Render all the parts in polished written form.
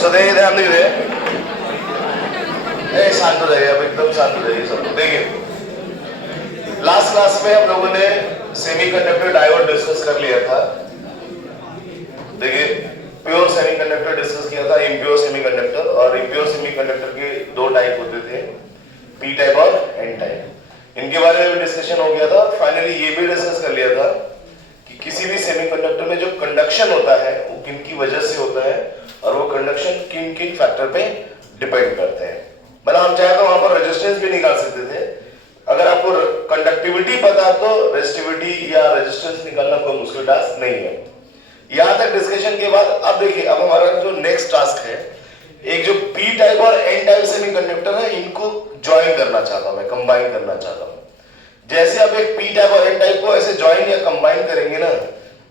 सदैव ध्यान दीजिए, शांत हो जाइए, अब एकदम शांत हो जाइए सब। देखिए लास्ट क्लास में हम लोगों ने सेमीकंडक्टर डायोड डिस्कस कर लिया था। देखिए प्योर सेमीकंडक्टर डिस्कस किया था, इम्प्योर सेमीकंडक्टर। और इम्प्योर सेमीकंडक्टर के दो टाइप होते थे, पी टाइप और एन टाइप। इनके बारे में भी डिस्कशन हो गया था। फाइनली ये भी डिस्कस कर लिया था कि किसी भी सेमीकंडक्टर में जो कंडक्शन होता है वो किन की वजह से होता है और वो कंडक्शन किन किन फैक्टर पे डिपेंड करते हैं। मतलब हम चाहे तो वहां पर रेजिस्टेंस भी निकाल सकते थे। अगर आपको कंडक्टिविटी पता तो रेजिस्टिविटी या रेजिस्टेंस निकालना कोई मुश्किल टास्क नहीं है। यहां तक डिस्कशन के बाद अब देखिए, अब हमारा जो नेक्स्ट टास्क है, एक जो पी टाइप और एन टाइप सेमीकंडक्टर है इनको ज्वाइन करना चाहता हूं मैं, कंबाइन करना चाहता हूं। जैसे आप एक पी टाइप और एन टाइप को ऐसे ज्वाइन या कंबाइन करेंगे ना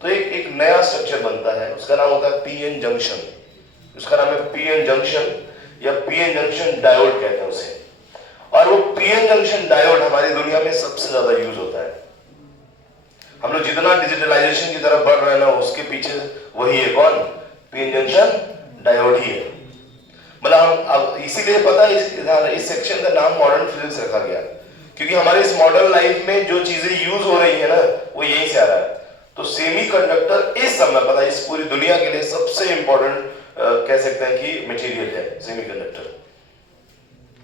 तो एक नया स्ट्रक्चर बनता है, उसका नाम होता है पी एन जंक्शन। उसका नाम है पी एन जंक्शन या पी एन जंक्शन डायोड कहते हैं उसे। और वो पी एन जंक्शन डायोड हमारी दुनिया में सबसे ज्यादा यूज होता है। हम लोग जितना डिजिटलाइजेशन की तरफ बढ़ रहे हैं ना उसके पीछे वही है, कौन? पी एन जंक्शन डायोड ही है। मतलब हम अब इसीलिए पता है इस सेक्शन का नाम मॉडर्न फिजिक्स रखा गया, क्योंकि हमारे इस मॉडर्न लाइफ में जो चीजें यूज हो रही है ना वो यहीं से आ रहा है। तो सेमीकंडक्टर इस समय पता है इस पूरी दुनिया के लिए सबसे इंपॉर्टेंट कह सकते हैं कि मटेरियल है सेमीकंडक्टर।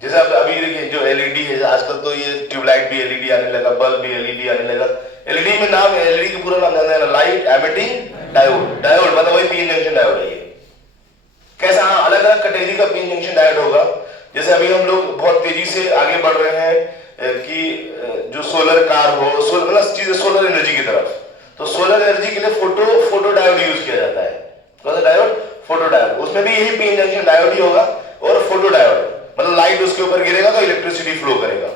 जैसे आप अभी देखिए जो एलईडी है, आजकल तो ये ट्यूबलाइट भी एलईडी आने लगा, बल्ब भी एलईडी आने लगा। एलईडी में नाम, एलईडी की पूरा नाम जानते हैं, लाइट एमिटिंग डायोड। डायोड मतलब वही पीएन जंक्शन डायोड है ये। कैसा? हाँ, अलग अलग कैटेगरी का पीएन जंक्शन डायोड होगा। जैसे अभी हम लोग बहुत तेजी से आगे बढ़ रहे हैं कि जो सोलर कार हो, मतलब चीजें सोलर एनर्जी की तरफ, तो सोलर एनर्जी के लिए फोटो डायोड यूज किया जाता है। कौन सा डायोड? Photo diode. उसमें भी यही पीएन जंक्शन डायोड ही होगा। और फोटो डायोड मतलब लाइट उसके ऊपर गिरेगा तो इलेक्ट्रिसिटी फ्लो करेगा।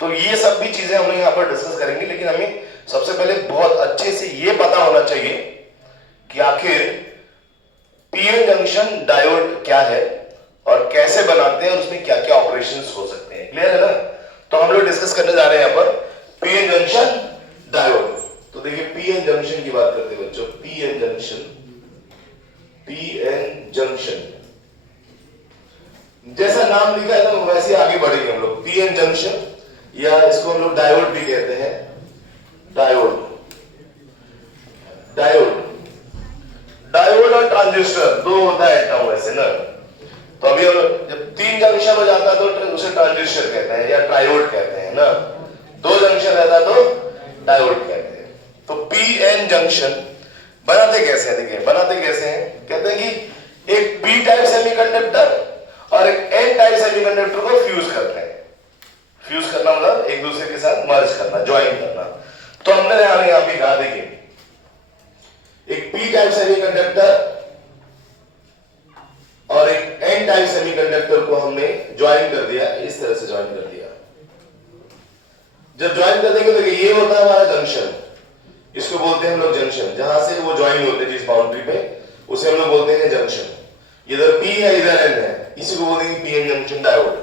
तो ये सब भी चीजें हम लोग यहाँ पर डिस्कस करेंगे, लेकिन हमें सबसे पहले बहुत अच्छे से ये पता होना चाहिए कि आखिर पीएन जंक्शन डायोड क्या है और कैसे बनाते हैं और उसमें क्या क्या ऑपरेशंस हो सकते हैं। क्लियर है ना? तो हम लोग डिस्कस करने जा रहे हैं यहाँ पर पीएन जंक्शन डायोड। तो देखिए पीएन जंक्शन की बात करते हैं बच्चों। पीएन जंक्शन, पीएन जंक्शन जैसा नाम लिखा है तो वैसे आगे बढ़ेंगे हम लोग। पीएन जंक्शन या इसको हम लोग डायोड भी कहते हैं। डायोड, डायोड, डायोड और ट्रांजिस्टर दो होता है टर्म वैसे ना। तो अभी जब तीन जंक्शन हो जाता है तो उसे ट्रांजिस्टर कहते हैं या ट्रायोड कहते हैं ना। दो जंक्शन रहता तो डायोड कहते हैं। तो पीएन जंक्शन बनाते कैसे हैं? देखिए बनाते कैसे हैं, कहते हैं कि एक पी टाइप सेमीकंडक्टर और एक एन टाइप सेमीकंडक्टर को फ्यूज करते हैं। फ्यूज करना मतलब एक दूसरे के साथ मर्ज करना, ज्वाइन करना। तो हमने यहां पे कहा, देखिए एक पी टाइप सेमीकंडक्टर और एक एन टाइप सेमीकंडक्टर को हमने ज्वाइन कर दिया, इस तरह से ज्वाइन कर दिया। जब ज्वाइन कर देंगे तो ये होता है हमारा जंक्शन। इसको बोलते हैं हम लोग जंक्शन, जहां से वो ज्वाइन होते हैं जिस बाउंड्री पे, उसे हम लोग बोलते हैं जंक्शन। इधर पी है इधर एन है, इसी को बोलेंगे पीएन जंक्शन डायोड।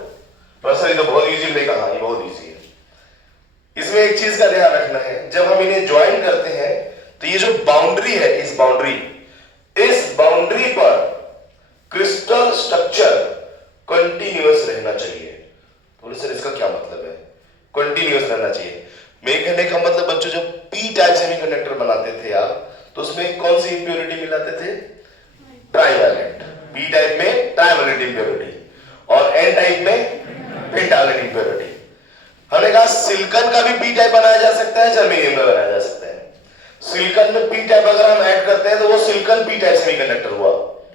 प्रोफेसर ये तो बहुत इजी में कहा, ये बहुत इजी है। इसमें एक चीज का ध्यान रखना है, जब हम इन्हें ज्वाइन करते हैं तो ये जो बाउंड्री है, इस बाउंड्री पर क्रिस्टल स्ट्रक्चर कंटिन्यूअस रहना चाहिए। बोले सर इसका क्या मतलब है? कंटिन्यूअस रहना चाहिए। मेरे कहने का मतलब बच्चों, जब पी टाइप सेमीकंडक्टर बनाते थे आप तो उसमें कौन सी इंप्योरिटी मिलाते थे? ट्राइवैलेंट। पी टाइप में ट्राइवैलेंट इंप्योरिटी और एन टाइप में पेंटावैलेंट इंप्योरिटी। हमने कहा सिलिकॉन का भी पी टाइप बनाया जा सकता है, जर्मेनियम का बनाया जा सकता है। सिलिकॉन में पी टाइप अगर हम ऐड करते हैं तो वो सिलिकॉन पी टाइप सेमीकंडक्टर हुआ,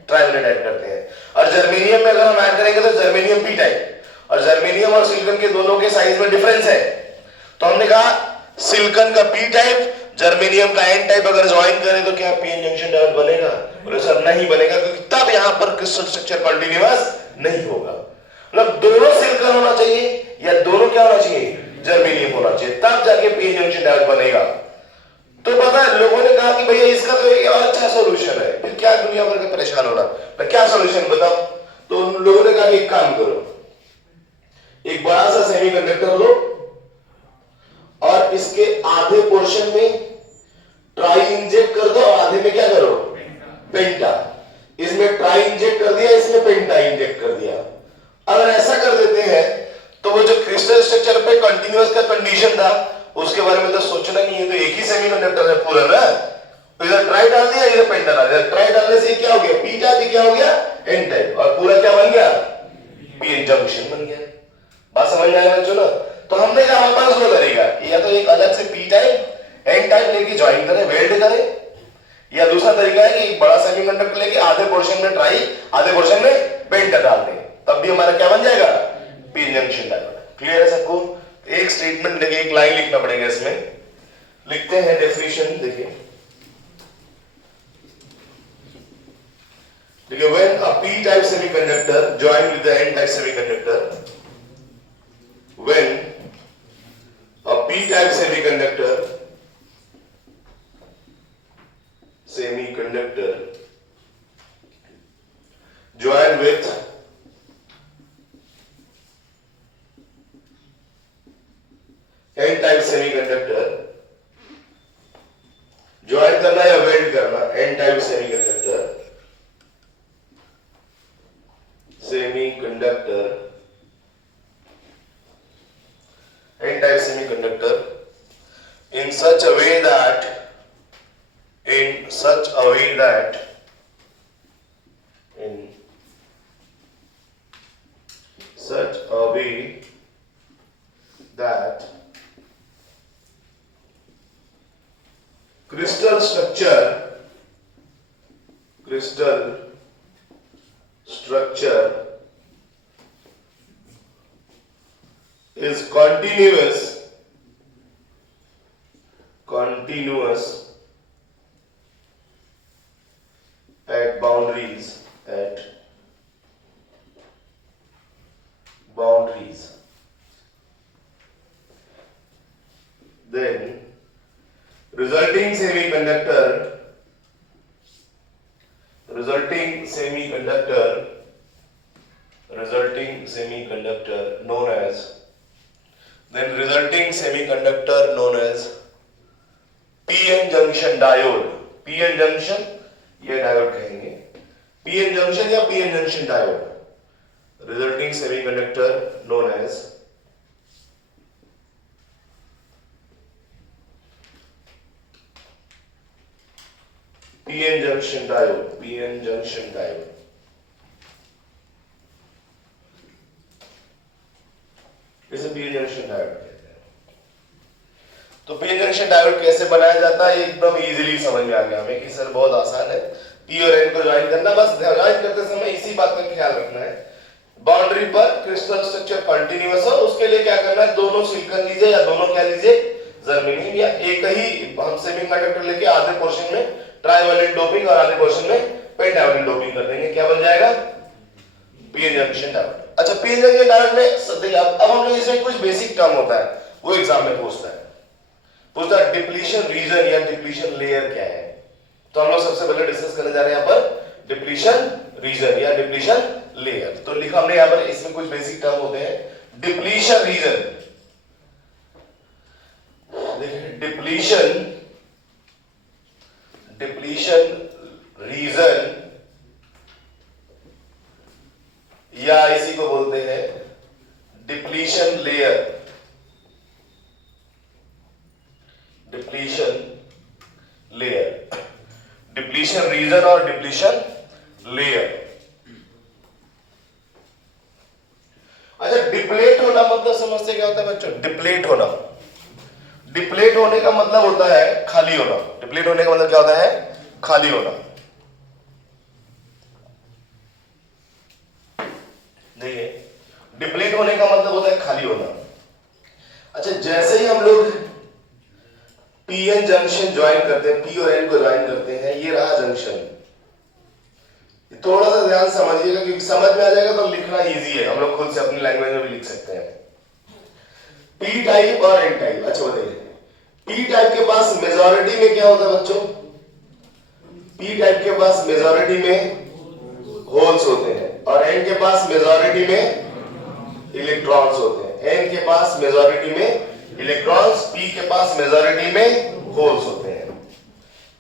ट्राइवैलेंट ऐड करते हैं। और जर्मेनियम में अगर हम ऐड करेंगे तो जर्मेनियम पी टाइप। और जर्मेनियम और सिलिकॉन के दोनों के साइज में डिफरेंस है, तो हमने कहा सिलिकॉन का पी टाइप, जर्मेनियम का एन टाइप अगर ज्वाइन करें तो क्या पीएन जंक्शन डायोड बनेगा? बोले सर नहीं बनेगा, क्योंकि तब यहां पर क्रिस्टल स्ट्रक्चर कंटीन्यूअस नहीं होगा। मतलब दोनों सिलिकॉन होना चाहिए या दोनों क्या होना चाहिए? जर्मेनियम होना चाहिए, तब जाके पीएन जंक्शन डायोड बनेगा। तो पता है लोगों ने कहा कि भैया इसका तो एक और अच्छा सॉल्यूशन है, फिर क्या दुनिया भर का परेशान होना, क्या सॉल्यूशन बताओ? तो उन लोगों ने कहा कि एक काम करो, एक बड़ा सा सेमीकंडक्टर लो और इसके आधे पोर्शन में ट्राई इंजेक्ट कर दो और आधे में क्या करो? पेंटा। इसमें ट्राई इंजेक्ट कर दिया, इसमें पेंटा इंजेक्ट कर दिया। अगर ऐसा कर देते हैं तो वो जो क्रिस्टल स्ट्रक्चर पे कंटीन्यूअस का कंडीशन था उसके बारे में तो सोचना नहीं है, तो एक ही सेमीकंडक्टर है पूरा ना। तो इधर ट्राई डाल दिया, इधर पेंटा डाल दिया। ट्राई डालने से क्या हो गया, पी टाइप, क्या हो गया, एन टाइप, और पूरा क्या बन गया, पीएन जंक्शन बन गया। बात समझ में आया बच्चों ना? तो हमने कहा हमारे पास वो करेगा, या तो एक अलग से पी टाइप एन टाइप लेके ज्वाइन करें, वेल्ड करें, या दूसरा तरीका है कि एक बड़ा सेमीकंडक्टर लेके आधे पोर्शन में ट्राई, आधे पोर्शन में पेंटा डाल दें, तब भी हमारा क्या बन जाएगा, पीएन जंक्शन डायवर्ट। क्लियर है सबको? एक स्टेटमेंट देखिए, एक लाइन लिखना पड़ेगा इसमें। लिखते हैं डेफिनेशन, देखिए when a p type semiconductor join with the n type semiconductor, when a p type semiconductor join with n type semiconductor, join करना या वेल्ड करना, n type semiconductor n type semiconductor in such a way that crystal structure is continuous at boundaries, then resulting semiconductor known as PN junction diode, PN junction ये diode कहेंगे, PN junction या PN junction diode, resulting semiconductor known as PN junction diode, इसे PN junction diode कहते हैं। तो PN junction diode कैसे बनाया जाता है, एकदम इजीली समझ में आ गया हमें कि सर बहुत आसान है, पी और एन को ज्वाइन करना, बस ज्वाइन करते समय इसी बात का ख्याल रखना है, बाउंड्री पर क्रिस्टल स्ट्रक्चर कंटीन्यूअस हो, उसके लिए क्या करना है, दोनों सिलिकॉन लीजिए या दोनों क्या लीजिए, जर्मेनियम, या एक ही हम सेमीकंडक्टर लेके आधे पोर्शन में ट्राइवैलेंट डोपिंग और आधे पोर्शन में पेंटावैलेंट डोपिंग कर देंगे, क्या बन जाएगा, पीएन जंक्शन डायोड। अच्छा, पीएन जंक्शन डायोड में अब हम लोग इसमें कुछ बेसिक टर्म होता है वो एग्जाम में पूछता है डिप्लीशन रीजन या डिप्लीशन लेयर क्या है। तो हम लोग सबसे पहले डिस्कस करने जा रहे हैं यहाँ पर डिप्लीशन रीजन या डिप्लीशन लेयर। तो लिखा हमने यहाँ पर, इसमें कुछ बेसिक टर्म होते हैं। डिप्लीशन रीजन, देखिए डिप्लीशन रीजन या इसी को बोलते हैं डिप्लीशन लेयर, डिप्लीशन रीजन और डिप्लीशन लेयर। अच्छा, डिप्लेट होना मतलब समझते क्या होता है बच्चों, डिप्लेट होने का मतलब होता है खाली होना। डिप्लेट होने का मतलब क्या होता है, खाली होना। देखिए, डिप्लीट होने का मतलब होता है खाली होना। अच्छा, जैसे ही हम लोग पीएन जंक्शन ज्वाइन करते हैं, पी और एन को ज्वाइन करते हैं, ये रहा जंक्शन। थोड़ा सा ध्यान समझिएगा क्योंकि समझ में आ जाएगा तो लिखना इजी है, हम लोग खुद से अपनी लैंग्वेज में भी लिख सकते हैं। पी टाइप और एन टाइप। अच्छा बताइए, पी टाइप के पास मेजॉरिटी में क्या होता है बच्चों, पी टाइप के पास मेजॉरिटी में होल्स होते हैं और एन के पास मेजॉरिटी में इलेक्ट्रॉन्स होते हैं। एन के पास मेजॉरिटी में इलेक्ट्रॉन्स, पी के पास मेजॉरिटी में होल्स होते हैं।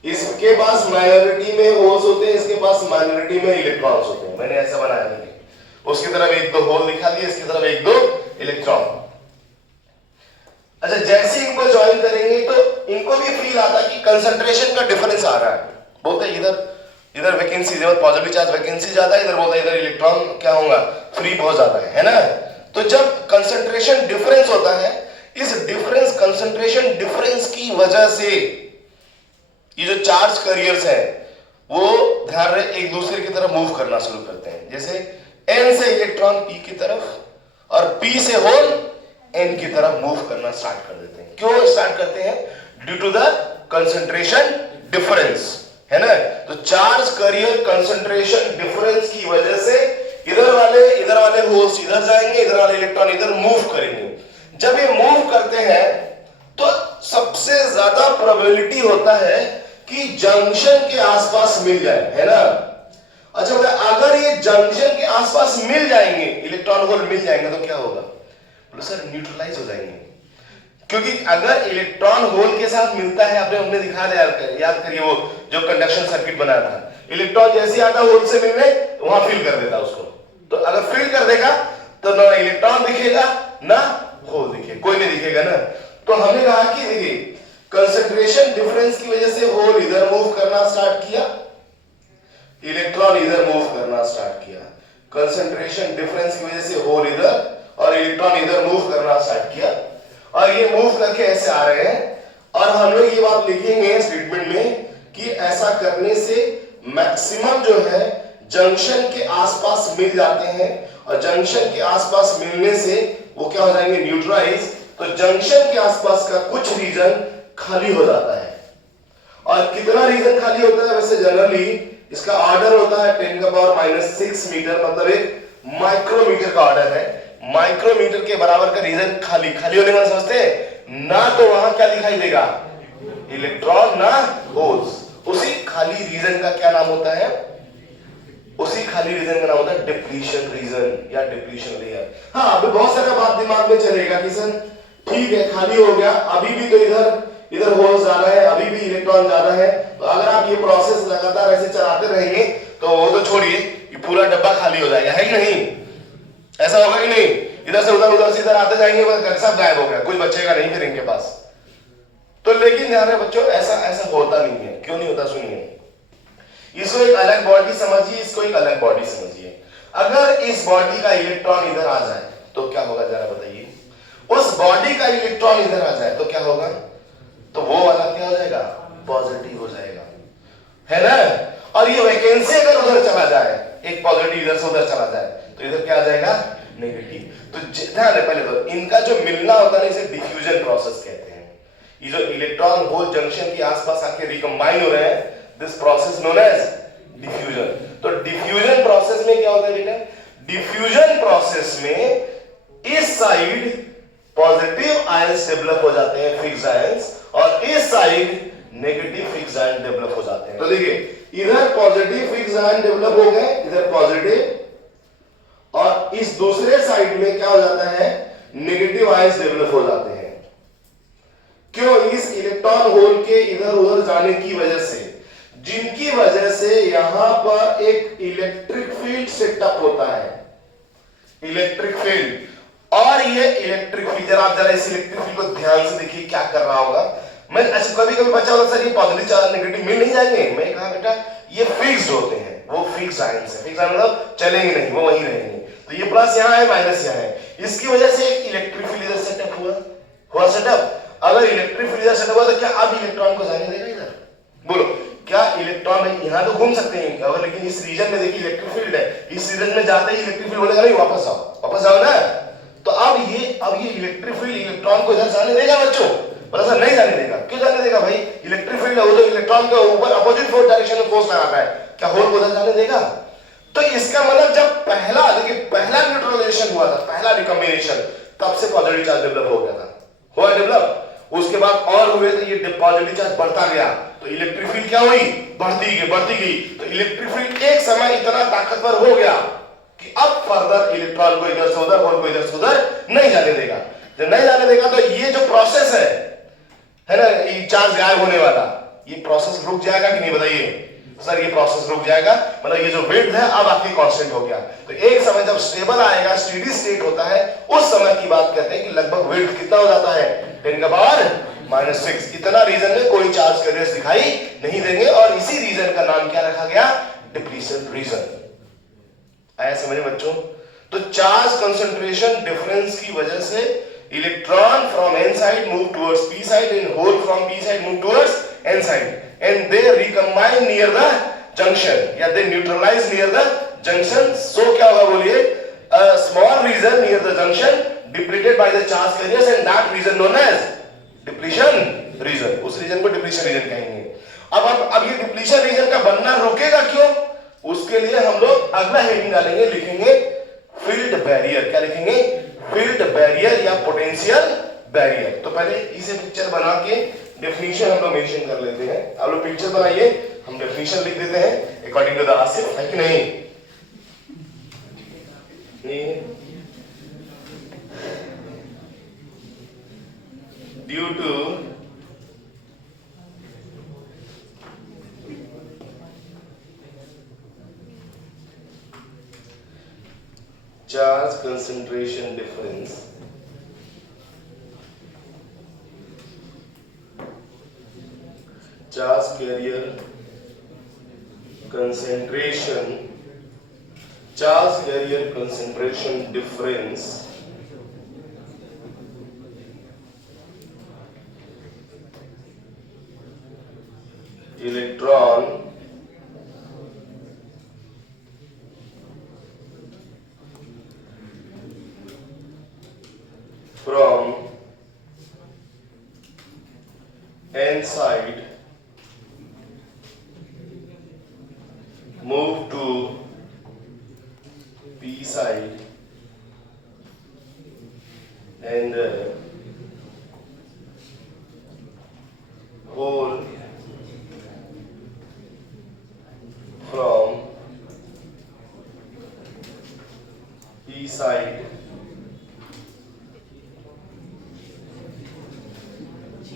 इसके पास माइनॉरिटी में होल्स होते हैं, इसके पास माइनॉरिटी में इलेक्ट्रॉन्स होते हैं। मैंने ऐसा बनाया नहीं, उसकी तरफ एक दो होल दिखा दिए, इसकी तरफ एक दो इलेक्ट्रॉन। अच्छा, जैसे इनको ज्वाइन करेंगे तो इनको भी फील आता है कि कंसंट्रेशन का डिफरेंस आ रहा है। बोलते हैं इधर वैकेंसी, इधर पॉजिटिव चार्ज वैकेंसी ज्यादा है, इधर बोलता है इधर इलेक्ट्रॉन क्या होगा, फ्री बहुत ज्यादा है ना। तो जब कंसंट्रेशन डिफरेंस होता है, इस डिफरेंस कंसंट्रेशन डिफरेंस की वजह से ये जो चार्ज कैरियर्स है वो ध्यान रहे एक दूसरे की तरफ मूव करना शुरू करते हैं। जैसे N से इलेक्ट्रॉन P की तरफ और P से होल N की तरफ मूव करना स्टार्ट कर देते हैं। क्यों स्टार्ट करते हैं? Due to the concentration difference, है ना। तो चार्ज कैरियर कंसंट्रेशन डिफरेंस की वजह से इधर वाले होल्स इधर जाएंगे, इधर वाले इलेक्ट्रॉन इधर मूव करेंगे। जब ये मूव करते हैं तो सबसे ज्यादा प्रोबेबिलिटी होता है कि जंक्शन के आसपास मिल जाए, है ना। अच्छा, अगर ये जंक्शन के आसपास मिल जाएंगे, इलेक्ट्रॉन होल मिल जाएंगे तो क्या होगा? बोले सर न्यूट्रलाइज हो जाएंगे। क्योंकि अगर इलेक्ट्रॉन होल के साथ मिलता है, हमने दिखा दिया, याद करिए वो जो कंडक्शन सर्किट बनाया था, इलेक्ट्रॉन जैसे आता होल से मिलने वहां फिल कर देता उसको। तो अगर फिल कर देगा तो ना इलेक्ट्रॉन दिखेगा ना होल दिखेगा, कोई नहीं दिखेगा ना। तो हमने कहा कि देखिए कंसंट्रेशन डिफरेंस की वजह से होल इधर मूव करना स्टार्ट किया, इलेक्ट्रॉन इधर मूव करना स्टार्ट किया। कंसंट्रेशन डिफरेंस की वजह से होल इधर और इलेक्ट्रॉन इधर मूव करना स्टार्ट किया, और ये मूव करके ऐसे आ रहे हैं। और हम लोग ये बात लिखेंगे स्टेटमेंट में कि ऐसा करने से मैक्सिमम जो है जंक्शन के आसपास मिल जाते हैं, और जंक्शन के आसपास मिलने से वो क्या हो जाएंगे? न्यूट्रलाइज। तो जंक्शन के आसपास का कुछ रीजन खाली हो जाता है। और कितना रीजन खाली होता है? वैसे जनरली इसका ऑर्डर होता है 10⁻⁻6 मीटर, मतलब एक माइक्रोमीटर का ऑर्डर है। माइक्रोमीटर के बराबर का रीजन खाली होने का समझते हैं ना। तो वहां क्या दिखाई देगा? इलेक्ट्रॉन ना होल्स। उसी खाली रीजन का क्या नाम होता है? उसी खाली रीजन का नाम होता है डिप्लीशन रीजन या डिप्लीशन लेयर। हाँ, अभी बहुत सारा बात दिमाग में चलेगा कि सर ठीक है खाली हो गया, अभी भी तो इधर होल्स ज्यादा है, अभी भी इलेक्ट्रॉन ज्यादा है। तो अगर आप ये प्रोसेस लगातार ऐसे चलाते रहेंगे तो वो तो छोड़िए, ये पूरा डब्बा खाली हो जाएगा, है कि नहीं? ऐसा होगा कि नहीं? इधर से उधर से इधर आते जाएंगे, सब गायब हो गया, कुछ बचेगा नहीं फिर इनके पास। तो लेकिन ध्यान रहे बच्चों, ऐसा होता नहीं है। क्यों नहीं होता? सुनिए, इसको एक अलग बॉडी समझिए, इसको एक अलग बॉडी समझिए। अगर इस बॉडी का इलेक्ट्रॉन इधर आ जाए तो क्या होगा जरा बताइए? उस बॉडी का इलेक्ट्रॉन इधर आ जाए तो क्या होगा? तो वो वाला क्या हो जाएगा? पॉजिटिव हो जाएगा, है ना। और ये वैकेंसी अगर उधर चला जाए, एक पॉजिटिव इधर से उधर चला जाए, तो इधर क्या आ जाएगा? नेगेटिव। तो ध्यान रहे पहले तो इनका जो मिलना होता है इसे डिफ्यूजन प्रोसेस कहते हैं। ये जो इलेक्ट्रॉन होल जंक्शन के आसपास आके रिकंबाइन हो रहे हैं, this process known as diffusion. तो डिफ्यूजन प्रोसेस में क्या होता है बेटा? डिफ्यूजन प्रोसेस में इस साइड पॉजिटिव आयंस डेवलप हो जाते हैं, फिक्स्ड आयंस, और इस side negative fixed ion develop हो जाते हैं। तो देखिए इधर पॉजिटिव फिक्स्ड आयन डेवलप हो गए, इधर पॉजिटिव, और इस दूसरे साइड में क्या हो जाता है? नेगेटिव आयंस डेवलप हो जाते हैं। क्यों? इस इलेक्ट्रॉन होल के इधर उधर जाने की वजह से, जिनकी वजह से यहां पर एक इलेक्ट्रिक फील्ड सेटअप होता है, इलेक्ट्रिक फील्ड। और ये इलेक्ट्रिक फील्ड, जरा इस इलेक्ट्रिक फील्ड को ध्यान से देखिए क्या कर रहा होगा। मैं अच्छा कभी बच्चा बोला सर ये पॉजिटिव चार्ज नेगेटिव मिल नहीं जाएंगे। मैं कहा बेटा ये फिक्स्ड होते हैं, वो फिक्स्ड आयंस है। फिक्स्ड आयंस मतलब चलेंगे नहीं, वो वहीं रहेंगे। तो ये प्लस यहां है, माइनस यहां है, इसकी वजह से एक इलेक्ट्रिक फील्ड इधर सेटअप हुआ सेटअप। अगर इलेक्ट्रिक फील्ड इधर सेटअप हुआ तो क्या अब इलेक्ट्रॉन को जाने देगा इधर? बोलो, क्या इलेक्ट्रॉन यहां तो घूम सकते हैं अगर, लेकिन इस रीजन में देखिए इलेक्ट्रिक फील्ड है, इस रीजन में जाते ही इलेक्ट्रिक फील्ड बोलेगा नहीं वापस आओ ना। तो अब ये इलेक्ट्रिक फील्ड इलेक्ट्रॉन को इधर जाने देगा बच्चों? पर ऐसा नहीं जाने देगा। क्यों जाने देगा भाई? इलेक्ट्रिक फील्ड है वो तो इलेक्ट्रॉन के ऊपर अपोजिट फोर्स डायरेक्शन में फोर्स लगाता है, क्या होल को उधर जाने देगा? तो इसका मतलब जब पहला न्यूट्रलाइजेशन हुआ था, पहला रिकॉम्बिनेशन, तब से पॉजिटिव चार्ज डेवलप हो गया था, हुआ डेवलप। उसके बाद और हुए तो ये पॉजिटिव चार्ज बढ़ता गया, तो इलेक्ट्रिक फील्ड क्या हुई? बढ़ती गई। तो इलेक्ट्रिक फील्ड एक समय इतना ताकतवर हो गया कि अब फर्दर इलेक्ट्रॉन को इधर से उधर, होल को इधर से उधर नहीं जाने देगा। जब नहीं जाने देगा तो ये जो प्रोसेस है ना, ये चार्ज गायब होने वाला, ये प्रोसेस रुक जाएगा कि नहीं बताइए सर? ये प्रोसेस रुक जाएगा, मतलब ये जो विड्थ है अब आपकी कांस्टेंट हो गया। तो एक समय जब स्टेबल आएगा, स्टेडी स्टेट होता है, उस समय की बात कहते हैं कि लगभग विड्थ कितना हो जाता है 10 का पावर -6। इतना रीजन में कोई चार्ज कैरियर्स दिखाई नहीं देंगे और इसी रीजन का नाम क्या रखा गया? Depletion region. आया समझ में बच्चों? तो चार्ज कंसंट्रेशन डिफरेंस की वजह से electron from n side move towards p side and hole from p side move towards n side and they recombine near the junction या they neutralize near the junction। so क्या होगा बोलिए? a small region near the junction depleted by the charge carriers and that region known as depletion region। उस reason को depletion region कहेंगे। अब ये depletion region का बनना रुकेगा क्यों? उसके लिए हम लोग अगला हेडिंग डालेंगे, लिखेंगे फील्ड बैरियर। क्या लिखेंगे? फील्ड बैरियर या पोटेंशियल बैरियर। तो पहले इसे पिक्चर बना के डेफिनेशन हम लोग मेंशन कर लेते हैं। आप लोग पिक्चर बनाइए, हम डेफिनेशन लिख देते हैं अकॉर्डिंग टू द आसिफ, है कि नहीं? Due to charge concentration difference charge carrier concentration charge carrier concentration difference electron from n side move to p side and hole from p side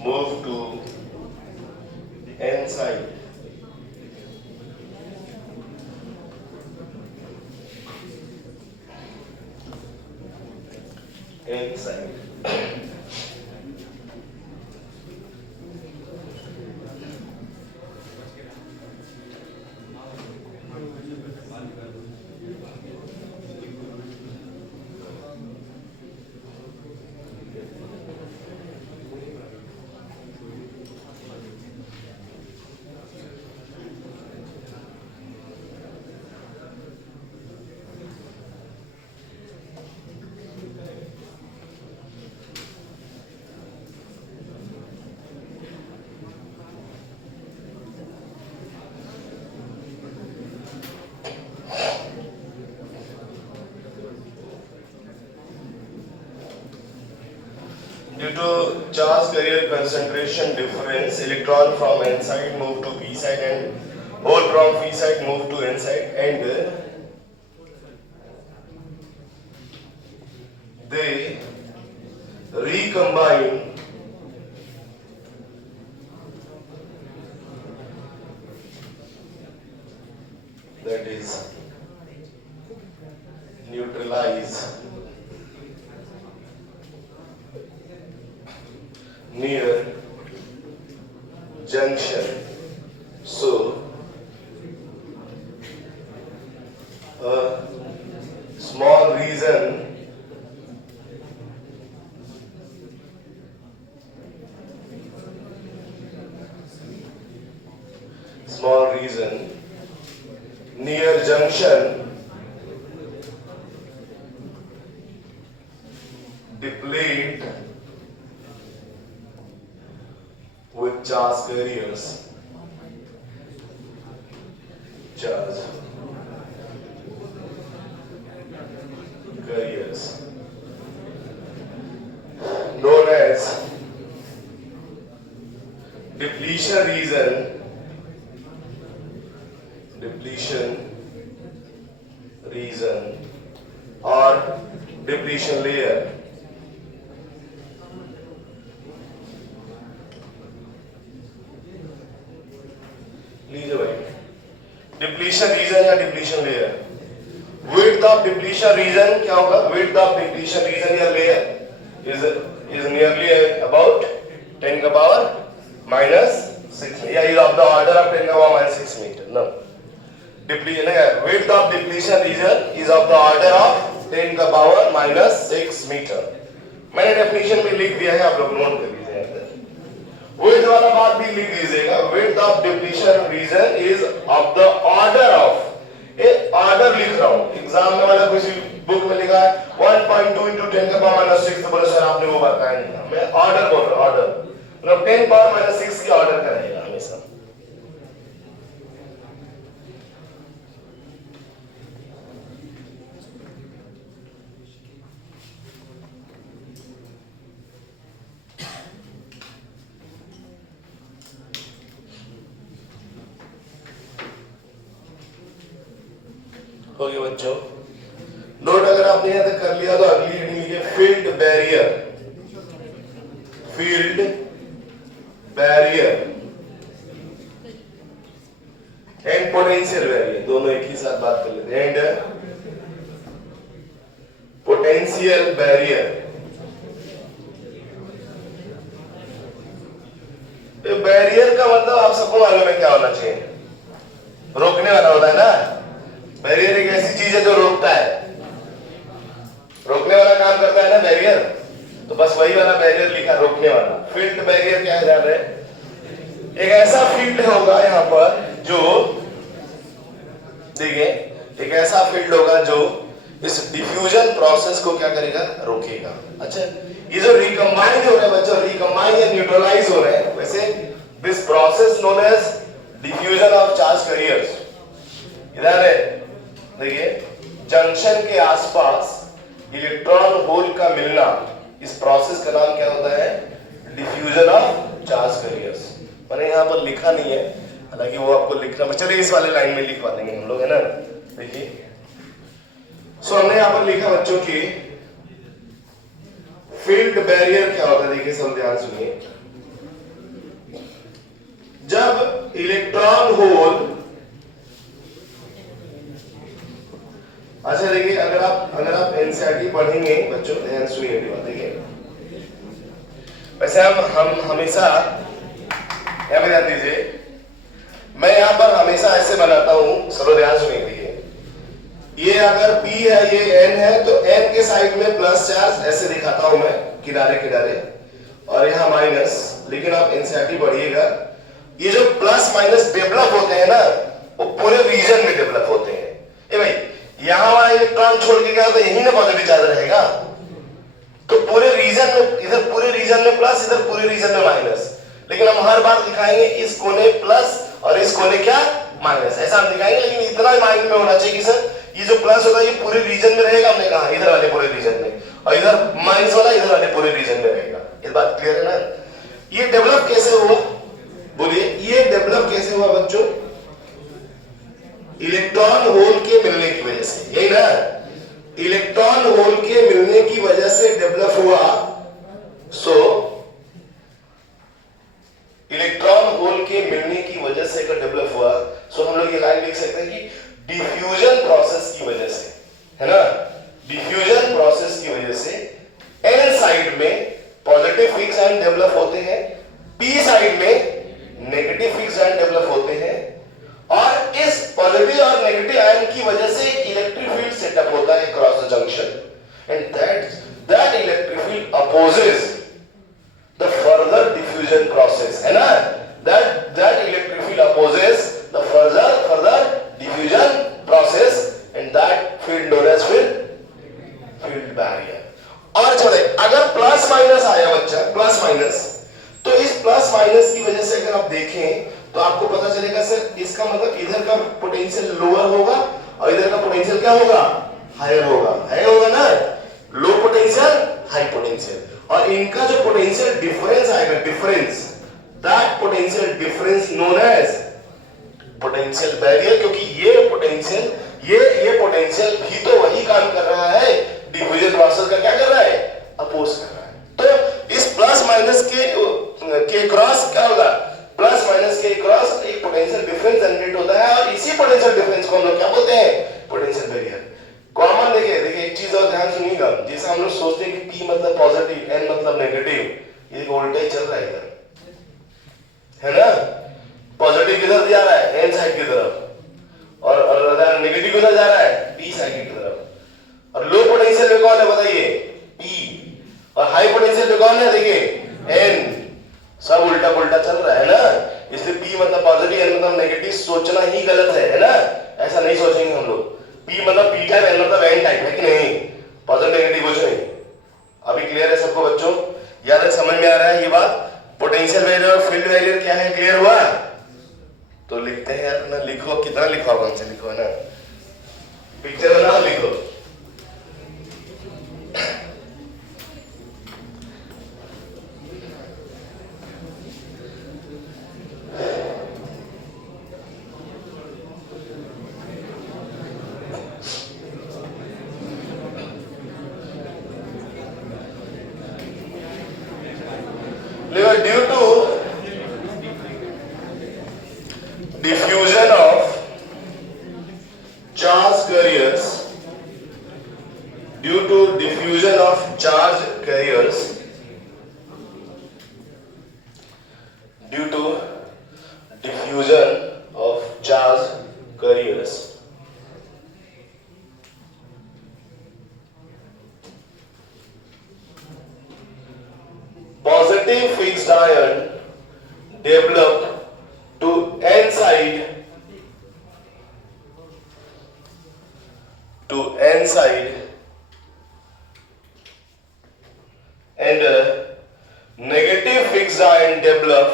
move to n side। n side due to charge carrier concentration difference, electron from n side move to p side and hole from p side move to n side and they recombine that is neutralize near junction। so a small region near junction deplete with charge carriers known as depletion region or depletion layer। Depletion region या depletion layer. Width of depletion region क्या होगा? Width of depletion region या layer is nearly about 10 का power -6 या is of the order of 10 का power -6 metre. No, depletion width of depletion region is of the order of 10 का power -6 metre. मैंने definition में लिख दिया है, आप लोग नोट कर लीजिए। विड्थ वाला बात भी लिख दीजिएगा। Width of depletion region is of the order of, ये ऑर्डर लिख रहा हूं, एग्जाम में वाला किसी बुक में लिखा है 1.2 into 10 का पावर -6, तो बोले सर आपने वो बताया नहीं था। मैं ऑर्डर बोल रहा हूं, ऑर्डर मतलब 10 पावर -6 की ऑर्डर कराएगा हमेशा। हो गया बच्चों, नोट अगर आपने यहां तक कर लिया तो अगली हेडिंग लिखिए field barrier. Field barrier and potential barrier, दोनों एक ही साथ बात कर लेते हैं। And potential barrier. बैरियर का मतलब आप सबको मालूम है क्या होना चाहिए? रोकने वाला होता है ना। बैरियर एक ऐसी चीज है जो रोकता है, रोकने वाला काम करता है ना बैरियर, तो बस वही वाला बैरियर लिखा, रोकने वाला। फील्ड बैरियर क्या है जान रहे? एक ऐसा फील्ड होगा यहाँ पर जो, देखिए एक ऐसा फील्ड होगा जो इस डिफ्यूजन प्रोसेस को क्या करेगा? रोकेगा। अच्छा, ये जो रिकम्बाइन हो रहे हैं बच्चों, रिकम्बाइन या न्यूट्रलाइज हो रहे हैं, वैसे this process known as diffusion of charge carriers. इधर है देखिए, जंक्शन के आसपास इलेक्ट्रॉन होल का मिलना, इस प्रोसेस का नाम क्या होता है? Diffusion of charge carriers. मैंने यहाँ पर लिखा नहीं है, हालांकि वो आपको लिखना, चलिए इस वाले लाइन में लिखवा देंगे हम लोग, है ना। देखिए सो हमने यहाँ पर लिखा बच्चों की फील्ड बैरियर क्या होता है। देखिए सब ध्यान सुनिए, जब इलेक्ट्रॉन होल, अच्छा देखिए अगर आप एनसीईआरटी पढ़ेंगे बच्चों, ध्यान सुनिए बात। देखिए वैसे हम हमेशा यहाँ पे ध्यान दीजिए, मैं यहाँ पर हमेशा ऐसे बनाता हूँ, चलो ध्यान सुनिए। देखिए ये अगर P है, ये N है, तो N के साइड में प्लस चार्ज ऐसे दिखाता हूं मैं, किनारे किनारे, और यहाँ माइनस। लेकिन आप एनसीईआरटी पढ़िएगा, ये जो प्लस माइनस डेवलप होते हैं ना, वो पूरे रीजन में डेवलप होते हैं। ए भाई, यहाँ वाला इलेक्ट्रॉन छोड़ के गया तो यही ना पॉजिटिव चार्ज रहेगा, तो पूरे रीजन में, इधर पूरे रीजन में प्लस, इधर पूरे रीजन में माइनस। लेकिन हम हर बार दिखाएंगे इस कोने प्लस और इस कोने क्या? माइनस, ऐसा हम दिखाएंगे। लेकिन इतना माइंड में होना चाहिए कि सर ये जो प्लस होगा ये पूरे रीजन में रहेगा, हमने कहा इधर वाले पूरे रीजन में, और इधर माइनस वाला इधर वाले पूरे रीजन में रहेगा। ये बात क्लियर है ना? ये डेवलप कैसे हुआ? बोलिए, ये डेवलप कैसे हुआ बच्चों? इलेक्ट्रॉन होल के मिलने की वजह से, यही ना, इलेक्ट्रॉन होल के मिलने की वजह से डेवलप हुआ। सो इलेक्ट्रॉन होल के मिलने की वजह से अगर डेवलप हुआ, सो हम लोग ये लाइन लिख सकते हैं कि डिफ्यूजन प्रोसेस की वजह से, है ना, डिफ्यूजन प्रोसेस की वजह से एन साइड में पॉजिटिव फिक्स आयन डेवलप होते हैं, पी साइड में नेगेटिव फिक्स आयन डेवलप होते हैं, और इस पॉजिटिव और नेगेटिव आयन की वजह से इलेक्ट्रिक फील्ड सेटअप होता है cross the junction, and that electric field opposes the further diffusion process, है ना, that electric field opposes the further diffusion process, and that field known as field barrier. और चले, अगर प्लस माइनस आया बच्चा, plus minus, तो इस plus minus की वजह से अगर आप देखें तो आपको पता चलेगा सर इसका मतलब इधर का पोटेंशियल लोअर होगा और इधर का पोटेंशियल क्या होगा? हायर होगा, है होगा ना, लो पोटेंशियल हाई पोटेंशियल, और इनका जो पोटेंशियल डिफरेंस आएगा, difference, that potential difference known as potential barrier, क्योंकि ये पोटेंशियल भी तो वही काम कर रहा है, डिफ्यूजन प्रोसेस का क्या कर रहा है? अपोज कर रहा है। तो इस प्लस माइनस के क्रॉस क्या होगा? प्लस माइनस के क्रॉस एक पोटेंशियल डिफरेंस जनरेट होता है और इसी पोटेंशियल डिफरेंस को हम लोग क्या बोलते हैं, पोटेंशियल बैरियर। कॉमन देखिए एक चीज और ध्यान सुनिएगा, जैसे हम लोग सोचते हैं कि P मतलब पॉजिटिव, N मतलब नेगेटिव, ये वोल्टेज चल रहा है इधर, है ना, पॉजिटिव किधर जा रहा है, N साइड की तरफ, और नेगेटिव किधर जा रहा है, P साइड की तरफ। और लो पोटेंशियल पे कौन है बताइए, P, और हाई पोटेंशियल पे कौन है देखिए N। सब उल्टा पुल्टा चल रहा है ना, इसलिए P मतलब पॉजिटिव, N मतलब नेगेटिव सोचना ही गलत है ना, ऐसा नहीं सोचेंगे हम लोग। P मतलब P टाइप, N मतलब N टाइप, है कि नहीं, पॉजिटिव नेगेटिव कुछ नहीं। अभी क्लियर है सबको बच्चों, याद है, समझ में आ रहा है ये बात। पोटेंशियल बैरियर और फील्ड बैरियर क्या है, क्लियर हुआ? तो लिखते हैं यार ना, लिखो, कितना लिखो, कौन से लिखो, है ना, पिक्चर बना लिखो। Due to diffusion of charge carriers, due to diffusion of charge carriers, due to diffusion of charge carriers, positive fixed ion develop to N side, and negative fixed ion develop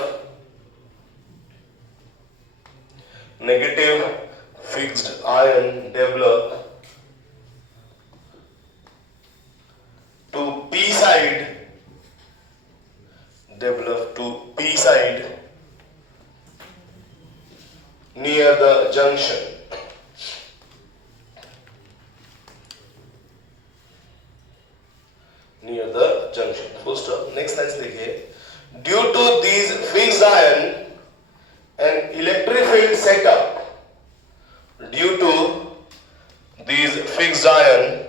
to P side, near the junction. Full stop. Next line देखिए, due to these fixed ion and electric field setup, due to these fixed ion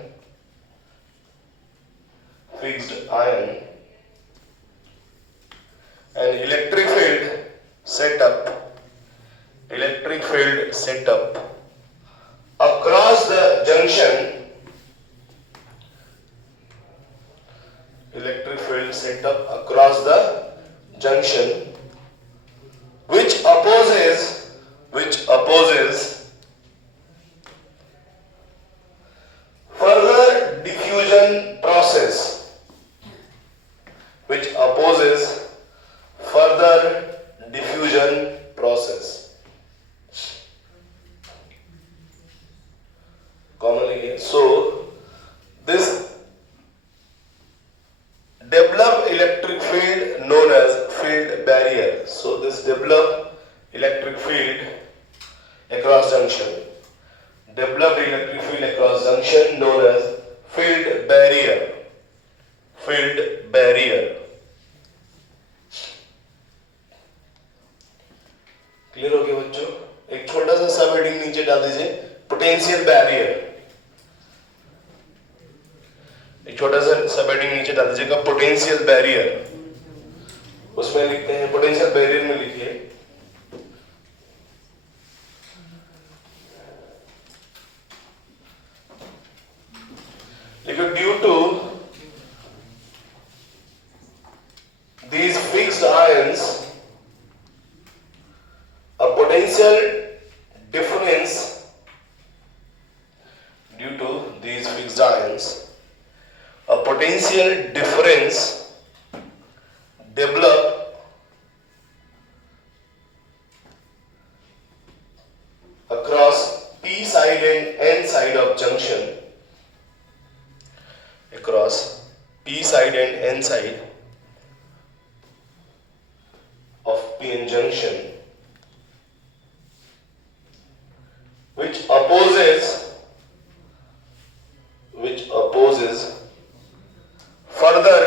and electric field setup across the junction, which opposes further diffusion process, commonly. So this develop electric field known as field barrier. So this develop electric field across junction, known as field barrier. Clear हो गया बच्चों? एक छोटा सा सब heading नीचे डाल दीजिए, पोटेंशियल बैरियर। एक छोटा सा सब हेडिंग नीचे डाल दीजिएगा, पोटेंशियल बैरियर। उसमें लिखते हैं, पोटेंशियल बैरियर में लिखिए, due to these fixed ions, a potential difference, develop across P side and N side of junction, PN junction, which opposes further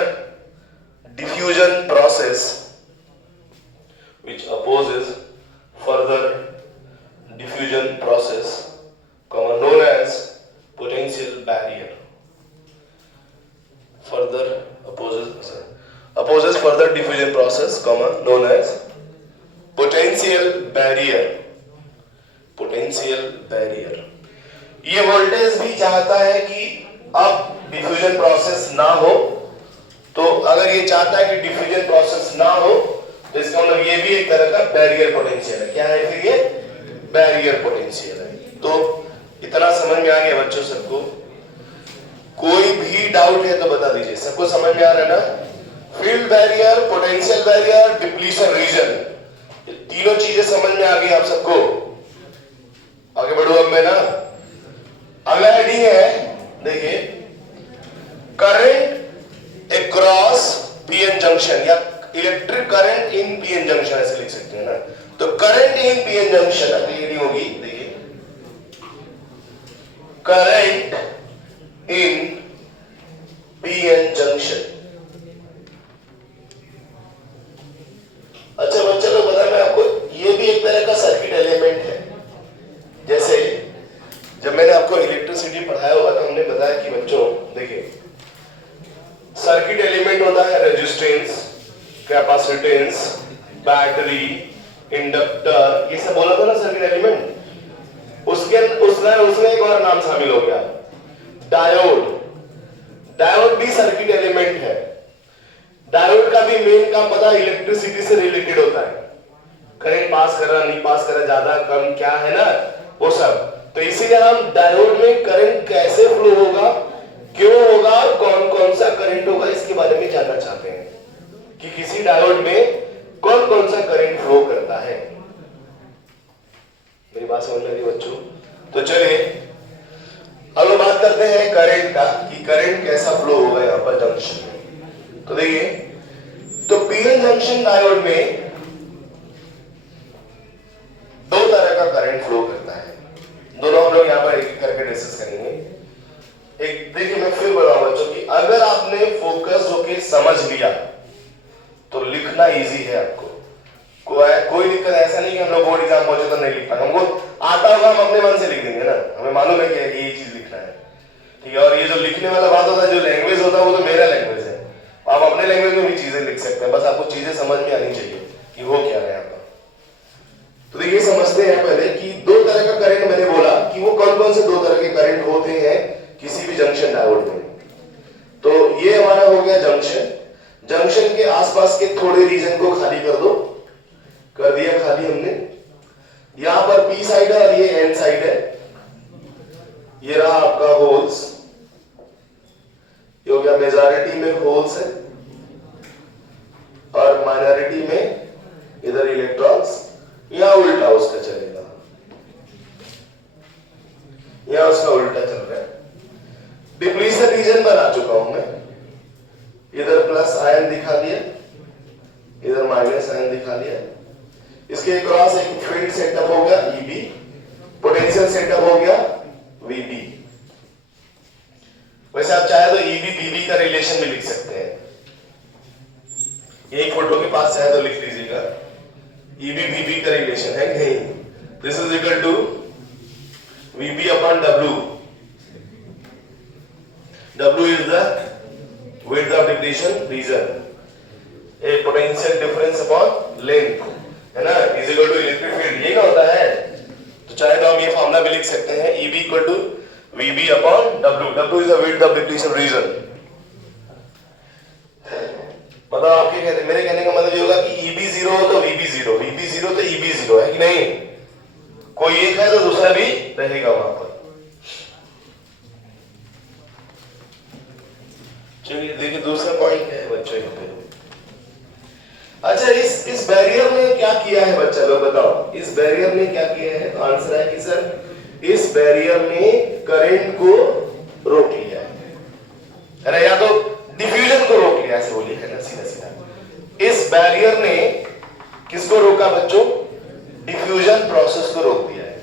diffusion process, process, known as potential barrier. Potential barrier. ये voltage भी चाहता है कि अब diffusion process ना हो, तो अगर ये चाहता है कि डिफ्यूजन प्रोसेस ना हो तो इसका मतलब ये भी एक तरह का बैरियर पोटेंशियल है। क्या है फिर? ये बैरियर पोटेंशियल है। तो इतना समझ में आ गया बच्चों सबको? कोई भी डाउट है तो बता दीजिए। सबको समझ में आ रहा है ना? Field barrier, potential barrier, depletion region, ये तीनों चीजें समझ में आ गई आप सबको? आगे बढ़ो अब मैं ना। अगला हेडिंग है, देखिए, करंट अक्रॉस पीएन जंक्शन या electric current in PN junction, ऐसे लिख सकते हैं ना। तो करंट इन पीएन जंक्शन अगली हेडिंग होगी, देखिए, करंट इन पीएन जंक्शन। अच्छा बच्चा लोग, बता मैं आपको, ये भी एक तरह का सर्किट एलिमेंट है। जैसे जब मैंने आपको इलेक्ट्रिसिटी पढ़ाया होगा तो हमने बताया कि बच्चों देखिए, सर्किट एलिमेंट होता है रेजिस्टेंस, कैपेसिटेंस, बैटरी, इंडक्टर, ये सब बोला था ना सर्किट एलिमेंट। उसमें एक और नाम शामिल हो गया, डायोड। डायोड भी सर्किट एलिमेंट है। डायोड का भी मेन काम पता है, इलेक्ट्रिसिटी से रिलेटेड होता है। करंट पास कर रहा, नहीं पास कर रहा, ज्यादा कम, क्या है ना, वो सब। तो इसीलिए हम डायोड में करंट कैसे फ्लो होगा, क्यों होगा और कौन कौन सा करंट होगा, इसके बारे में जानना चाहते हैं कि किसी डायोड में कौन कौन सा करंट फ्लो करता है। मेरी बात समझ में आ रही बच्चों? तो चलिए अब हम बात करते हैं करंट का, कि करंट कैसा फ्लो होगा यहाँ पर जंक्शन में। तो देखिए, तो पीएन जंक्शन डायोड में दो तरह का करंट फ्लो करता है। दोनों हम लोग यहाँ पर एक एक करके डिस्कस करेंगे। एक देखिए, मैं फिर बोल रहा हूं बच्चों कि अगर आपने फोकस होके समझ लिया तो लिखना इजी है आपको। कोई दिक्कत ऐसा नहीं कि हम लोग बोर्ड एग्जाम पहुंचे तो नहीं लिख पाएंगे। हमको आता होगा, हम अपने मन से लिख देंगे ना, हमें मालूम है कि ये चीज लिखना है, ठीक है। और ये जो लिखने वाला बात होता है, जो लैंग्वेज होता है, वो तो मेरा लैंग्वेज है। आप अपने लैंग्वेज में भी चीजें लिख सकते हैं, बस आपको चीजें समझ में आनी चाहिए कि वो क्या है यहाँ पर। तो देखिए, समझते हैं पहले कि दो तरह का करंट मैंने बोला कि वो कौन कौन से दो तरह के करंट होते हैं किसी भी जंक्शन डायोड में। तो ये हमारा हो गया जंक्शन। जंक्शन के आसपास के थोड़े रीजन को खाली कर दो, कर दिया खाली हमने। यहां पर पी साइड है और ये एन साइड है। ये रहा आपका होल्स, ये हो गया मेजॉरिटी में होल्स है और माइनॉरिटी में इधर इलेक्ट्रॉन्स। या उल्टा उसका चलेगा, या उसका उल्टा चल रहा है। डिप्लीशन रीजन बना चुका हूं मैं, इधर प्लस आयन दिखा दिया, इधर माइनस आयन दिखा दिया। इसके क्रॉस एक फील्ड सेटअप हो गया ईबी, पोटेंशियल सेटअप हो गया वीबी। वैसे आप चाहे तो ईबी बीबी का रिलेशन भी लिख सकते हैं। एक फोटो के पास चाहे तो लिख लीजिएगा, ईबी बीबी का रिलेशन है नहीं। This is equal to VB upon W. W is the width of depletion region, a potential difference upon length, है ना, is equal to electric field। ये क्या होता है? तो चाहे तो हम ये फॉर्मूला भी लिख सकते हैं, EB equal to VB upon W। W is the width of depletion region। मतलब आपके मेरे कहने का मतलब ये होगा कि EB 0 हो तो VB 0, VB 0 तो EB 0, है कि नहीं? कोई एक है तो दूसरा भी रहेगा वहां पर। चलिए देखिए, दूसरा पॉइंट क्या है बच्चों यहाँ पे। अच्छा, इस बैरियर ने क्या किया है बच्चा लोग बताओ? इस बैरियर ने क्या किया है? तो आंसर है कि सर इस बैरियर ने करंट को रोक लिया है ना, या तो डिफ्यूजन को रोक लिया, ऐसे बोलिए ना सीधा सीधा। इस बैरियर ने किसको रोका बच्चों? डिफ्यूजन प्रोसेस को रोक दिया है।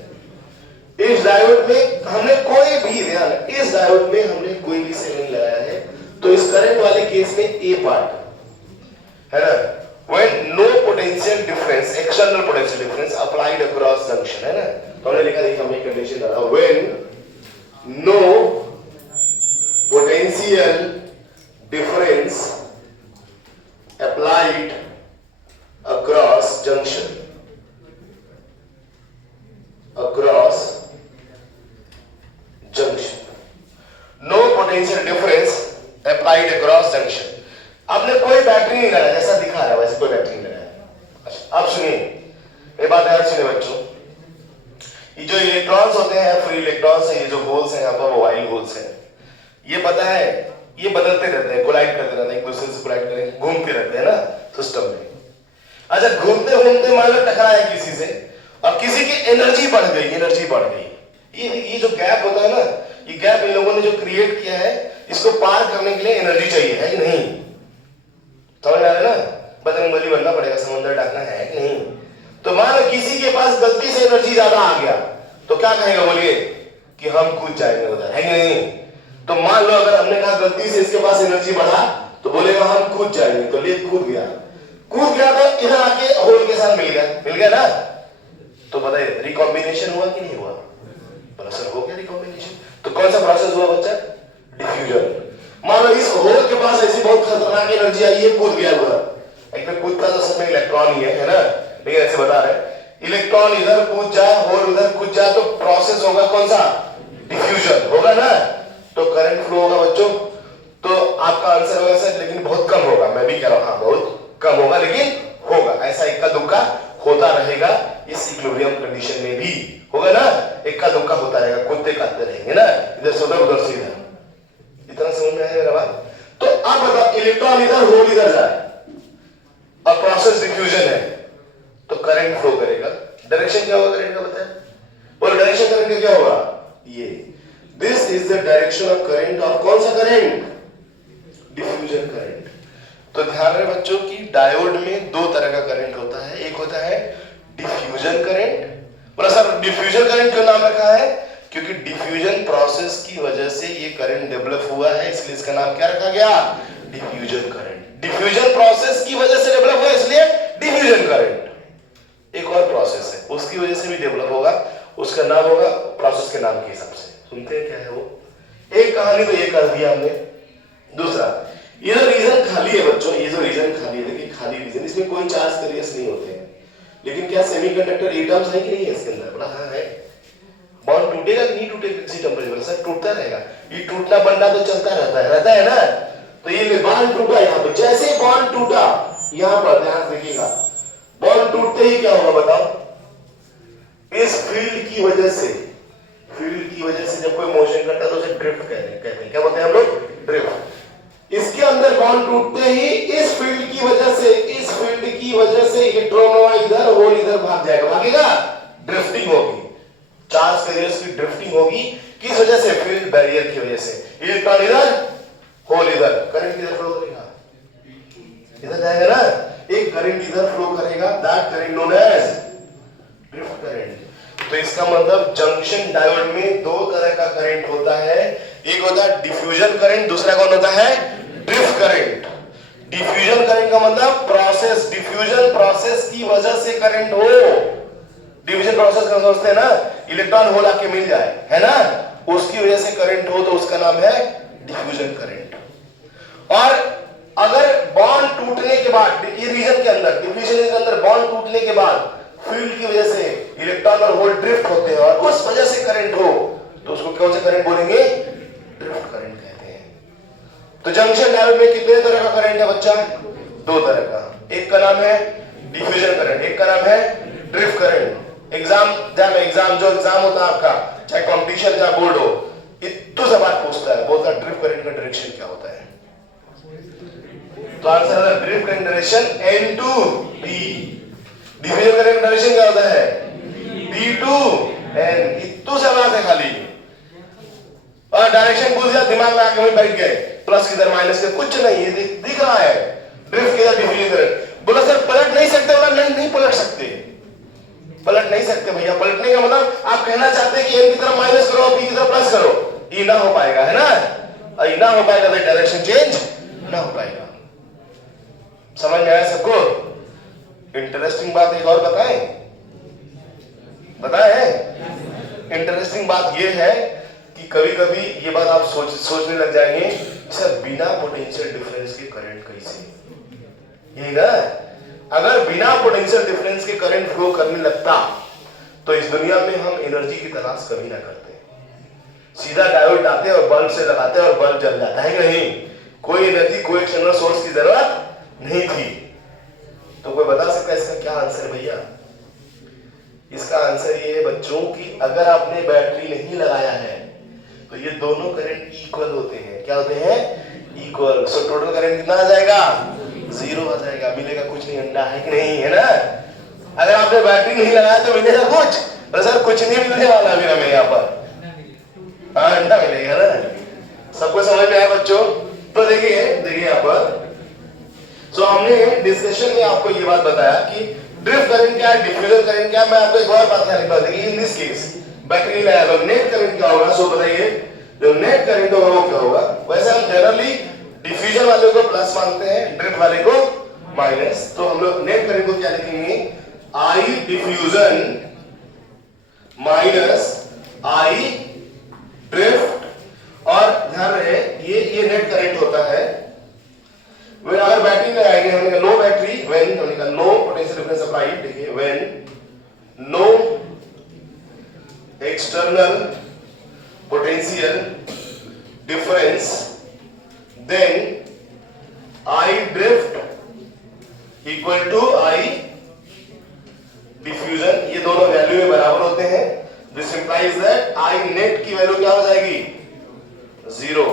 इस डायोड में हमने कोई भी ध्यान, इस डायोड में हमने कोई भी सेल नहीं लगाया है, तो इस करंट वाले केस में ए पार्ट है ना, when no potential difference, external potential difference applied across junction, है ना। तो हमने लिखा, देखिए हमने कंडीशन डाला, when no potential difference applied potential difference applied across junction. आपने कोई बैटरी नहीं लगाया, जैसा दिखा रहा है वैसे कोई बैटरी नहीं लगाया। अब सुनिए ये बात याद सुनिए बच्चों, ये जो इलेक्ट्रॉन्स होते हैं फ्री इलेक्ट्रॉन्स है, ये जो होल्स हैं यहाँ पर मोबाइल होल्स हैं, ये पता है ये बदलते रहते हैं, कोलाइड करते रहते हैं, एक दूसरे से कोलाइड करके घूमते रहते हैं ना सिस्टम में। अच्छा घूमते घूमते मान लो टकराए किसी से और किसी की एनर्जी बढ़ गई, एनर्जी बढ़ गई, ये जो गैप होता है ना, ये गैप इन लोगों ने जो क्रिएट किया है, इसको पार करने के लिए एनर्जी चाहिए, है कि नहीं? समझ आ रहा है ना? बजरंगबली बनना पड़ेगा, समुद्र डालना है कि नहीं? तो मान लो किसी के पास गलती से एनर्जी ज्यादा आ गया तो क्या कहेगा बोलिए कि हम कूद जाएंगे उधर, है कि नहीं? तो मान लो अगर हमने कहा गलती से इसके पास एनर्जी बढ़ा तो बोलेगा हम कूद जाएंगे, तो ले कूद गया तो इधर आके होल के साथ मिल गया ना। तो बताइए रिकॉम्बिनेशन हुआ कि नहीं हुआ? बोला सर हो गया रिकॉम्बिनेशन। तो कौन सा प्रोसेस हुआ बच्चा? डिफ्यूजन। मान लो इस होल के पास ऐसी बहुत खतरनाक एनर्जी आई है, कूद गया उधर। एक में कूदता तो सब में इलेक्ट्रॉन ही है ना, लेकिन ऐसे बता रहे इलेक्ट्रॉन इधर कूद जाए, होल उधर कूद जाए, तो प्रोसेस होगा कौन सा? डिफ्यूजन होगा ना। तो करंट फ्लो होगा बच्चों। तो आपका आंसर होगा सर लेकिन बहुत कम होगा, मैं भी कह रहा हूं हाँ बहुत कम होगा लेकिन होगा, ऐसा इक्का दुक्का होता रहेगा, इस इक्विलिब्रियम कंडीशन में भी होगा ना, इक्का दुक्का होता रहेगा, कूदते काटते रहेंगे ना, इधर से उधर से इधर। इतना समझ में आएगा बात? तो अब बताओ इलेक्ट्रॉन इधर होल इधर जाए, अब प्रोसेस डिफ्यूजन है तो करंट फ्लो करेगा। डायरेक्शन क्या होगा करंट का बताया? और डायरेक्शन करंट का क्या होगा? ये this is the direction of current of कौन सा करंट? Diffusion current. तो ध्यान रहे बच्चों कि डायोड में दो तरह का करंट होता है, एक होता है डिफ्यूजन करंट। बोला सर डिफ्यूजन करंट क्यों नाम रखा है? क्योंकि डिफ्यूजन प्रोसेस की वजह से ये करंट डेवलप हुआ है, इसलिए इसका नाम क्या रखा गया? Diffusion current. डिफ्यूजन प्रोसेस की वजह से डेवलप हुआ इसलिए डिफ्यूजन करंट। एक और प्रोसेस है उसकी वजह से भी डेवलप होगा, उसका नाम होगा प्रोसेस के नाम के हिसाब से। सुनते हैं क्या है वो? एक कहानी तो ये कर दिया हमने। दूसरा ये जो रीजन खाली है बच्चों, ये जो रीजन खाली है, देखिए खाली रीजन, इसमें कोई चार्ज कैरियर्स नहीं होते हैं, लेकिन क्या सेमीकंडक्टर एटम्स है कि नहीं है इसके अंदर? बोला हाँ है। बॉन्ड टूटेगा कि नहीं टूटेगा किसी टेंपरेचर? सर टूटता रहेगा, ये टूटना बनना तो चलता रहता है ना। तो ये बॉन्ड टूटा, यहाँ पे जैसे बॉन्ड टूटा यहाँ पर ध्यान देखिएगा, बॉन्ड टूटते ही क्या होगा बताओ? इस फील्ड की वजह से जब कोई मोशन करता है तो उसे ड्रिफ्ट कहते हैं। क्या बोलते हैं हम लोग? ड्रिफ्ट। इसके अंदर बॉन्ड टूटते ही इस फील्ड की वजह से इलेक्ट्रॉन इधर होल इधर भाग जाएगा, भागेगा, ड्रिफ्टिंग होगी, चार्ज कैरियर्स की ड्रिफ्टिंग होगी। किस वजह से? फील्ड बैरियर की वजह से। इलेक्ट्रॉन इधर होल इधर, करंट इधर फ्लो करेगा, इधर जाएगा ना, एक करंट इधर फ्लो करेगा, that current known as drift current. तो इसका मतलब जंक्शन डायोड में दो तरह का करंट होता है, एक होता है डिफ्यूजन करंट, दूसरा कौन होता है? Drift current. डिफ्यूजन करंट का मतलब प्रोसेस, डिफ्यूजन प्रोसेस की वजह से करंट हो। डिफ्यूजन प्रोसेस का समझते हैं ना, इलेक्ट्रॉन होल आके मिल जाए, है ना, उसकी वजह से करंट हो तो उसका नाम है डिफ्यूजन करंट। और अगर बॉन्ड टूटने के बाद, ये रीजन के अंदर, डिफ्यूजन के अंदर बॉन्ड टूटने के बाद फील्ड की वजह से इलेक्ट्रॉन और होल ड्रिफ्ट होते हैं और उस वजह से करंट हो तो उसको कौन सा करंट बोलेंगे? ड्रिफ्ट करंट कहते हैं। तो जंक्शन डायोड में कितने तरह का करंट है बच्चा? दो तरह का। एक का नाम है डिफ्यूजन करंट, एक का नाम है ड्रिफ्ट करंट। एग्जाम जो एग्जाम होता है आपका, चाहे कॉम्पिटिशन चाहे बोर्ड हो, इतना सवाल पूछता है, बोलता ड्रिफ्ट करंट का डायरेक्शन क्या होता है? तो आंसर है drift current direction N2P। Diffusion current का डायरेक्शन क्या होता है? D2N। इतना सा बात है खाली, और डायरेक्शन भूल जाए, दिमाग में आके वहीं बैठ गए, प्लस किधर माइनस किधर, कुछ नहीं है, दिख रहा है ड्रिफ्ट किधर डिफ्यूजन करंट। बोला सर पलट नहीं सकते? बोला नहीं पलट सकते, पलट नहीं सकते भैया। पलटने का मतलब आप कहना चाहते हैं कि N की तरफ माइनस करो, P की तरफ प्लस करो, ये ना हो पाएगा, है ना, और ये ना हो पाएगा तो डायरेक्शन चेंज ना हो पाएगा। समझ में आया सबको? इंटरेस्टिंग बात एक और बताएं? इंटरेस्टिंग बात यह है कि कभी कभी ये बात आप सोचने लग जाएंगे सर बिना पोटेंशियल डिफरेंस के करंट कैसे? यही ना, अगर बिना पोटेंशियल डिफरेंस के करंट फ्लो करने लगता तो इस दुनिया में हम एनर्जी की तलाश कभी ना करते। सीधा डायोड डालते हैं और बल्ब से लगाते हैं और बल्ब जल जाता है कि नहीं, कोई एनर्जी कोई एक्सटर्नल सोर्स की जरूरत नहीं थी। तो कोई बता सकता है इसका क्या आंसर है भैया? इसका आंसर ये है बच्चों कि अगर आपने बैटरी नहीं लगाया है तो ये दोनों करंट इक्वल होते हैं। क्या होते हैं? इक्वल। सो टोटल करंट कितना आ जाएगा? 0 आ जाएगा। मिलेगा कुछ नहीं, अंडा है कि नहीं, है ना? अगर आपने बैटरी नहीं लगाया तो मिलेगा कुछ? तो सर कुछ नहीं मिलने वाला फिर हमें यहाँ पर, अंडा मिलेगा ना। सबको समझ में आया बच्चों? तो देखिए यहाँ पर सो हमने डिस्कशन में आपको ये बात बताया कि ड्रिफ्ट करंट क्या है, डिफ्यूजन करंट क्या है। मैं आपको एक और बात कहने देखिए, इन दिस केस बैटरी लगाया तो नेट करंट क्या होगा? सो बताइए, जो नेट करंट होगा वो क्या होगा? वैसे हम जनरली डिफ्यूजन वाले को प्लस मानते हैं, ड्रिफ्ट वाले को माइनस। तो हम लोग नेट करंट को क्या लिखेंगे? आई डिफ्यूजन माइनस आई ड्रिफ्ट। और ध्यान रहे ये नेट करंट होता है when अगर बैटरी लगाएंगे, हमने कहा नो बैटरी, when हमने कहा नो पोटेंशियल डिफरेंस अप्लाई। देखिए when no external potential difference then I drift equal to I diffusion. ये दोनों वैल्यू में बराबर होते हैं। This implies that I net की वैल्यू क्या हो जाएगी? 0।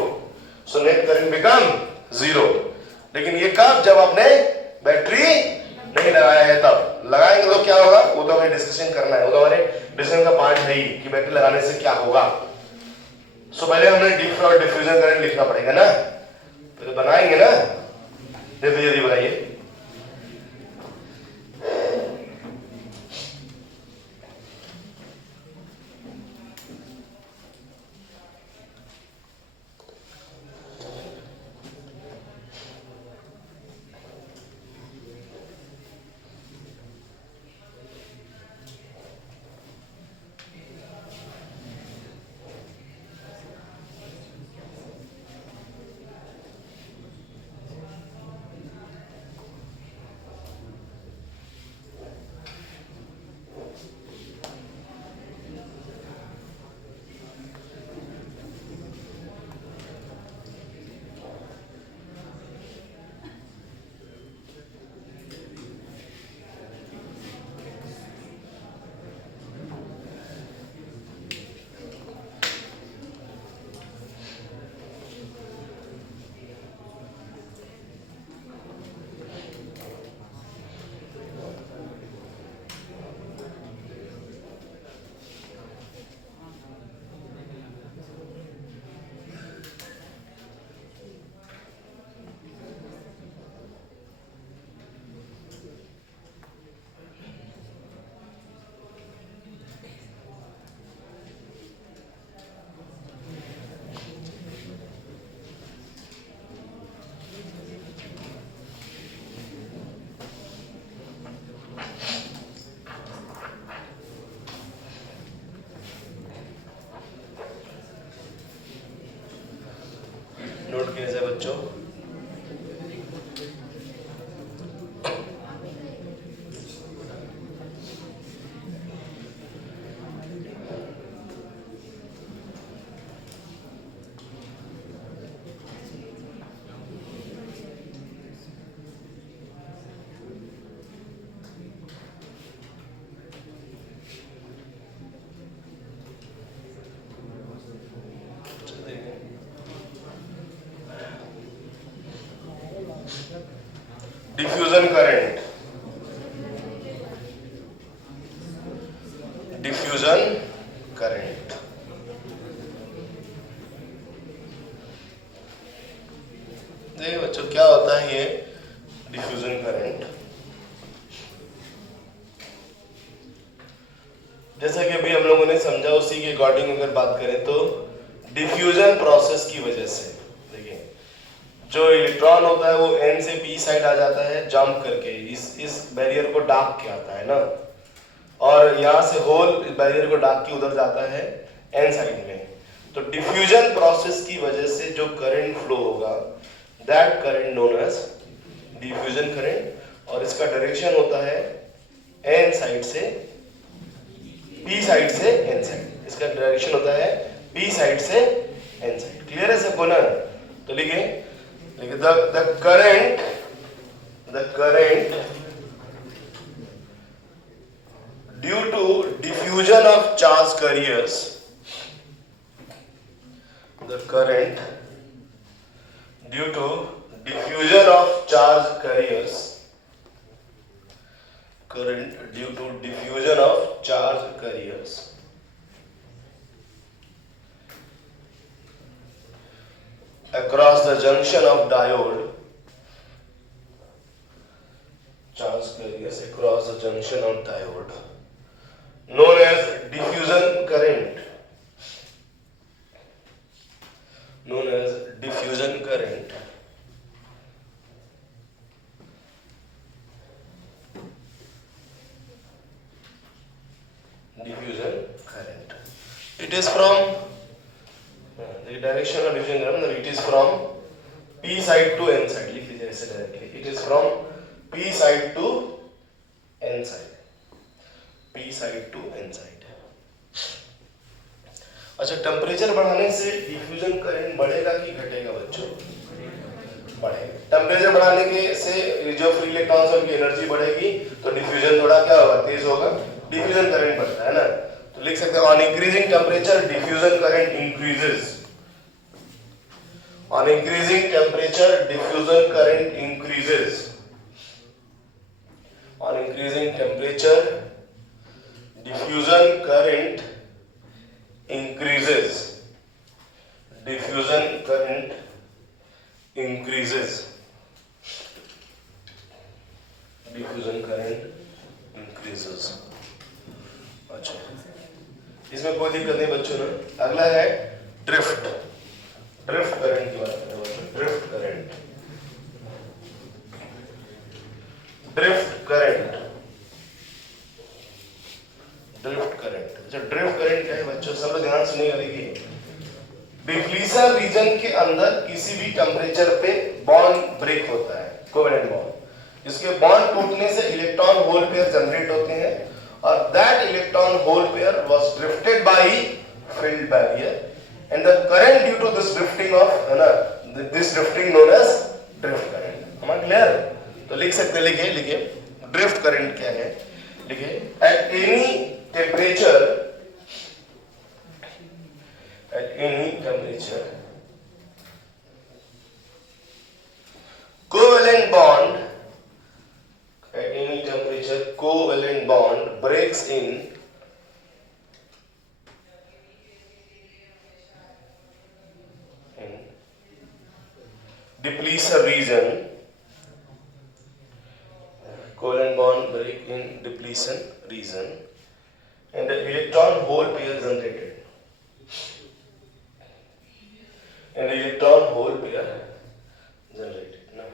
So net current become 0। लेकिन ये कब? जब आपने बैटरी नहीं लगाया है तब। लगाएंगे तो क्या होगा वो तो हमें डिस्कशन करना है, वो तो हमारे डिस्कशन का पार्ट है ही कि बैटरी लगाने से क्या होगा। सो पहले हमने ड्रिफ्ट और डिफ्यूजन करंट लिखना पड़ेगा ना, तो बनाएंगे ना, जल्दी जल्दी बनाइए। नोट कीजिए बच्चों। डिफ्यूजन करंट, डिफ्यूजन करंट देखिए बच्चों क्या होता है ये डिफ्यूजन करंट। जैसा कि अभी हम लोगों ने समझा उसी के अकॉर्डिंग अगर बात करें तो डिफ्यूजन प्रोसेस की वजह से देखिए जो इलेक्ट्रॉन होता है वो N से P साइड आ जाता है जंप करके, इस बैरियर को डाक के आता है ना, और यहाँ से होल इस बैरियर को डाक के उधर जाता है N साइड में। तो डिफ्यूजन प्रोसेस की वजह से जो करंट फ्लो होगा that current known as diffusion current, और इसका डायरेक्शन होता है N साइड से P साइड से N साइड। इसका डायरेक्शन होता है P साइड से N साइड। क्लियर है सबको ना? तो लिखिए the current due to diffusion of charge carriers, the current due to diffusion of charge carriers, current due to diffusion of charge carriers across the junction of diode, charge carriers across the junction of diode, known as diffusion current, known as diffusion current, diffusion current. It is from the direction of diffusion current, it is from P side to N side. लिख लीजिए ऐसे directly. It is from P side to N side. P side to N side. अच्छा, temperature बढ़ाने से diffusion current बढ़ेगा कि घटेगा बच्चों? बढ़ेगा। टेम्परेचर बढ़ाने के से जो फ्री इलेक्ट्रॉन्स उनकी एनर्जी बढ़ेगी तो डिफ्यूजन थोड़ा क्या होगा? तेज होगा। डिफ्यूजन करंट बढ़ता है ना, तो लिख सकते हैं on increasing temperature diffusion current increases. On increasing temperature, diffusion current increases. On increasing temperature, diffusion current increases. Diffusion current increases. Diffusion current increases. अच्छा, इसमें कोई दिक्कत नहीं बच्चों ना। अगला है ड्रिफ्ट। ड्रिफ्ट करंट की बात करते हैं। Drift current, drift current, drift current. अच्छा, ड्रिफ्ट करंट क्या है बच्चों? सब लोग ध्यान सुनिएगा। देखिए, डिफ्यूजन रीजन के अंदर किसी भी टेम्परेचर पे बॉन्ड ब्रेक होता है, कोवेलेंट बॉन्ड। इसके बॉन्ड टूटने से इलेक्ट्रॉन होल पेयर जनरेट होते हैं और that electron hole pair was drifted by field barrier and the current due to this drifting of this drifting known as drift current. am I clear? तो लिख सकते, लिखिए drift current क्या है। लिखिए, at any temperature covalent bond breaks in depletion region. Covalent bond break in depletion region and the electron hole pair generated. And the electron hole pair generated. No.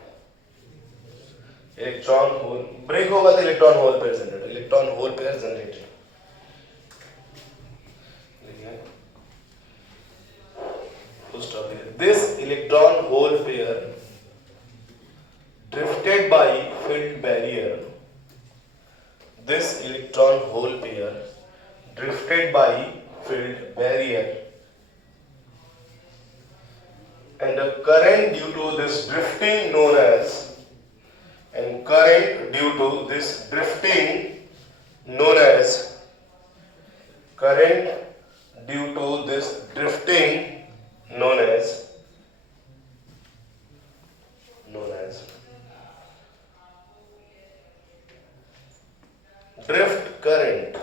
Electron hole break होगा तो electron hole pair generated. Electron hole pair generated. This electron hole pair drifted by field barrier. This electron hole pair drifted by field barrier, and the current due to this drifting known as current due to this drifting known as drift current.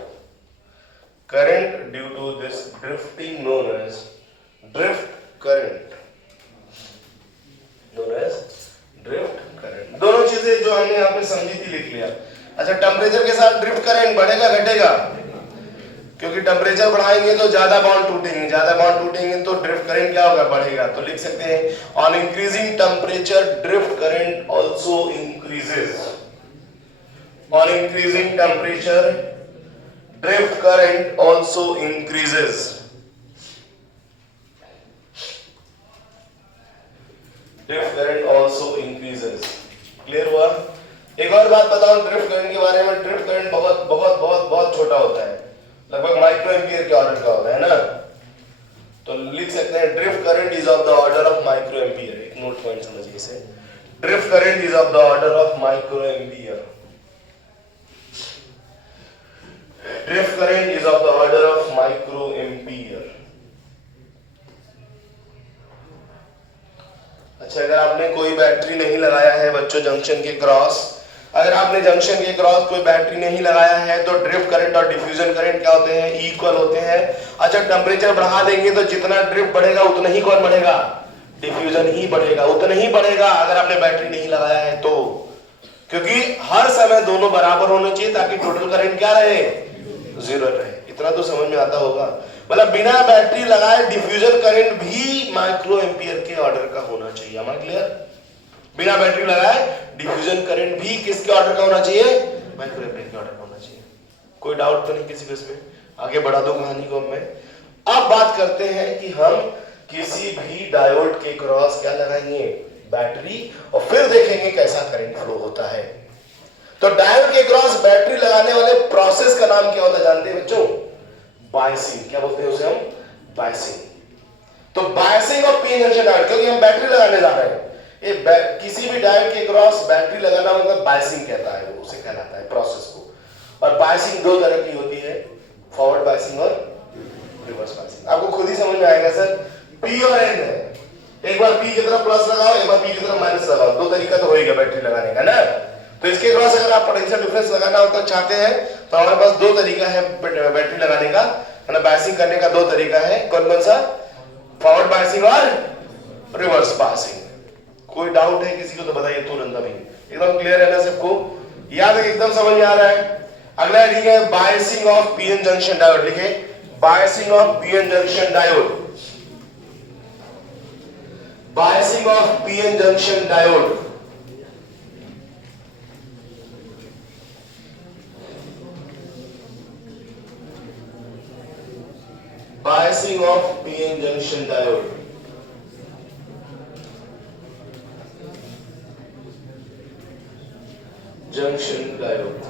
Current due to this drifting known as drift current. Known as drift current. दोनों चीजें जो हमने यहाँ पे समझी थी लिख लिया। अच्छा, टेम्परेचर के साथ ड्रिफ्ट करंट बढ़ेगा घटेगा? क्योंकि टेम्परेचर बढ़ाएंगे तो ज्यादा बॉन्ड टूटेंगे तो ड्रिफ्ट करंट क्या होगा? बढ़ेगा। तो लिख सकते हैं on increasing temperature drift current also increases. On increasing temperature, drift current also increases. Drift current also increases. Clear हुआ? एक और बात बताऊं ड्रिफ्ट करंट के बारे में। ड्रिफ्ट करंट बहुत बहुत बहुत बहुत छोटा होता है, लगभग माइक्रो एम्पियर के ऑर्डर का होता है ना। तो लिख सकते हैं drift current is of the order of micro ampere. एक नोट पॉइंट समझिए इसे, drift current is of the order of micro ampere. Drift current is of the order of micro ampere. अच्छा, अगर आपने कोई बैटरी नहीं लगाया है बच्चों जंक्शन के क्रॉस, अगर आपने जंक्शन के क्रॉस कोई बैटरी नहीं लगाया है तो ड्रिफ्ट करंट और डिफ्यूजन करंट क्या होते हैं, इक्वल होते हैं। अच्छा, टेम्परेचर बढ़ा देंगे तो जितना ड्रिफ्ट बढ़ेगा उतना ही कौन बढ़ेगा, डिफ्यूजन ही बढ़ेगा, उतना ही बढ़ेगा अगर आपने बैटरी नहीं लगाया है तो, क्योंकि हर समय दोनों बराबर होने चाहिए ताकि टोटल करंट क्या रहे, जीरो रहे। इतना तो समझ में आता होगा। मतलब बिना बैटरी लगाए डिफ्यूजन करंट भी माइक्रो एम्पियर के ऑर्डर का होना चाहिए। हमारा क्लियर? बिना बैटरी लगाए डिफ्यूजन करंट भी किसके ऑर्डर का होना चाहिए, माइक्रो एम्पियर के ऑर्डर का होना चाहिए। कोई डाउट तो नहीं किसी को इसमें? आगे बढ़ा दो कहानी को। मैं अब बात करते हैं कि हम किसी भी डायोड के क्रॉस क्या लगाएंगे, बैटरी, और फिर देखेंगे कैसा करंट फ्लो होता है। तो डायोड के क्रॉस बैटरी लगाने वाले प्रोसेस का नाम क्या होता है जानते हैं बच्चों? बायसिंग। क्या बोलते हैं उसे हम? बायसिंग। तो biasing of P junction diode, क्योंकि हम बैटरी लगाने जा रहे हैं। ये किसी भी डायोड के क्रॉस बैटरी लगाना मतलब बायसिंग कहता है, वो उसे कहलाता है प्रोसेस को। और बायसिंग दो तरह की होती है, फॉरवर्ड बायसिंग और रिवर्स बायसिंग। आपको खुद ही समझ में आएगा सर, पी और एन है, एक बार पी की तरफ प्लस लगाओ, एक बार पी की तरफ माइनस लगाओ, दो तरीका तो होगा बैटरी लगाने का ना। तो इसके क्रॉस अगर आप पोटेंशियल डिफरेंस लगाना हो तो चाहते हैं तो हमारे पास दो तरीका है बैटरी लगाने का, है ना, बायसिंग करने का दो तरीका है। कौन कौन सा? फॉरवर्ड बायसिंग और रिवर्स बायसिंग। कोई डाउट है किसी को तो बताइए तुरंत अभी। एकदम क्लियर है ना सबको? याद है, एकदम समझ में आ रहा है? अगला लिखे है biasing of PN junction diode. लिखे biasing of PN junction diode. Biasing of PN junction diode. Biasing of PN junction diode. Junction diode.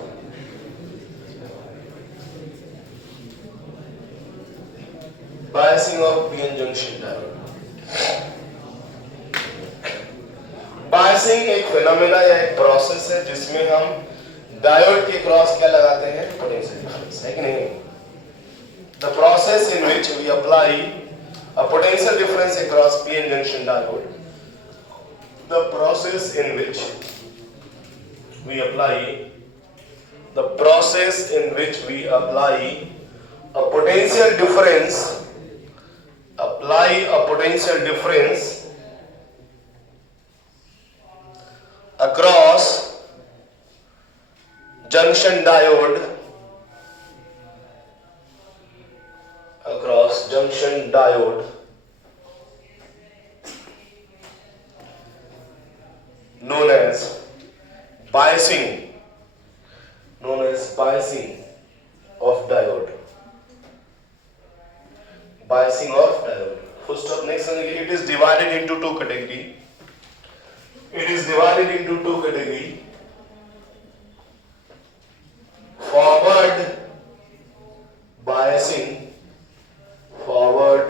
Biasing of PN junction diode. Biasing एक फिनोमेना या एक प्रोसेस है जिसमें हम डायोड के cross क्या लगाते हैं, पोटेंशियल डिफरेंस, है कि नहीं? The process in which we apply a potential difference across PN junction diode. The process in which we apply a potential difference, across junction diode. Known as biasing of diode. Biasing of diode. First stop, next one, it is divided into two categories. Forward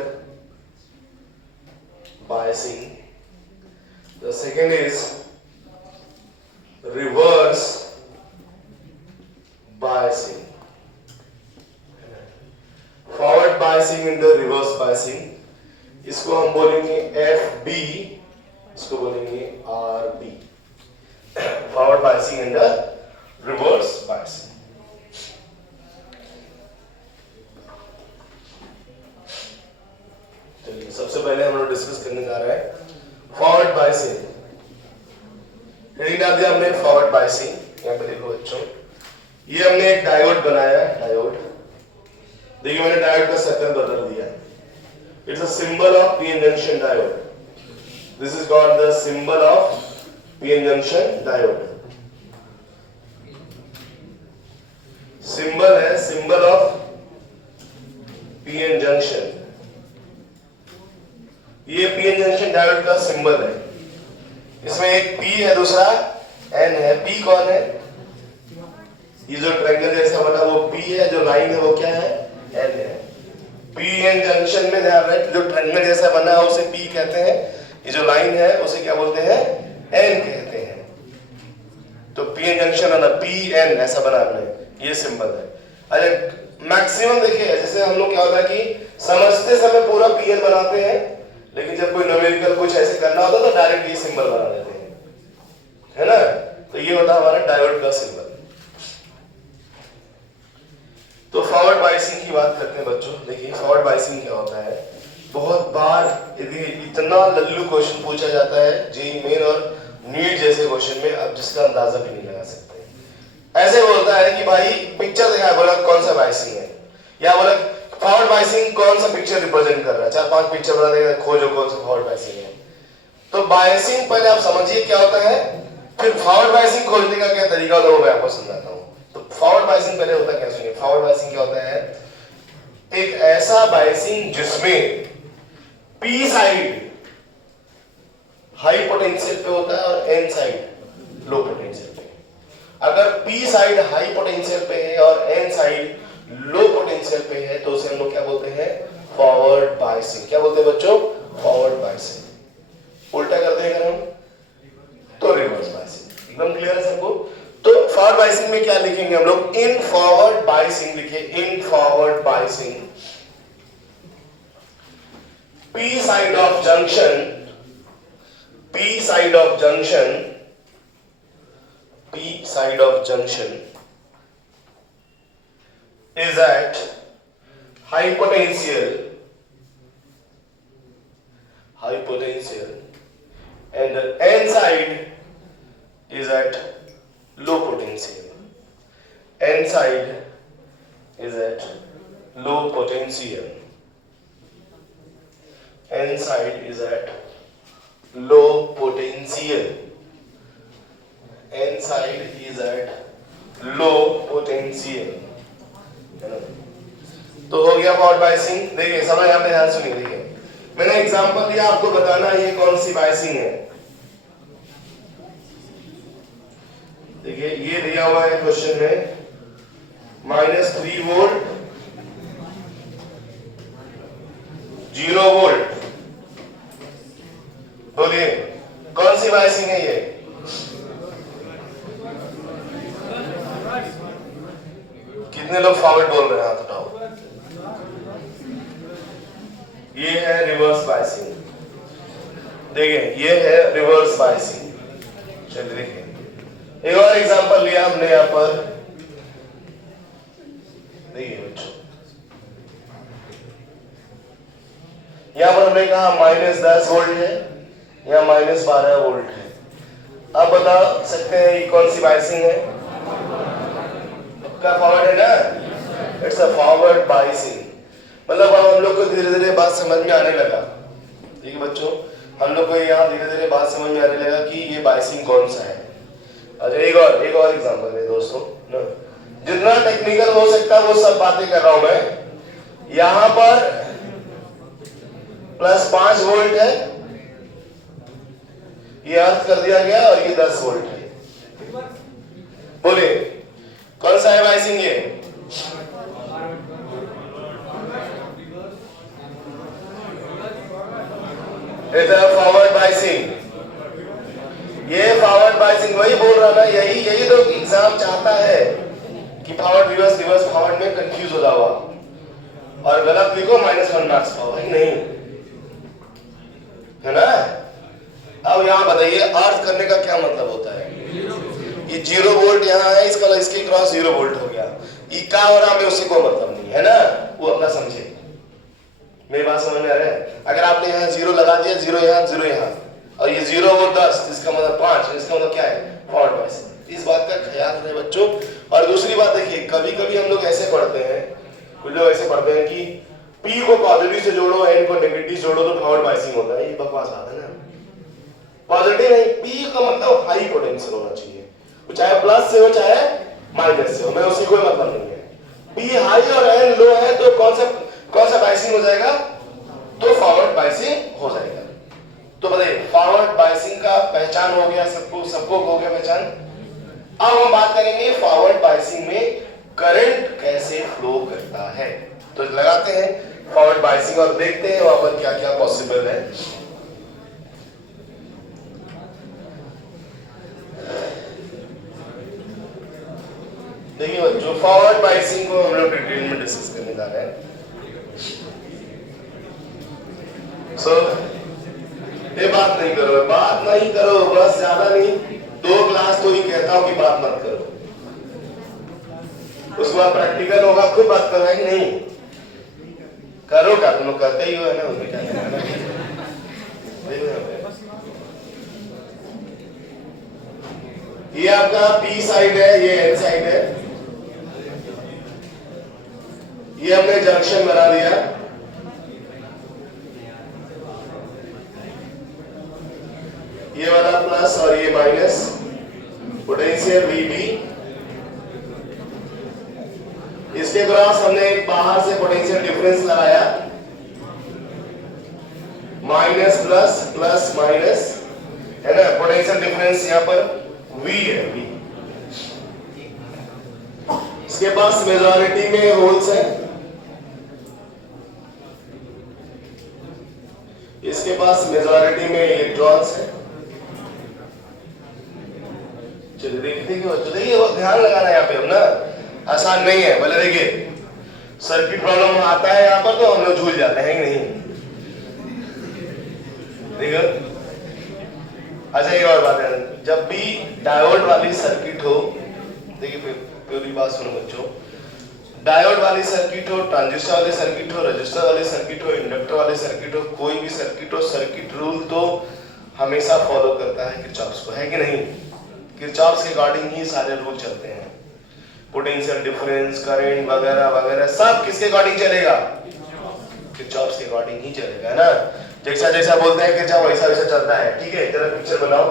biasing. The second is reverse biasing. Forward biasing and the reverse biasing. इसको हम बोलेंगे FB, इसको बोलेंगे RB. Forward biasing and the reverse biasing. चलिए, सबसे पहले हम लोग डिस्कस करने जा रहे हैं फॉरवर्ड बायसिंग। हेडिंग डाल दिया हमने फॉरवर्ड बायसिंग। यहाँ पे देखो बच्चों, ये हमने एक डायोड बनाया, डायोड। देखिए मैंने डायोड का सर्कल बदल दिया। It's a symbol of PN junction diode. This is called the symbol of PN junction diode. Symbol है, सिंबल ऑफ पीएन जंक्शन। ये पीएन जंक्शन डायोड का सिंबल है। इसमें एक P है, दूसरा N है। P कौन है? ये जो ट्रायंगल जैसा बना वो P है, जो लाइन है वो क्या है? N है। पी एन जंक्शन में ध्यान रखें, जो ट्रायंगल जैसा बना है उसे पी कहते हैं, ये जो लाइन है उसे क्या बोलते हैं, एन कहते हैं। तो पी एन जंक्शन है ना, पी एन ऐसा बना हमने, ये सिंबल है। अच्छा मैक्सिमम देखिए, जैसे हम लोग क्या होता है कि समझते समय पूरा पी एन बनाते हैं, लेकिन जब कोई न्यूमेरिकल कुछ ऐसे करना होता है तो डायरेक्ट ये सिंबल बना देते हैं, है ना। तो ये होता है हमारा डायोड का सिंबल। तो फॉरवर्ड बायसिंग की बात करते हैं बच्चों। देखिए फॉरवर्ड बायसिंग क्या होता है, बहुत बार यदि इतना लल्लू क्वेश्चन पूछा जाता है जेईई मेन और नीट जैसे क्वेश्चन में, अब जिसका अंदाजा भी नहीं लगा सकते। ऐसे बोलता है कि भाई पिक्चर दिखाया, बोला कौन सा बायसिंग है, या बोला फॉरवर्ड बायसिंग कौन सा पिक्चर रिप्रेजेंट कर रहा है, 4-5 पिक्चर बता देगा, खोजो कौन सा फॉरवर्ड बायसिंग है। तो बायसिंग पहले आप समझिए क्या होता है, फिर फॉरवर्ड बायसिंग खोजने का क्या तरीका होता है वो मैं आपको समझाता हूँ। तो फॉरवर्ड बायसिंग पहले होता है क्या, सुनिए। फॉरवर्ड बायसिंग क्या होता है, एक ऐसा बायसिंग जिसमें पी साइड हाई पोटेंशियल पे होता है और एन साइड लो पोटेंशियल पे। अगर पी साइड हाई पोटेंशियल पे है और एन साइड लो पोटेंशियल पे है तो उसे हम लोग क्या बोलते हैं, फॉरवर्ड बायसिंग। क्या बोलते हैं बच्चों, फॉरवर्ड बायसिंग। उल्टा करते हैं अगर हम तो रिवर्स बायसिंग। एकदम क्लियर है सबको। तो फॉरवर्ड बायसिंग में क्या लिखेंगे हम लोग, इन फॉरवर्ड बायसिंग लिखिए, इन forward biasing P side of junction, P side of junction, P side of junction is at high potential, and the N side is at low potential. N side is at low potential. N side is at low potential. N side is at low potential. है ना? तो हो गया forward biasing. देखिए समझ यहाँ पे ध्यान सुनिए। देखिए मैंने एग्जांपल दिया, आपको बताना ये कौन सी बायसिंग है। देखिए ये दिया हुआ है क्वेश्चन में, -3 वोल्ट 0 वोल्ट। बोलिए कौन सी बायसिंग है ये, कितने लोग फॉरवर्ड बोल रहे हैं, हाथ उठाओ। ये है रिवर्स बायसिंग। देखिए ये है रिवर्स बायसिंग। चलिए देखिए एक और एग्जांपल लिया हमने यहां पर। देखिए बच्चों यहां पर हमने कहा -10 वोल्ट है या -12 वोल्ट है। अब बता सकते हैं ये कौन सी बायसिंग है, क्या फॉरवर्ड है ना, इट्स अ फॉरवर्ड बायसिंग। मतलब अब हम लोग को धीरे धीरे बात समझ में आने लगा। ठीक है बच्चों, हम लोग को यहाँ धीरे धीरे बात समझ में आने लगा कि ये बायसिंग कौन सा है। अच्छा एक और एग्जांपल है दोस्तों ना, जितना टेक्निकल हो सकता है वो सब बातें कर रहा हूं मैं। यहां पर +5 वोल्ट है, ये अर्थ कर दिया गया, और ये 10 वोल्ट है। बोलिए कौन सा है बायसिंग ये, फॉरवर्ड बायसिंग। ये फॉरवर्ड बायसिंग वही बोल रहा ना, यही तो एग्जाम चाहता है कि फॉरवर्ड रिवर्स रिवर्स फॉरवर्ड में कंफ्यूज हो जाओ और गलत लिखो -1 मार्क्स पाओ, है नहीं, है ना। अब यहाँ बताइए अर्थ करने का क्या मतलब होता है, ये 0 वोल्ट यहाँ है, इसका इसके क्रॉस 0 वोल्ट हो गया, ये क्या हो रहा है उसी को मतलब नहीं है ना, वो अपना समझे। मेरी बात समझ में आ रहा है। अगर आपने यहाँ 0 लगा दिया, 0 यहाँ 0 यहाँ, और ये 0 और 10, इसका मतलब 5, इसका मतलब क्या है, फॉरवर्ड बायसिंग। इस बात का ख्याल रहे बच्चों। और दूसरी बात देखिए, कभी कभी हम लोग ऐसे पढ़ते हैं, कुछ लोग ऐसे पढ़ते हैं कि P को पॉजिटिव से जोड़ो, N को नेगेटिव जोड़ो तो फॉरवर्ड बायसिंग होता है। ये बकवास बात है ना। पॉजिटिव नहीं, P का मतलब हाई पोटेंशियल होना चाहिए, चाहे प्लस से हो चाहे माइनस से हो, मैं उसी कोई मतलब नहीं है। P हाई और N लो है तो कौन सा बायसिंग हो जाएगा, तो फॉरवर्ड बायसिंग हो जाएगा। तो बताइए फॉरवर्ड बायसिंग का पहचान हो गया, सबको हो गया पहचान। अब हम बात करेंगे फॉरवर्ड बायसिंग में करंट कैसे फ्लो करता है। तो लगाते हैं फॉरवर्ड बायसिंग, और देखते हैं वहां पर क्या क्या पॉसिबल है। देखिए बच्चों, फॉरवर्ड बायसिंग को हम लोग डिटेल में डिस्कस करने जा रहे हैं। सो ये बात नहीं करो, बस ज्यादा नहीं, 2 क्लास तो ही कहता हूं कि बात मत करो, उसके बाद प्रैक्टिकल होगा, खुद बात करो है कि नहीं? करो क्या, तुम लोग करते ही हो है ना, उसमें क्या करना है। ये आपका पी साइड है, ये एन साइड है, ये हमने जंक्शन बना दिया, ये वाला प्लस और ये माइनस, पोटेंशियल VB, इसके क्रॉस हमने बाहर से पोटेंशियल डिफरेंस लगाया, माइनस प्लस प्लस माइनस, है ना, पोटेंशियल डिफरेंस यहां पर V है, V। इसके पास मेजॉरिटी में होल्स है, इसके पास मेजॉरिटी में इलेक्ट्रॉन्स है। चलिए देखिए वो ध्यान लगाना यहाँ पे, हम ना आसान नहीं है, भले देखिए सर्किट प्रॉब्लम आता है यहाँ पर तो हम लोग झूल जाते हैं कि नहीं। देखो अच्छा एक और बात है, जब भी डायोड वाली सर्किट हो, देखिए पूरी बात सुनो बच्चों, डायोड वाली सर्किट हो, ट्रांजिस्टर वाली सर्किट हो, रजिस्टर वाली सर्किट हो, इंडक्टर वाली सर्किट हो, कोई भी सर्किट हो, सर्किट रूल तो हमेशा फॉलो करता है किरचॉफ्स को, है कि नहीं? किरचॉफ्स के अकॉर्डिंग ही सारे रूल चलते हैं, पोटेंशियल डिफरेंस, करंट वगैरह वगैरह सब किसके अकॉर्डिंग चलेगा? किरचॉफ्स के अकॉर्डिंग ही चलेगा, है ना। जैसा जैसा बोलते हैं किरचॉफ वैसा वैसा चलता है, ठीक है। जरा पिक्चर बनाओ।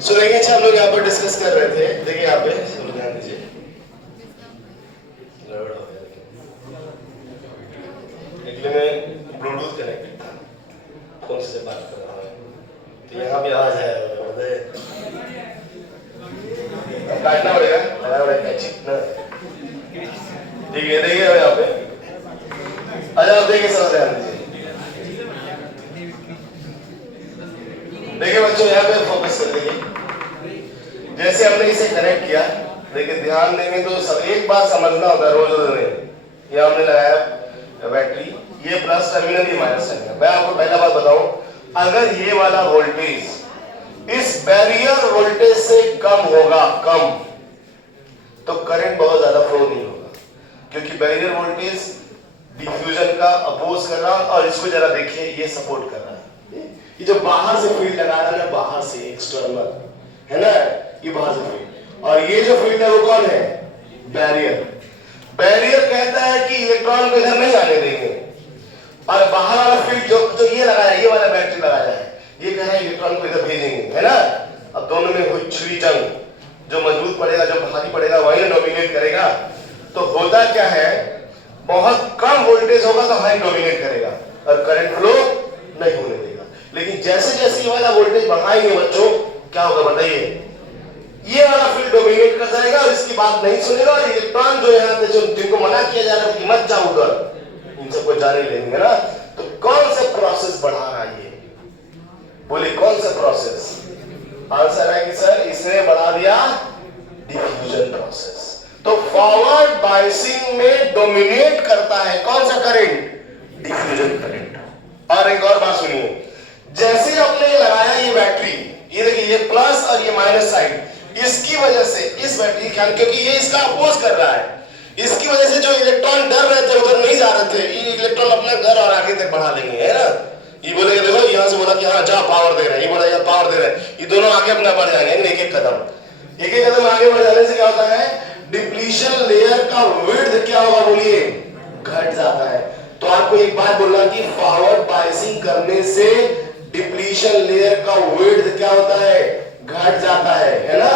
सो देखिए, अच्छा हम लोग यहाँ पर डिस्कस कर रहे थे, देखिए यहाँ पे ध्यान दीजिए, गड़बड़ हो गया एक्चुअली मैं ब्लूटूथ कनेक्टेड था, फोन से बात कर रहा हूँ, तो यहाँ भी आवाज है, काटना पड़ेगा, देखिए देखिए यहाँ पे, अच्छा आप देखिए सर ध्यान दीजिए, देखिए बच्चों यहाँ पे फोकस कर लीजिए, जैसे हमने इसे कनेक्ट किया, देखिए ध्यान देंगे तो सब एक बात समझना होता है रोज में। ये हमने लगाया बैटरी, ये प्लस टर्मिनल, ये माइनस टर्मिनल। मैं आपको पहला बात बताऊं, अगर ये वाला वोल्टेज इस बैरियर वोल्टेज से कम होगा, कम, तो करंट बहुत ज्यादा फ्लो नहीं होगा, क्योंकि बैरियर वोल्टेज डिफ्यूजन का अपोज कर रहा है, और इसको जरा देखिए ये सपोर्ट कर रहा है। ये जो बाहर से फील्ड लगा रहा है ना, बाहर से एक्सटर्नल है ना, ये बाहर से फील्ड, और ये जो फील्ड है वो कौन है? बैरियर। बैरियर कहता है कि इलेक्ट्रॉन को इधर नहीं आने देंगे, और बाहर वाला फील्ड जो ये लगाया है, ये वाला बैटरी लगाया है, ये कह रहा है इलेक्ट्रॉन को इधर भेजेंगे, है ना। अब दोनों में हुई छुरी जंग, जो मजबूत पड़ेगा, जो भारी पड़ेगा, वही डोमिनेट करेगा। तो होता क्या है, बहुत कम वोल्टेज होगा तो हाई डोमिनेट करेगा और करंट फ्लो नहीं होने देगा। लेकिन जैसे जैसे ये वाला वोल्टेज बढ़ाएंगे बच्चों, क्या होगा बताइए, ये वाला फील्ड डोमिनेट कर जाएगा और इसकी बात नहीं सुनेगा, और इलेक्ट्रॉन जो यहाँ जो जिनको मना किया जा रहा है कि मत जाओ उधर, इन सबको जाने लेंगे ना। तो कौन सा प्रोसेस बढ़ा रहा है ये, बोले कौन सा प्रोसेस? आंसर है कि सर इसने बढ़ा दिया डिफ्यूजन प्रोसेस। तो फॉरवर्ड बायसिंग में डोमिनेट करता है कौन सा करंट? Diffusion current. और एक और बात सुनिए, जैसे आपने लगाया ये बैटरी, ये देखिए ये प्लस और ये माइनस साइड, इसकी वजह से इस बैटरी का, क्योंकि ये इसका अपोज कर रहा है, इसकी वजह से जो इलेक्ट्रॉन डर रहे थे उधर नहीं जा रहे थे, ये इलेक्ट्रॉन अपना घर और आगे तक बढ़ा लेंगे, है ना। ये बोलेगा देखो यहाँ से बोला कि हाँ जा पावर दे रहे हैं, ये बोला यहाँ पावर दे रहे हैं, ये दोनों आगे अपना बढ़ जाएंगे एक एक कदम आगे बढ़ जाने से क्या होता है? डिप्लीशन लेयर का विड्थ क्या होगा बोलिए? घट जाता है। तो आपको एक बात बोलना कि फॉरवर्ड बायसिंग करने से डिप्लीशन लेयर का विड्थ क्या होता है? घट जाता है ना।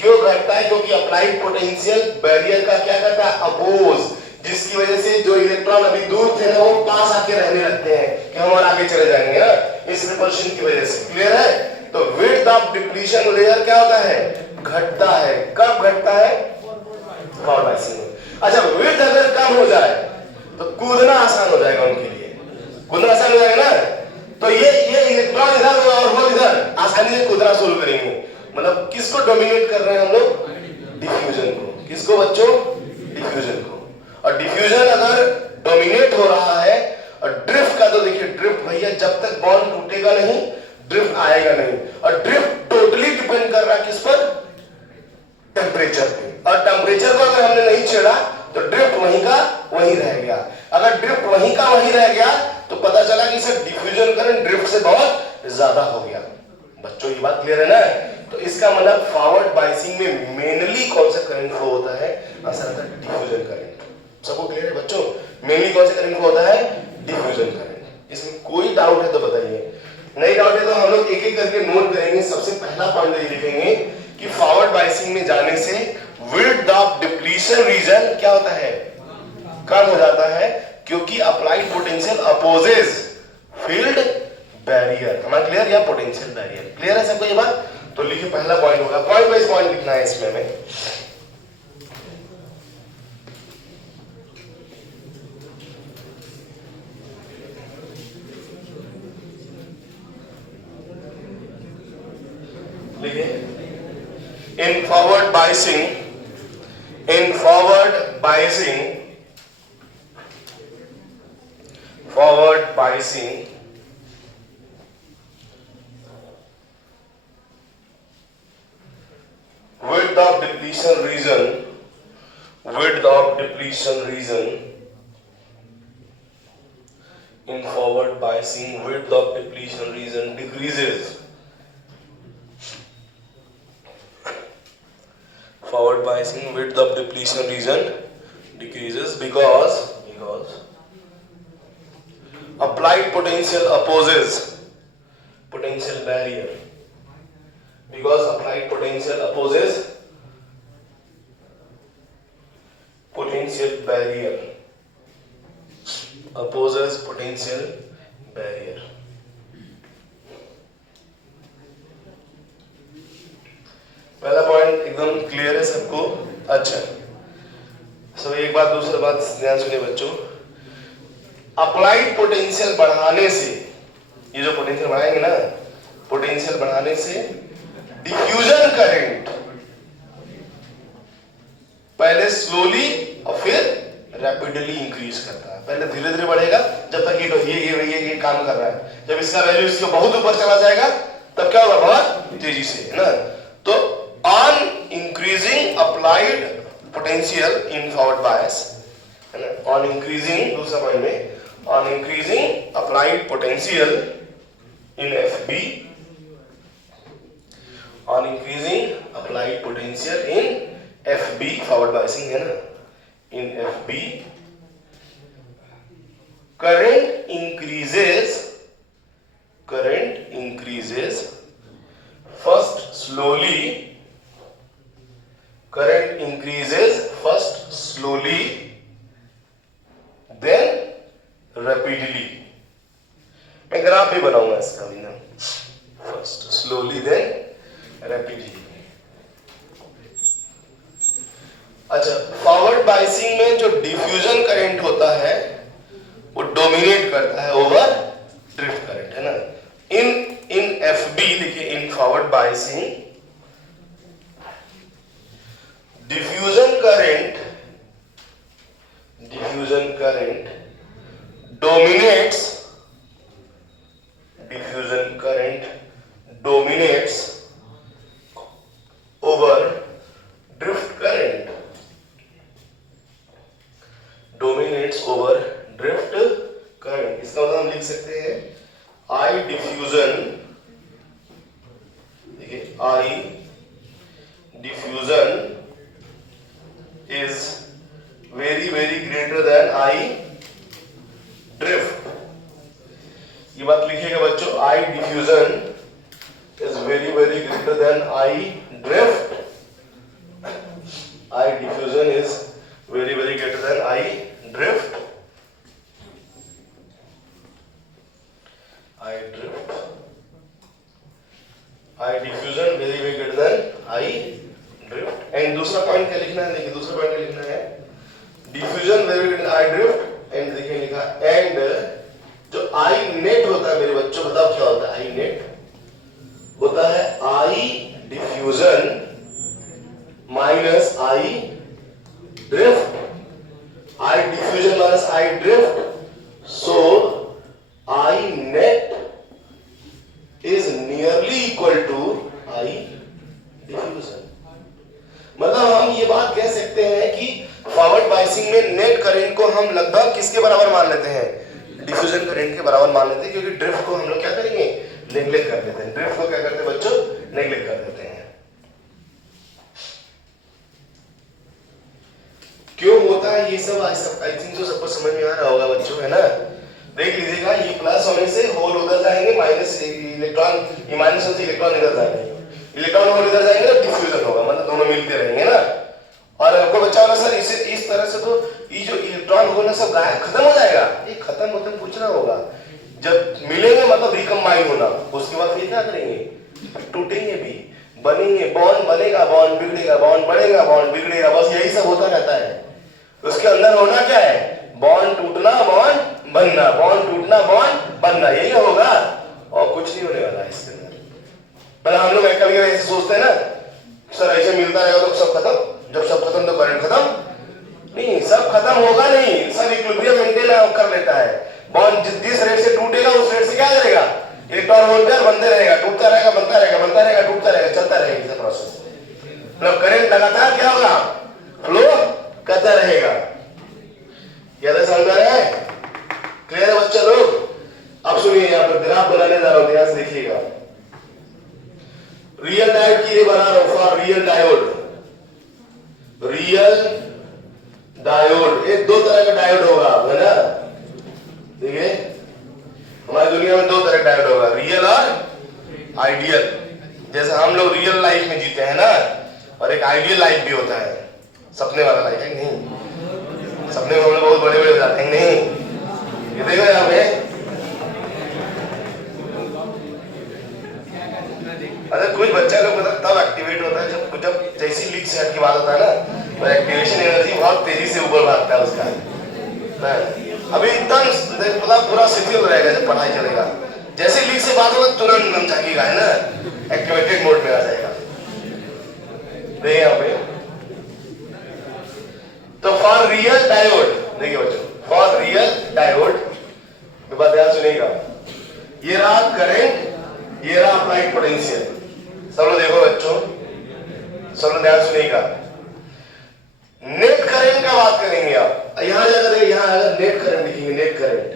क्यों घटता है? क्योंकि अप्लाइड पोटेंशियल बैरियर का क्या करता है? अपोज, जिसकी वजह से जो इलेक्ट्रॉन अभी दूर थे ना वो पास आके रहने लगते हैं कि हम और आगे चले जाएंगे ना, इस रिपल्शन की वजह से। क्लियर है? तो विड्थ ऑफ डिप्लीशन लेयर क्या होता है? घटता है। कब घटता है? फॉरवर्ड बायसिंग में। अच्छा, विड्थ अगर कम हो जाए तो कूदना आसान हो जाएगा उनके लिए, कूदना आसान हो जाएगा ना। तो ये इलेक्ट्रॉन इधर और वो इधर आसानी से कूदना शुरू करेंगे। मतलब किसको डोमिनेट कर रहे हैं हम लोग? डिफ्यूजन को। किसको बच्चों? डिफ्यूजन को। और डिफ्यूजन अगर डोमिनेट हो रहा है, और ड्रिफ्ट का तो देखिए, ड्रिफ्ट भैया जब तक बॉन्ड टूटेगा नहीं ड्रिफ्ट आएगा नहीं। और ड्रिफ्ट टोटली डिपेंड कर रहा है किस पर? टेम्परेचर पे। और टेम्परेचर को अगर हमने नहीं छेड़ा तो ड्रिफ्ट वहीं का वहीं रह गया। अगर ड्रिफ्ट वहीं का वहीं रह गया तो पता चला कि सर डिफ्यूजन करंट ड्रिफ्ट से बहुत ज्यादा हो गया। बच्चों ये बात क्लियर है ना। तो इसका मतलब फॉरवर्ड बायसिंग में मेनली कौन सा करंट फ्लो होता है? आंसर आता है डिफ्यूजन करंट। सबको क्लियर है बच्चों? मेनली कौन सा करंट फ्लो होता है? Diffusion current. इसमें कोई डाउट है तो बताइए, नहीं डाउट है तो हम लोग एक एक करके नोट करेंगे। सबसे पहला पॉइंट ये लिखेंगे कि फॉरवर्ड बायसिंग में जाने से विड्थ ऑफ डिप्लीशन रीजन क्या होता है? कम हो जाता है, क्योंकि applied potential opposes field barrier. हमारा क्लियर? या पोटेंशियल बैरियर। क्लियर है सबको ये बात? तो लिखिए पहला पॉइंट होगा, पॉइंट वाइज पॉइंट लिखना है इसमें हमें। In forward biasing, width of depletion region, in forward biasing width of depletion region decreases. Forward biasing width of depletion region decreases because applied potential opposes potential barrier. Because applied potential opposes potential barrier. Opposes potential barrier. पहला point एकदम clear है सबको? अच्छा, सब एक बात, दूसरी बात ध्यान सुनिए बच्चों। अप्लाइड पोटेंशियल बढ़ाने से, ये जो पोटेंशियल बढ़ाएंगे ना, पोटेंशियल बढ़ाने से डिफ्यूजन करंट पहले स्लोली और फिर रैपिडली इंक्रीज करता है। पहले धीरे धीरे बढ़ेगा जब तक ये काम कर रहा है। जब इसका वैल्यू इसके बहुत ऊपर चला जाएगा तब क्या होगा? बहुत तेजी से, है ना। तो on increasing applied potential in forward bias, है ना, on increasing, दूसरा पॉइंट में, on increasing applied potential in FB, on increasing applied potential in FB, forward biasing है ना, in FB current increases first slowly, current increases first slowly then rapidly. मैं graph भी बनाऊंगा इसका भी ना, first slowly then rapidly. अच्छा, forward biasing में जो डिफ्यूजन करंट होता है वो डोमिनेट करता है ओवर ड्रिफ्ट करंट, है ना। इन FB लिखिए, इन forward biasing diffusion current dominates over drift current. इसका मतलब हम लिख सकते हैं I diffusion, देखिए I diffusion is very greater than I drift. ये बात लिखिएगा बच्चों, I diffusion is very greater than I drift. I diffusion is very greater than I drift. I diffusion very greater than I drift. And दूसरा point क्या लिखना है, देखिए दूसरा पॉइंट क्या लिखना है, diffusion very greater I drift, and देखिए लिखा एंड जो आई नेट होता है मेरे बच्चों, बताओ क्या होता है, आई नेट होता है I diffusion minus I drift, I diffusion minus I drift, so I net is nearly equal to I diffusion. मतलब हम ये बात कह सकते हैं कि फॉरवर्ड बायसिंग में नेट करंट को हम लगभग किसके बराबर मान लेते हैं, डिफ्यूजन करंट के बराबर मान लेते हैं, क्योंकि ड्रिफ्ट को हम लोग क्या करेंगे, नेग्लेक्ट कर देते हैं। ड्रिफ्ट को क्या करते हैं बच्चों, नेग्लेक्ट कर देते हैं। क्यों होता है ये सब, आई थिंक तो सबको समझ में आ रहा होगा बच्चों, है ना। देख लीजिएगा, ये प्लस होने से होल उधर जाएंगे, माइनस इलेक्ट्रॉन, ये माइनस होने से इलेक्ट्रॉन इधर जाएंगे, इलेक्ट्रॉन होल इधर जाएंगे ना, डिफ्यूजन होगा, मतलब दोनों मिलते रहेंगे ना। और आपको बच्चा वाला सर इस तरह से तो ये जो इलेक्ट्रॉन होल है सब गायब खत्म हो जाएगा, ये खत्म मतलब पूछना होगा, जब मिलेंगे मतलब रिकम्बाइन होना, उसके बाद फिर क्या करेंगे, टूटेंगे भी, बनेंगे, बॉन्ड बनेगा, बॉन्ड बिगड़ेगा, बॉन्ड बढ़ेगा, बॉन्ड बिगड़ेगा, बस यही सब होता रहता है। उसके अंदर होना क्या है, बॉन्ड टूटना, बॉन्ड बनना, बॉन्ड टूटना, बॉन्ड बनना, यही होगा और कुछ नहीं होने वाला है इसके अंदर। पर हम लोग कभी ऐसे सोचते हैं ना, सर ऐसे मिलता रहेगा तो सब खत्म, जब सब खत्म तो करंट खत्म, नहीं, सब खत्म होगा नहीं, सब इक्विलिब्रियम मेंटेन कर लेता है। बॉन्ड जिस रेट से टूटेगा उस रेट से क्या करेगा, इलेक्ट्रॉन होल पेयर बनते रहेगा, टूटता रहेगा, बनता रहेगा, बनता रहेगा, टूटता रहेगा, चलता रहेगा, ये प्रोसेस। मतलब करंट लगातार क्या होगा, फ्लो करता रहेगा। क्या समझ आ रहा है, क्लियर है बच्चा लोग। अब सुनिए, यहाँ पर ग्राफ बनाने जा रहा हूं, ध्यान से देखिएगा। रियल डायोड की ये बना रहा हूं, for real diode, real diode, एक दो तरह का डायोड होगा, है ना। देखिए हमारी दुनिया में दो तरह का डायोड होगा, रियल और आइडियल। जैसे हम लोग रियल लाइफ में जीते हैं ना, और एक आइडियल लाइफ भी होता है, सपने वाला लाइफ है नहीं, सपने में हम लोग बहुत बड़े बड़े हो जाते हैं नहीं। ये देखो यहाँ पे, अगर कुछ बच्चा लोग मतलब तब एक्टिवेट होता है जब जैसी लीक सेट की बात होता है ना, तो एक्टिवेशन एनर्जी बहुत तेजी से ऊपर भागता है उसका। अभी एकदम मतलब पूरा शिथिल रहेगा जब पढ़ाई चलेगा, जैसे लीक से बात होगा तुरंत दम जागेगा, है ना, एक्टिवेटेड मोड में आ जाएगा। देखिए यहाँ पे, तो फॉर रियल डायोड, देखिए बच्चों, फॉर रियल डायोड ध्यान सुनिएगा, ये रहा करंट, ये रहा अप्लाइड पोटेंशियल। सब लोग देखो बच्चों, सब लोग ध्यान सुनिएगा। नेट करंट का बात करेंगे आप, यहां अगर नेट करंट लिखेंगे, नेट करंट,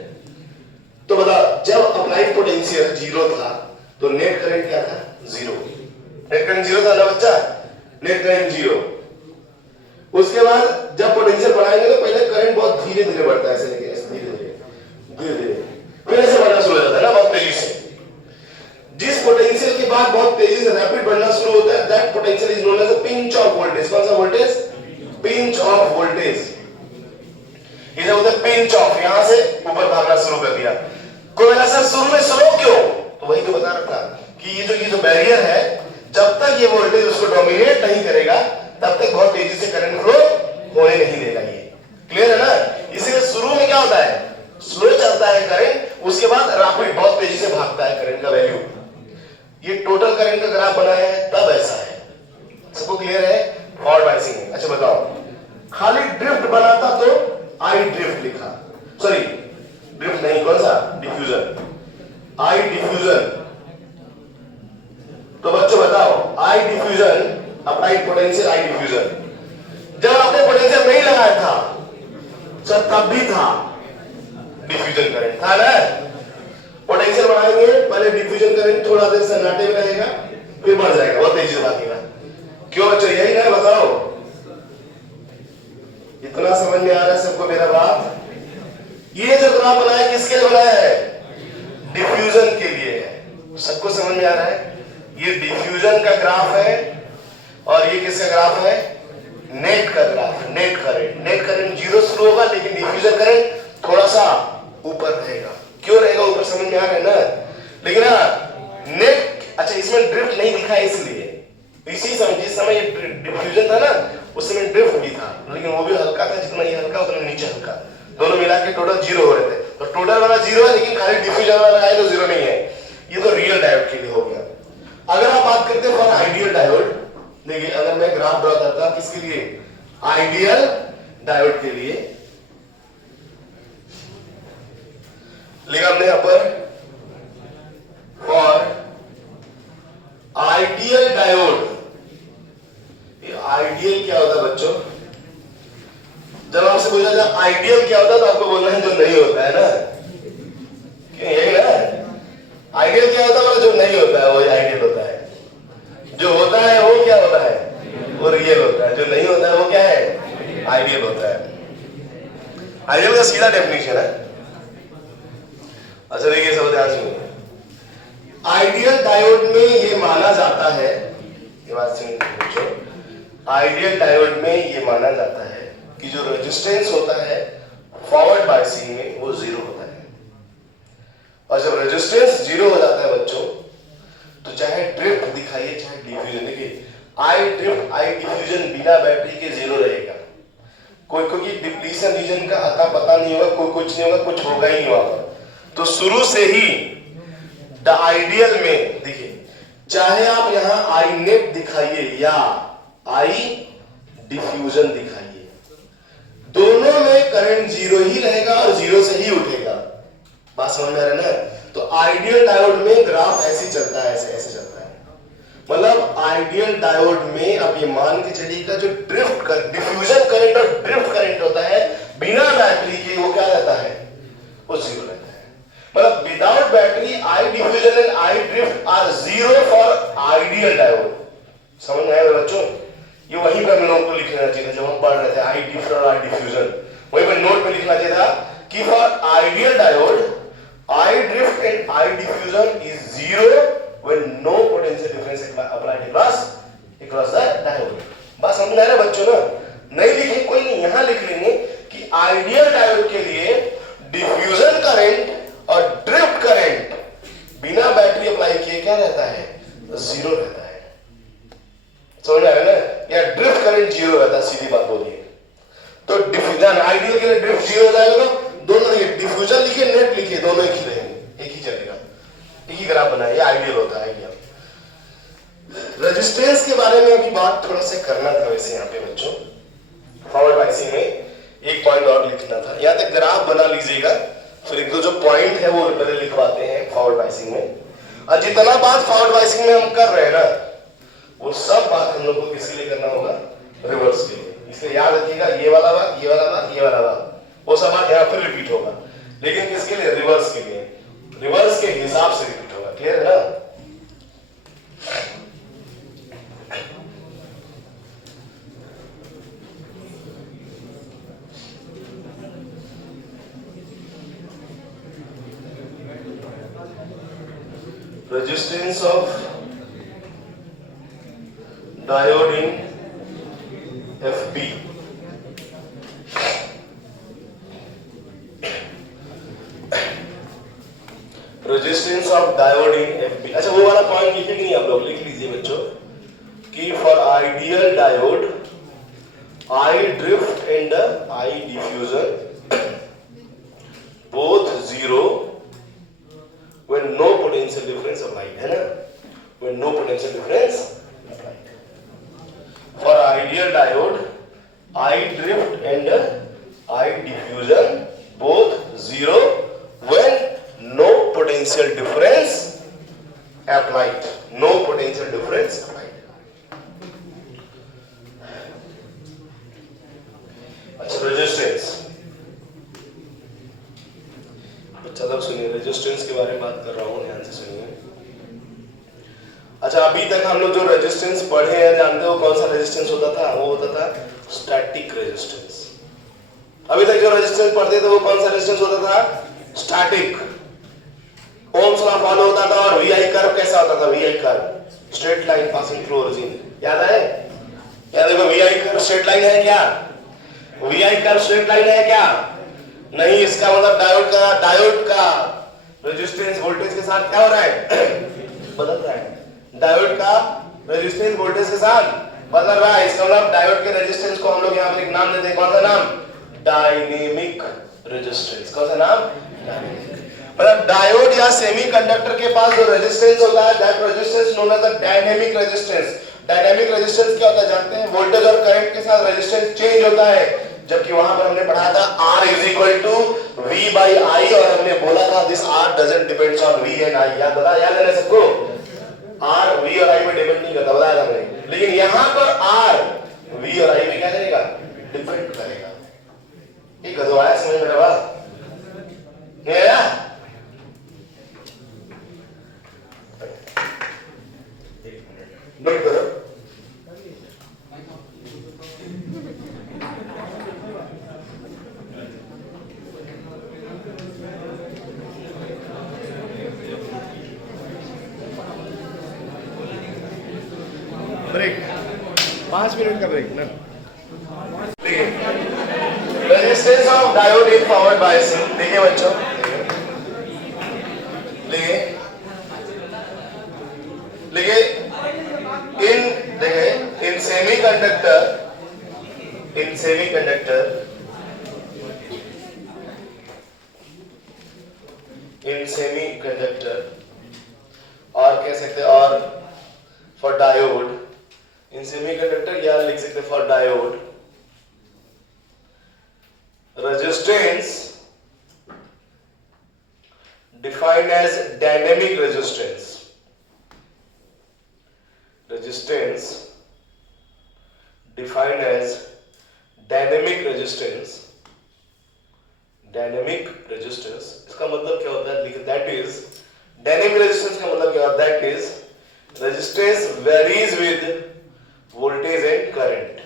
तो बता, जब अप्लाइड पोटेंशियल जीरो था तो नेट करंट क्या था, जीरो। नेट करंट जीरो था ना बच्चा, नेट करंट जीरो। उसके बाद जब पोटेंशियल बढ़ाएंगे तो पहले करंट बहुत धीरे धीरे बढ़ता है, ऐसे लेके धीरे धीरे फिर ऐसे बढ़ना शुरू हो जाता है ना, बहुत तेजी से। जिस पोटेंशियल के बाद बहुत तेजी से रैपिड बढ़ना शुरू होता है, that potential is known as a pinch off voltage. कौन सा वोल्टेज, पिंच ऑफ वोल्टेज। इसे बोलते हैं पिंच ऑफ, यहां से ऊपर भागना शुरू कर दिया। कोई बोला सर शुरू में स्लो क्यों, तो वही तो बता रहा था कि ये जो बैरियर है, जब तक ये वोल्टेज उसको डोमिनेट नहीं करेगा तब तक बहुत तेजी से करंट फ्लो होने नहीं देगा। ये क्लियर है ना। इसीलिए शुरू में क्या होता है, स्लो चलता है करंट, उसके बाद रैपिड बहुत तेजी से भागता है करंट का वैल्यू। ये टोटल करंट का ग्राफ बनाया है तब ऐसा है। सबको क्लियर है? फॉरवर्ड बायसिंग में। अच्छा बताओ, खाली ड्रिफ्ट बनाता तो आई ड्रिफ्ट लिखा, सॉरी ड्रिफ्ट नहीं, कौन सा, डिफ्यूजन, आई डिफ्यूजन। तो बच्चों बताओ, आई डिफ्यूजन अप्लाइड पोटेंशियल, आई डिफ्यूजन। जब आपने पोटेंशियल नहीं लगाया था सर तब भी था डिफ्यूजन करंट, था ना। पोटेंशियल बढ़ाएंगे, पहले डिफ्यूजन करंट थोड़ा देर सन्नाटे में रहेगा, फिर बढ़ जाएगा, बहुत तेजी से भागेगा। क्यों बच्चों, यही ना, बताओ। इतना समझ में आ रहा है सबको मेरा बात? ये जो ग्राफ बनाया किसके लिए बनाया है? डिफ्यूजन के लिए है। सबको समझ में आ रहा है? ये डिफ्यूजन का ग्राफ है और ये किसका ग्राफ है? नेट का graph, net current. Net current zero शुरू होगा लेकिन डिफ्यूजन करंट थोड़ा सा ऊपर रहेगा। क्यों रहेगा ऊपर, समझ में आ रहा है ना? लेकिन नेट, अच्छा इसमें ड्रिफ्ट नहीं दिखा इसलिए, इसी समय जिस समय डिफ्यूजन था ना उस समय ड्रिफ्ट भी था, लेकिन वो भी हल्का था, जितना ये हल्का उतना नीचे हल्का, दोनों मिला के टोटल जीरो हो रहे थे। तो टोटल वाला जीरो है लेकिन खाली डिफ्यूजन वाला लगाए तो जीरो नहीं है। ये तो रियल डायोड के लिए हो गया। अगर आप बात करते हैं फॉर आइडियल डायोड, देखिए अगर मैं ग्राफ ड्रॉ करता किसके लिए, आइडियल डायोड के लिए, लिखा हमने यहां पर फॉर आइडियल डायोड। ये आइडियल क्या होता है बच्चों? जब आपसे पूछा जाए आइडियल क्या होता है तो आपको बोलना है जो नहीं होता है ना, क्यों, यही ना। आइडियल क्या होता है, जो नहीं होता है वो आइडियल होता है। जो होता है वो क्या होता है, वो रियल होता है। जो नहीं होता है वो क्या है, आइडियल होता है। आइडियल का सीधा डेफिनेशन है। अच्छा देखिए सब ध्यान सुनिए, आइडियल डायोड में ये माना जाता है, ये बात सुनिए, आइडियल डायोड में ये माना जाता है कि जो रेजिस्टेंस होता है फॉरवर्ड बायसिंग में वो जीरो होता है। और जब रेजिस्टेंस जीरो हो जाता है बच्चों तो चाहे ड्रिफ्ट दिखाइए चाहे डिफ्यूजन, देखिए आई ड्रिफ्ट आई डिफ्यूजन बिना बैटरी के जीरो रहेगा। कोई क्योंकि डिप्लीशन रीजन का अता पता नहीं होगा, कोई कुछ नहीं होगा, कुछ होगा ही नहीं वहां पर। तो शुरू से ही द आइडियल में देखिए, चाहे आप यहां आई नेट दिखाइए या आई डिफ्यूजन दिखाइए, दोनों में करंट जीरो ही रहेगा और जीरो से ही उठेगा। बात समझ में आ रहा है ना? तो आइडियल डायोड में ग्राफ ऐसे चलता है, ऐसे ऐसे चलता है। मतलब आइडियल डायोड में आप ये मान के चलिए का जो ड्रिफ्ट कर डिफ्यूजन करंट और ड्रिफ्ट करंट होता है बिना बैटरी के, वो क्या रहता है, वो जीरो रहता है। मतलब without battery I diffusion and I drift are zero for ideal diode. समझ में आया बच्चों? ये वहीं पर हम लोगों को लिख लेना चाहिए था जब हम पढ़ रहे थे आई ड्रिफ्ट और आई डिफ्यूजन, वहीं पर नोट में लिखना चाहिए था कि for ideal diode I drift and I diffusion is zero when no potential difference applied across the diode। बात समझ में आ रहा है बच्चों ना? नहीं लिखे कोई नहीं, यहां लिख लेंगे कि आइडियल डायोड के लिए डिफ्यूजन करंट और ड्रिफ्ट करंट बिना बैटरी अप्लाई किए क्या रहता है, जीरो रहता है। समझ में आ रहा है ना? या ड्रिफ्ट करंट जीरो रहता है, सीधी बात बोलिए। तो डिफ्यूजन आइडियल के लिए ड्रिफ्ट जीरो हो जाएगा, तो दोनों लिखिए, डिफ्यूजन लिखिए नेट लिखिए, दोनों एक ही रहेंगे, एक ही चलेगा, एक ही ग्राफ बनाए, ये आइडियल होता है। आइडियल रेजिस्टेंस के बारे में अभी बात थोड़ा सा करना था वैसे यहाँ पे बच्चों, फॉरवर्ड बायसिंग में एक पॉइंट और लिखना था। यहाँ तक ग्राफ बना लीजिएगा, फिर एक दो जो पॉइंट है वो पहले लिखवाते हैं फॉरवर्ड बायसिंग में। और जितना बात फॉरवर्ड बायसिंग में हम कर रहे हैं ना, वो सब बात हम लोग को किसके लिए करना होगा, रिवर्स के लिए। इसलिए याद रखिएगा, ये वाला बात, ये वाला बात, ये वाला बात, वो सब बात यहाँ पर रिपीट होगा, लेकिन किसके लिए, रिवर्स के लिए, रिवर्स के हिसाब से रिपीट होगा। क्लियर है ना? Resistance of diode in FB। Resistance of diode in FB। अच्छा वो वाला पॉइंट लिखे कि नहीं आप लोग, लिख लीजिए बच्चों कि for ideal diode I drift and I diffusion both zero when no potential difference applied, है ना? I drift and I diffusion both zero when no potential difference applied. No potential difference applied. अच्छा, resistance. चलो सुनिए, resistance के बारे में बात कर रहा हूं, ध्यान से सुनिए। अच्छा, अभी तक हम लोग जो रेजिस्टेंस पढ़े हैं, जानते हो कौन सा रेजिस्टेंस होता था? वो होता था स्टैटिक रेजिस्टेंस। अभी तक जो रेजिस्टेंस पढ़ते थे वो कौन सा रेजिस्टेंस होता था? स्टैटिक। ओम्स लॉ फॉलो होता था और वी आई कर्व कैसा होता था? V I curve straight line passing through origin. याद है? क्या देखो, V I curve straight line है क्या? V I curve straight line है क्या? नहीं। इसका मतलब डायोड का रेजिस्टेंस वोल्टेज के साथ क्या हो रहा है? बदल रहा है। डायोड का रेजिस्टेंस वोल्टेज के साथ बदल रहा है। इसका मतलब डायोड के रेजिस्टेंस को हम लोग यहाँ पर एक नाम देते हैं। कौन सा नाम? Dynamic resistance. कौन सा नाम? मतलब डायोड या सेमीकंडक्टर के पास जो रेजिस्टेंस होता है, that resistance known as the dynamic resistance. Dynamic resistance क्या होता है जानते हैं? वोल्टेज और करंट के साथ रेजिस्टेंस चेंज होता है। जबकि वहां पर हमने पढ़ा था R is equal to V by I, और हमने बोला था this R doesn't depends on V and I। याद है ना सबको? R V और I में डिपेंड नहीं करता, बताया था मैंने। लेकिन यहां पर R V और I में क्या करेगा? डिपेंड करेगा। ये गजवाया समझ में आया? नहीं आया? नोट करो। ब्रेक, 5 मिनट का ब्रेक ना। Resistance of diode in forward biasing. देखिए बच्चों, in semiconductor और कह सकते हैं और for diode, in semiconductor या लिख सकते हैं for diode, resistance defined as dynamic resistance. Resistance defined as dynamic resistance. Dynamic resistance, इसका मतलब क्या होता है? That is, dynamic resistance का मतलब क्या होता है? That is, resistance varies with voltage and current.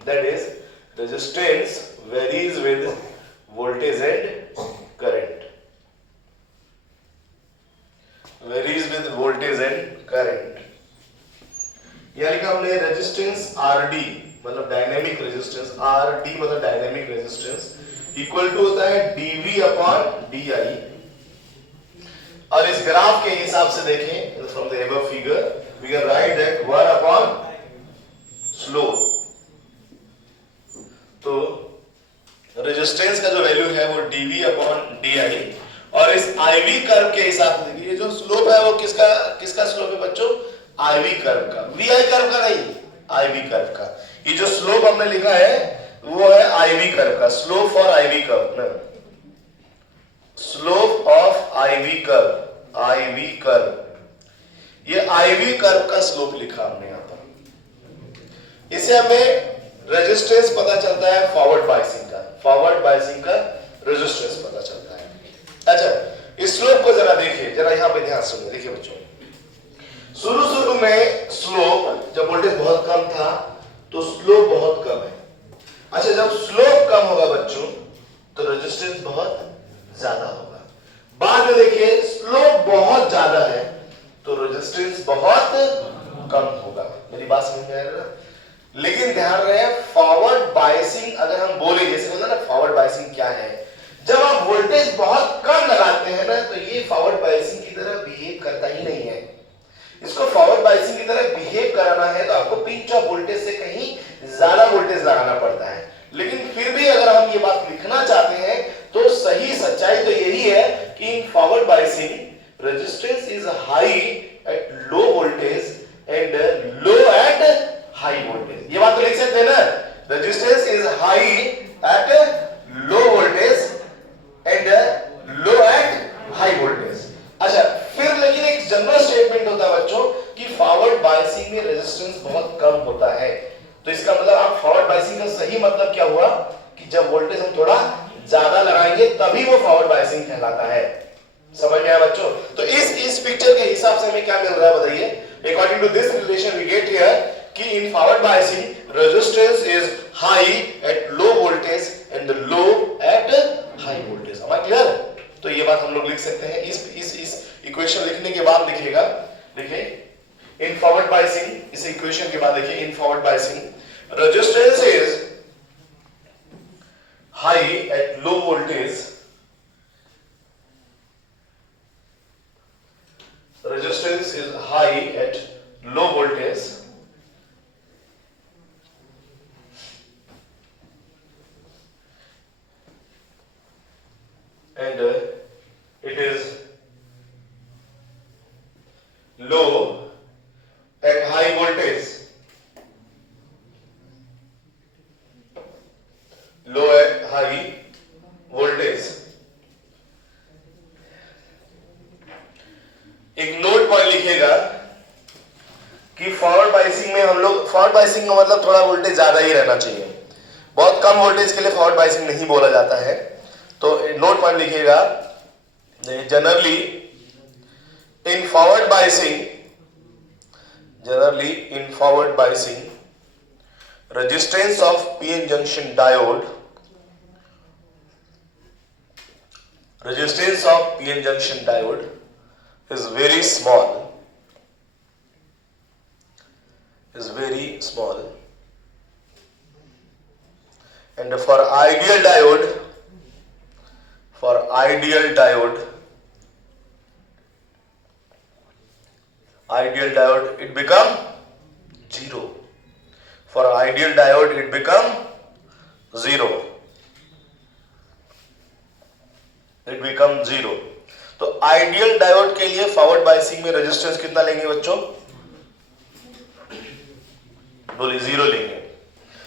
That is, resistance varies with voltage and current. Varies with voltage and current. यानी कि हमने रेजिस्टेंस RD मतलब डायनेमिक रेजिस्टेंस, RD मतलब डायनेमिक रेजिस्टेंस इक्वल टू होता है dV अपॉन DI। और इस graph के हिसाब से देखें, from the above figure we can write that 1 upon slope. तो रेजिस्टेंस का जो वैल्यू है वो dV अपॉन DI, और इस IV कर्व के हिसाब से देखिए, ये जो स्लोप है वो किसका स्लोप है बच्चों? IV कर्व का, VI कर्व का नहीं, IV कर्व का। ये जो स्लोप हमने लिखा है वो है IV कर्व का, स्लोप फॉर IV कर्व ना, slope of IV curve, IV curve. ये IV कर्व का स्लोप लिखा हमने यहां पर। इसे हमें रेजिस्टेंस पता चलता है फॉरवर्ड बायसिंग का, फॉरवर्ड बायसिंग का रेजिस्टेंस पता चलता है। अच्छा, इस स्लोप को जरा देखिए, जरा यहां पे ध्यान सुनिए। देखिए बच्चों, शुरू में स्लोप जब वोल्टेज बहुत कम था तो स्लोप बहुत कम है। अच्छा, जब स्लोप कम होगा बच्चों तो रेजिस्टेंस बहुत ज्यादा होगा। बाद में देखिए स्लोप बहुत ज्यादा है तो रेजिस्टेंस बहुत कम होगा। मेरी बात समझ में आ रहा है? लेकिन ध्यान रहे, फॉरवर्ड बायसिंग अगर हम बोले, जैसे बोला ना फॉरवर्ड बायसिंग क्या है, जब आप वोल्टेज बहुत कम लगाते हैं ना तो ये फॉरवर्ड बायसिंग की तरह बिहेव करता ही नहीं है। इसको फॉरवर्ड बायसिंग की तरह बिहेव कराना है तो आपको पिंच ऑफ वोल्टेज से कहीं ज्यादा वोल्टेज लगाना पड़ता है। लेकिन फिर भी अगर हम ये बात लिखना चाहते हैं तो सही सच्चाई तो यही है कि in forward biasing resistance is high at low voltage and low at high voltage. ये बात तो लिख सकते हैं ना resistance is high at low voltage and low at high voltage. अच्छा, फिर लेकिन एक जनरल स्टेटमेंट होता है बच्चों कि फॉरवर्ड बायसिंग में रेजिस्टेंस बहुत कम होता है। तो इसका मतलब आप फॉरवर्ड बायसिंग का सही मतलब क्या हुआ कि जब वोल्टेज हम थोड़ा ज्यादा लगाएंगे तभी वो फॉरवर्ड बायसिंग कहलाता है। समझ में आया बच्चों? तो इस पिक्चर के हिसाब से हमें क्या मिल रहा है बताइए? According to this relation we get here कि in forward biasing resistance is high at low voltage and low at high voltage. am I clear? तो ये बात हम लोग लिख सकते हैं। इस इक्वेशन लिखने के बाद लिखिएगा, देखिए इन फॉरवर्ड बायसिंग, इस इक्वेशन के बाद देखिए इन forward biasing resistance is high at low voltage, resistance is high at low voltage and it is low at high voltage, low at high voltage। एक नोट पॉइंट लिखिएगा कि फॉरवर्ड बायसिंग में हम लोग, फॉरवर्ड बायसिंग का मतलब थोड़ा voltage ज्यादा ही रहना चाहिए, बहुत कम वोल्टेज के लिए फॉरवर्ड बायसिंग नहीं बोला जाता है। तो नोट पॉइंट लिखिएगा, generally in forward biasing, generally in forward biasing resistance of PN junction diode, resistance of PN junction diode is very small, is very small, and for ideal diode, for ideal diode, ideal diode it become zero, for ideal diode it become zero, it become zero। तो ideal diode के लिए forward biasing में resistance कितना लेंगे बच्चों? बोलिए, 0 लेंगे।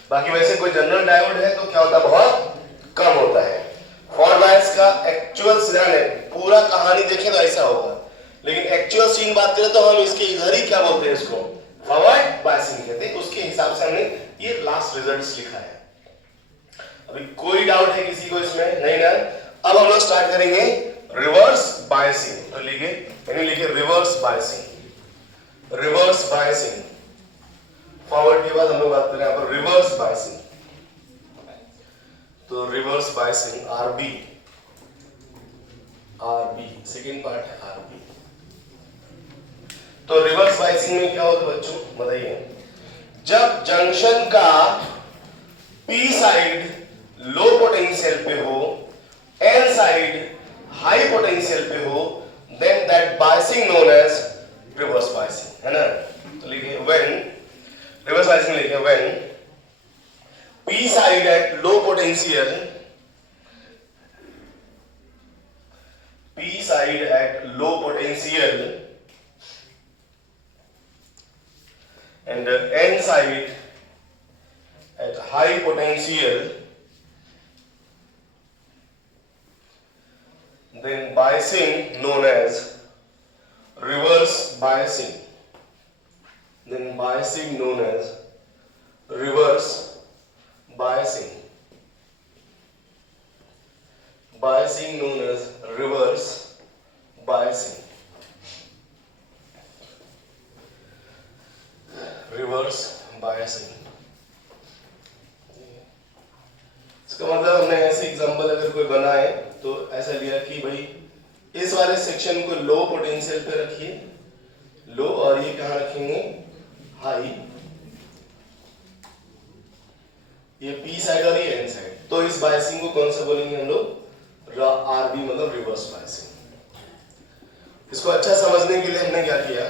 बाकी वैसे कोई जनरल डायोड है तो क्या होता है, बहुत कम होता है। फॉरवर्ड बायस का एक्चुअल सीन है, पूरा कहानी देखें तो ऐसा होगा, लेकिन एक्चुअल सीन बात करें तो हम इसके इधर ही क्या बोलते हैं, इसको फॉरवर्ड बायसिंग कहते हैं। उसके हिसाब से हमने ये लास्ट रिजल्ट्स लिखा है। अभी कोई डाउट है किसी को इसमें? नहीं ना? अब हम लोग स्टार्ट करेंगे रिवर्स बायसिंग। तो लिखिए, यानी लिखिए reverse biasing, reverse biasing. Forward के बाद हम लोग बात करें यहाँ पर रिवर्स बायसिंग। तो reverse biasing RB, RB second part है आरबी। तो रिवर्स बायसिंग में क्या होता है बच्चों बताइए? जब जंक्शन का पी साइड लो पोटेंशियल पे हो, एन साइड हाई पोटेंशियल पे हो, then that biasing known as reverse biasing, है ना? तो लिखिए व्हेन, रिवर्स बायसिंग लिखिए when P side at low potential, P side at low potential and n side at high potential, then biasing known as reverse biasing, then biasing known as reverse biasing, biasing known as reverse biasing, reverse biasing. इसका मतलब हमने ऐसे example अगर कोई बनाए तो ऐसा लिया कि भाई इस वाले सेक्शन को लो पोटेंशियल पे रखिए, लो, और ये कहाँ रखेंगे, हाई, ये पी साइड और ये एन साइड। तो इस बायसिंग को कौन सा बोलेंगे हम लोग? आरबी, मतलब रिवर्स बायसिंग। इसको अच्छा समझने के लिए हमने क्या किया,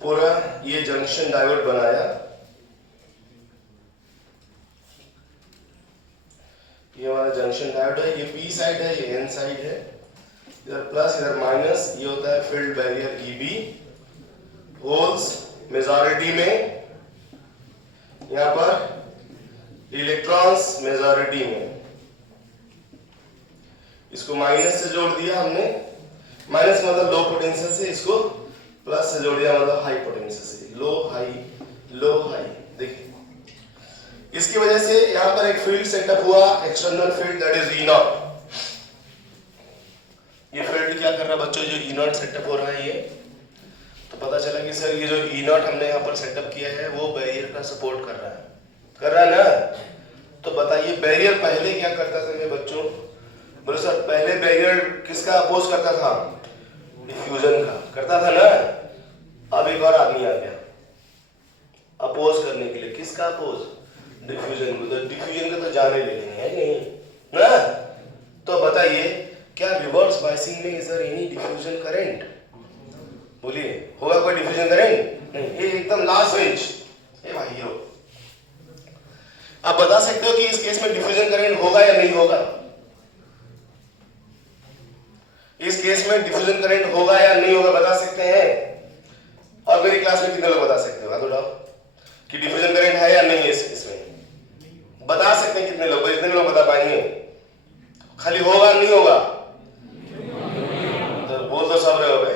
पूरा ये जंक्शन डायोड बनाया, ये हमारा जंक्शन डायोड है, ये पी साइड है, ये एन साइड है, इधर प्लस इधर माइनस, ये होता है field barrier EB, holes majority में यहाँ पर इलेक्ट्रॉन्स मेजॉरिटी में, इसको माइनस से जोड़ दिया हमने, माइनस मतलब लो पोटेंशियल से, इसको प्लस से जोड़ दिया मतलब हाई पोटेंशियल से, लो हाई। देखिए इसकी वजह से यहां पर एक फील्ड सेटअप हुआ, external field that is E not. ये फील्ड क्या कर रहा है बच्चों, जो ई नॉट सेटअप हो रहा है ये, तो पता चला कि सर ये जो ई नॉट हमने यहाँ पर सेटअप किया है वो बैरियर का सपोर्ट कर रहा है ना। तो बताइए बैरियर पहले क्या करता था मेरे बच्चों, बोले सर पहले बैरियर किसका अपोज करता था, डिफ्यूजन का करता था ना। अब एक और आदमी आ गया अपोज करने के लिए, किसका अपोज, डिफ्यूजन को। तो डिफ्यूजन का तो जाने ले लेंगे है नहीं ना। तो बताइए क्या रिवर्स बायसिंग में is there any diffusion current, बोलिए होगा कोई डिफ्यूजन करंट नहीं। ये एकदम लास्ट बेंच ए भाइयों, आप बता सकते हो कि इस केस में डिफ्यूजन करंट होगा या नहीं होगा, इस केस में डिफ्यूजन करंट होगा या नहीं होगा बता सकते हैं। और मेरी क्लास में कितने लोग बता सकते हो, हाथ उठाओ कि डिफ्यूजन करंट है या नहीं है इसमें, बता सकते हैं कितने लोग, इतने लोग बता पाएंगे। खाली होगा नहीं होगा तो बोल तो सब रहे हो गए,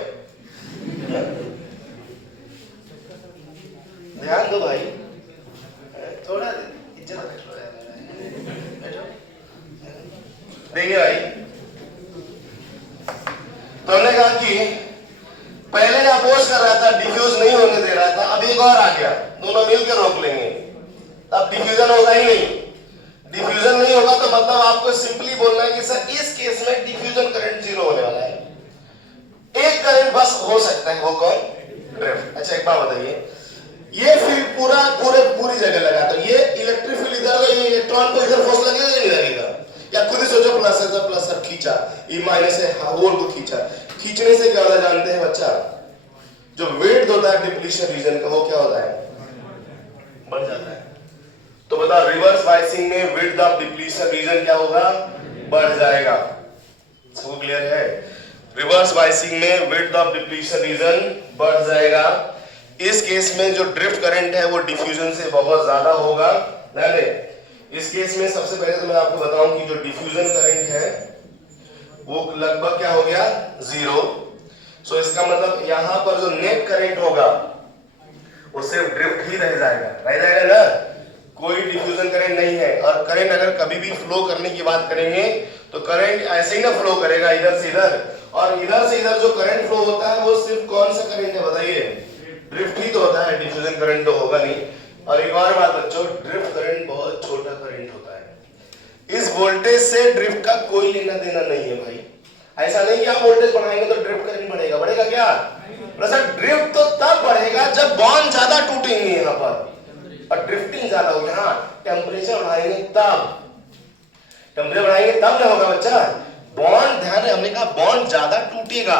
ध्यान दो भाई, थोड़ा इज्जत रखो बैठो, देखिए भाई। तो हमने कहा कि पहले अपोज कर रहा था, डिफ्यूज नहीं होने दे रहा था, अब एक और आ गया, दोनों मिलकर रोक लेंगे, तब डिफ्यूजन होगा ही नहीं। डिफ्यूजन नहीं होगा तो मतलब आपको सिंपली बोलना है कि सर इस केस में डिफ्यूजन करंट जीरो होने वाला है, एक करंट बस हो सकता है, वो कौन, ड्रिफ्ट। अच्छा एक बात बताइए, ये फील्ड पूरी जगह लगा, तो ये इलेक्ट्रिक फील्ड इधर है, ये इलेक्ट्रॉन को इधर फोर्स लगेगा या नहीं लगेगा, या खुद ही सोचो प्लस है तो प्लस है खींचा, ये माइनस है होल को खींचा, खींचने से क्या होता है जानते हैं बच्चा, जो वेट होता है डिप्लीशन रीजन का वो क्या होता है, बढ़ जाता है। तो बता रिवर्स बायसिंग में विड्थ ऑफ डिप्लीशन रीजन क्या होगा, बढ़ जाएगा। सबको क्लियर है, रिवर्स बायसिंग में विड्थ ऑफ डिप्लीशन रीजन बढ़ जाएगा। इस केस में जो ड्रिफ्ट करंट है वो डिफ्यूजन से बहुत ज्यादा होगा। इस केस में सबसे पहले तो मैं आपको बताऊं कि जो डिफ्यूजन करंट है वो लगभग क्या हो गया, जीरो। सो इसका मतलब यहां पर जो नेट करंट होगा वो सिर्फ ड्रिफ्ट ही रह जाएगा ना, कोई डिफ्यूजन करंट नहीं है। और करंट अगर कभी भी फ्लो करने की बात करेंगे तो करंट ऐसे ही ना फ्लो करेगा इधर से इधर, और इधर से इधर जो करंट फ्लो होता है वो सिर्फ कौन सा करंट है बताइए, ड्रिफ्ट ही तो होता है, डिफ्यूजन करंट तो होगा नहीं। और एक और बात बच्चों, ड्रिफ्ट करंट बहुत छोटा करंट होता है, इस वोल्टेज से ड्रिफ्ट का कोई लेना देना नहीं है भाई। ऐसा नहीं कि आप वोल्टेज बढ़ाएंगे तो ड्रिफ्ट करंट बढ़ेगा क्या, ड्रिफ्ट तो तब बढ़ेगा जब बॉन्ड ज्यादा टूटेंगे यहाँ पर और ड्रिफ्टिंग ज्यादा होगी। हाँ टेम्परेचर बढ़ाएंगे तब क्या होगा बच्चा, बॉन्ड, ध्यान है हमने कहा बॉन्ड ज्यादा टूटेगा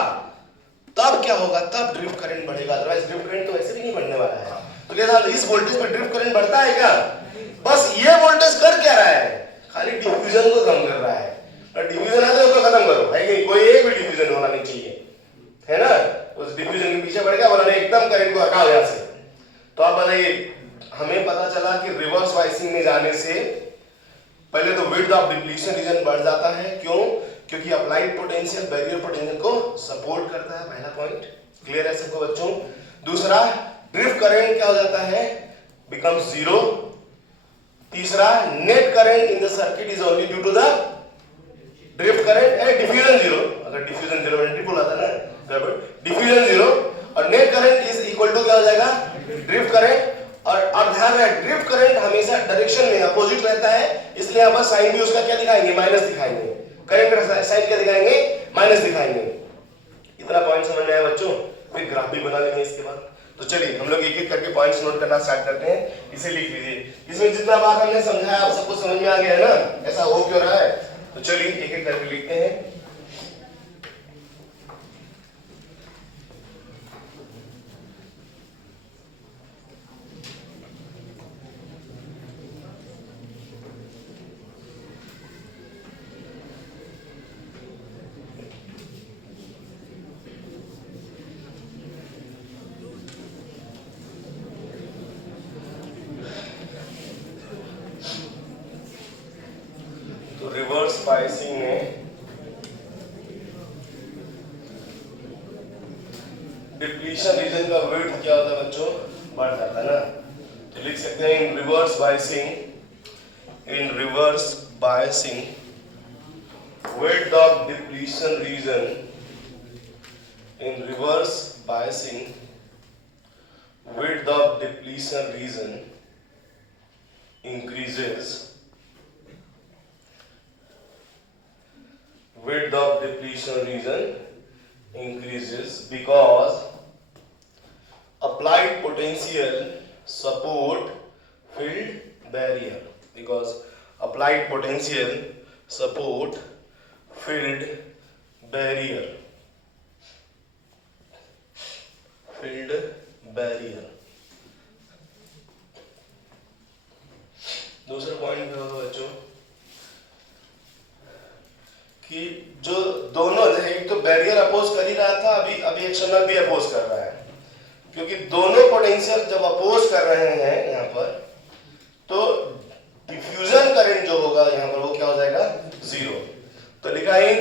तब क्या होगा, तब ड्रिफ्ट करंट बढ़ेगा, अदरवाइज ड्रिफ्ट करंट तो ऐसे भी नहीं बढ़ने वाला है। तो क्या इस वोल्टेज पर ड्रिफ्ट करंट बढ़ता है क्या, बस ये वोल्टेज कर क्या रहा है, खाली डिफ्यूजन को कम कर रहा है। और डिफ्यूजन है तो उसको खत्म करो, है कि कोई एक भी डिफ्यूजन होना नहीं चाहिए, है ना। उस डिफ्यूजन के पीछे पड़ गया बोला एकदम करंट को हटाओ यहां से। तो आप बताइए, हमें पता चला कि रिवर्स बायसिंग में जाने से पहले तो विड्थ ऑफ डिप्लीशन रीजन बढ़ जाता है, क्यों, क्योंकि अप्लाइड पोटेंशियल बैरियर पोटेंशियल को सपोर्ट करता है, पहला पॉइंट क्लियर है सबको बच्चों। दूसरा, ड्रिफ्ट करंट क्या हो जाता है, बिकम्स जीरो। तीसरा, net current in the circuit is only due to the drift current and diffusion zero. अगर डिफ्यूजन जीरो मैंने ट्रिपल आता है ना, डिफ्यूजन जीरो और net current is equal to क्या हो जाएगा, ड्रिफ्ट करंट। और ध्यान रहे ड्रिफ्ट करंट हमेशा डायरेक्शन में अपोजिट रहता है, इसलिए आप साइन भी उसका क्या दिखाएंगे, माइनस दिखाएंगे, करंट का साइन क्या दिखाएंगे, माइनस दिखाएंगे। इतना पॉइंट समझ में आया बच्चों, फिर ग्राफ भी बना लेंगे इसके बाद। तो चलिए हम लोग एक एक करके पॉइंट्स नोट करना स्टार्ट करते हैं, इसे लिख लीजिए। इसमें जितना बात हमने समझाया आप सबको समझ में आ गया है ना, ऐसा हो क्यों रहा है, तो चलिए एक एक करके लिखते हैं। तो रिवर्स बायसिंग में डिप्लीशन रीजन का विड्थ क्या होता है बच्चों, बढ़ जाता है ना। तो लिख सकते हैं in reverse biasing width of depletion region, in reverse biasing width of depletion region increases, width of depletion region increases because applied potential support filled barrier, because applied potential support filled barrier, filled barrier। दूसरा point क्या होगा बच्चों कि जो दोनों है, एक तो बैरियर अपोज कर ही रहा था, अभी एक्सटर्नल भी अपोज कर रहा है, क्योंकि दोनों पोटेंशियल जब अपोज कर रहे हैं यहाँ पर, तो डिफ्यूजन करंट जो होगा यहाँ पर वो क्या हो जाएगा, जीरो। तो लिखा है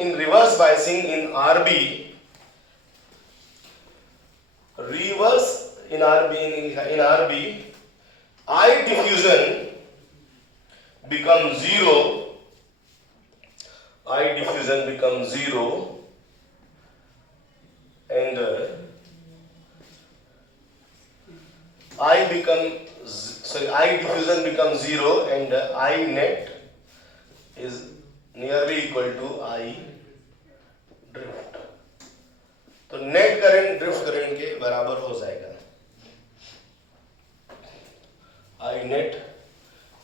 in reverse biasing in RB, reverse in RB I diffusion become zero, I diffusion becomes zero, and I diffusion becomes zero, and I net is nearly equal to I drift। तो net current drift current के बराबर हो जाएगा। I net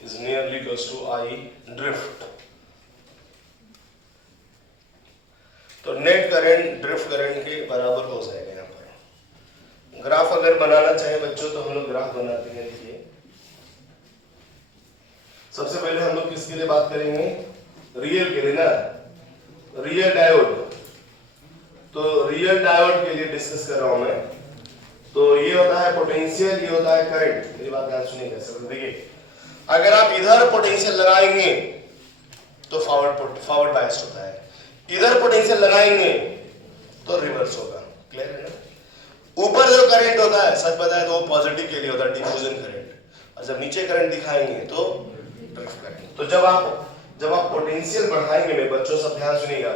is nearly equals to I drift। तो net current drift current के बराबर हो जाएगा। यहाँ पर ग्राफ अगर बनाना चाहे बच्चों तो हम लोग ग्राफ बनाते हैं। देखिए सबसे पहले हम लोग किसके लिए बात करेंगे, रियल के लिए ना, रियल डायोड। तो रियल डायोड के लिए डिस्कस कर रहा हूं मैं। तो ये होता है पोटेंशियल, ये होता है करंट। मेरी बात ध्यान सुनिएगा सब। देखिए अगर आप इधर पोटेंशियल लगाएंगे तो फॉरवर्ड बायस्ड होता है, इधर पोटेंशियल लगाएंगे तो रिवर्स होगा। क्लियर है ना। ऊपर जो करंट होता है सच बताए तो वो पॉजिटिव के लिए होता है, डिफ्यूजन करंट, और जब नीचे करंट दिखाएंगे तो ड्रिफ्ट करंट। तो जब आप पोटेंशियल बढ़ाएंगे, मेरे बच्चों सब ध्यान सुनिएगा।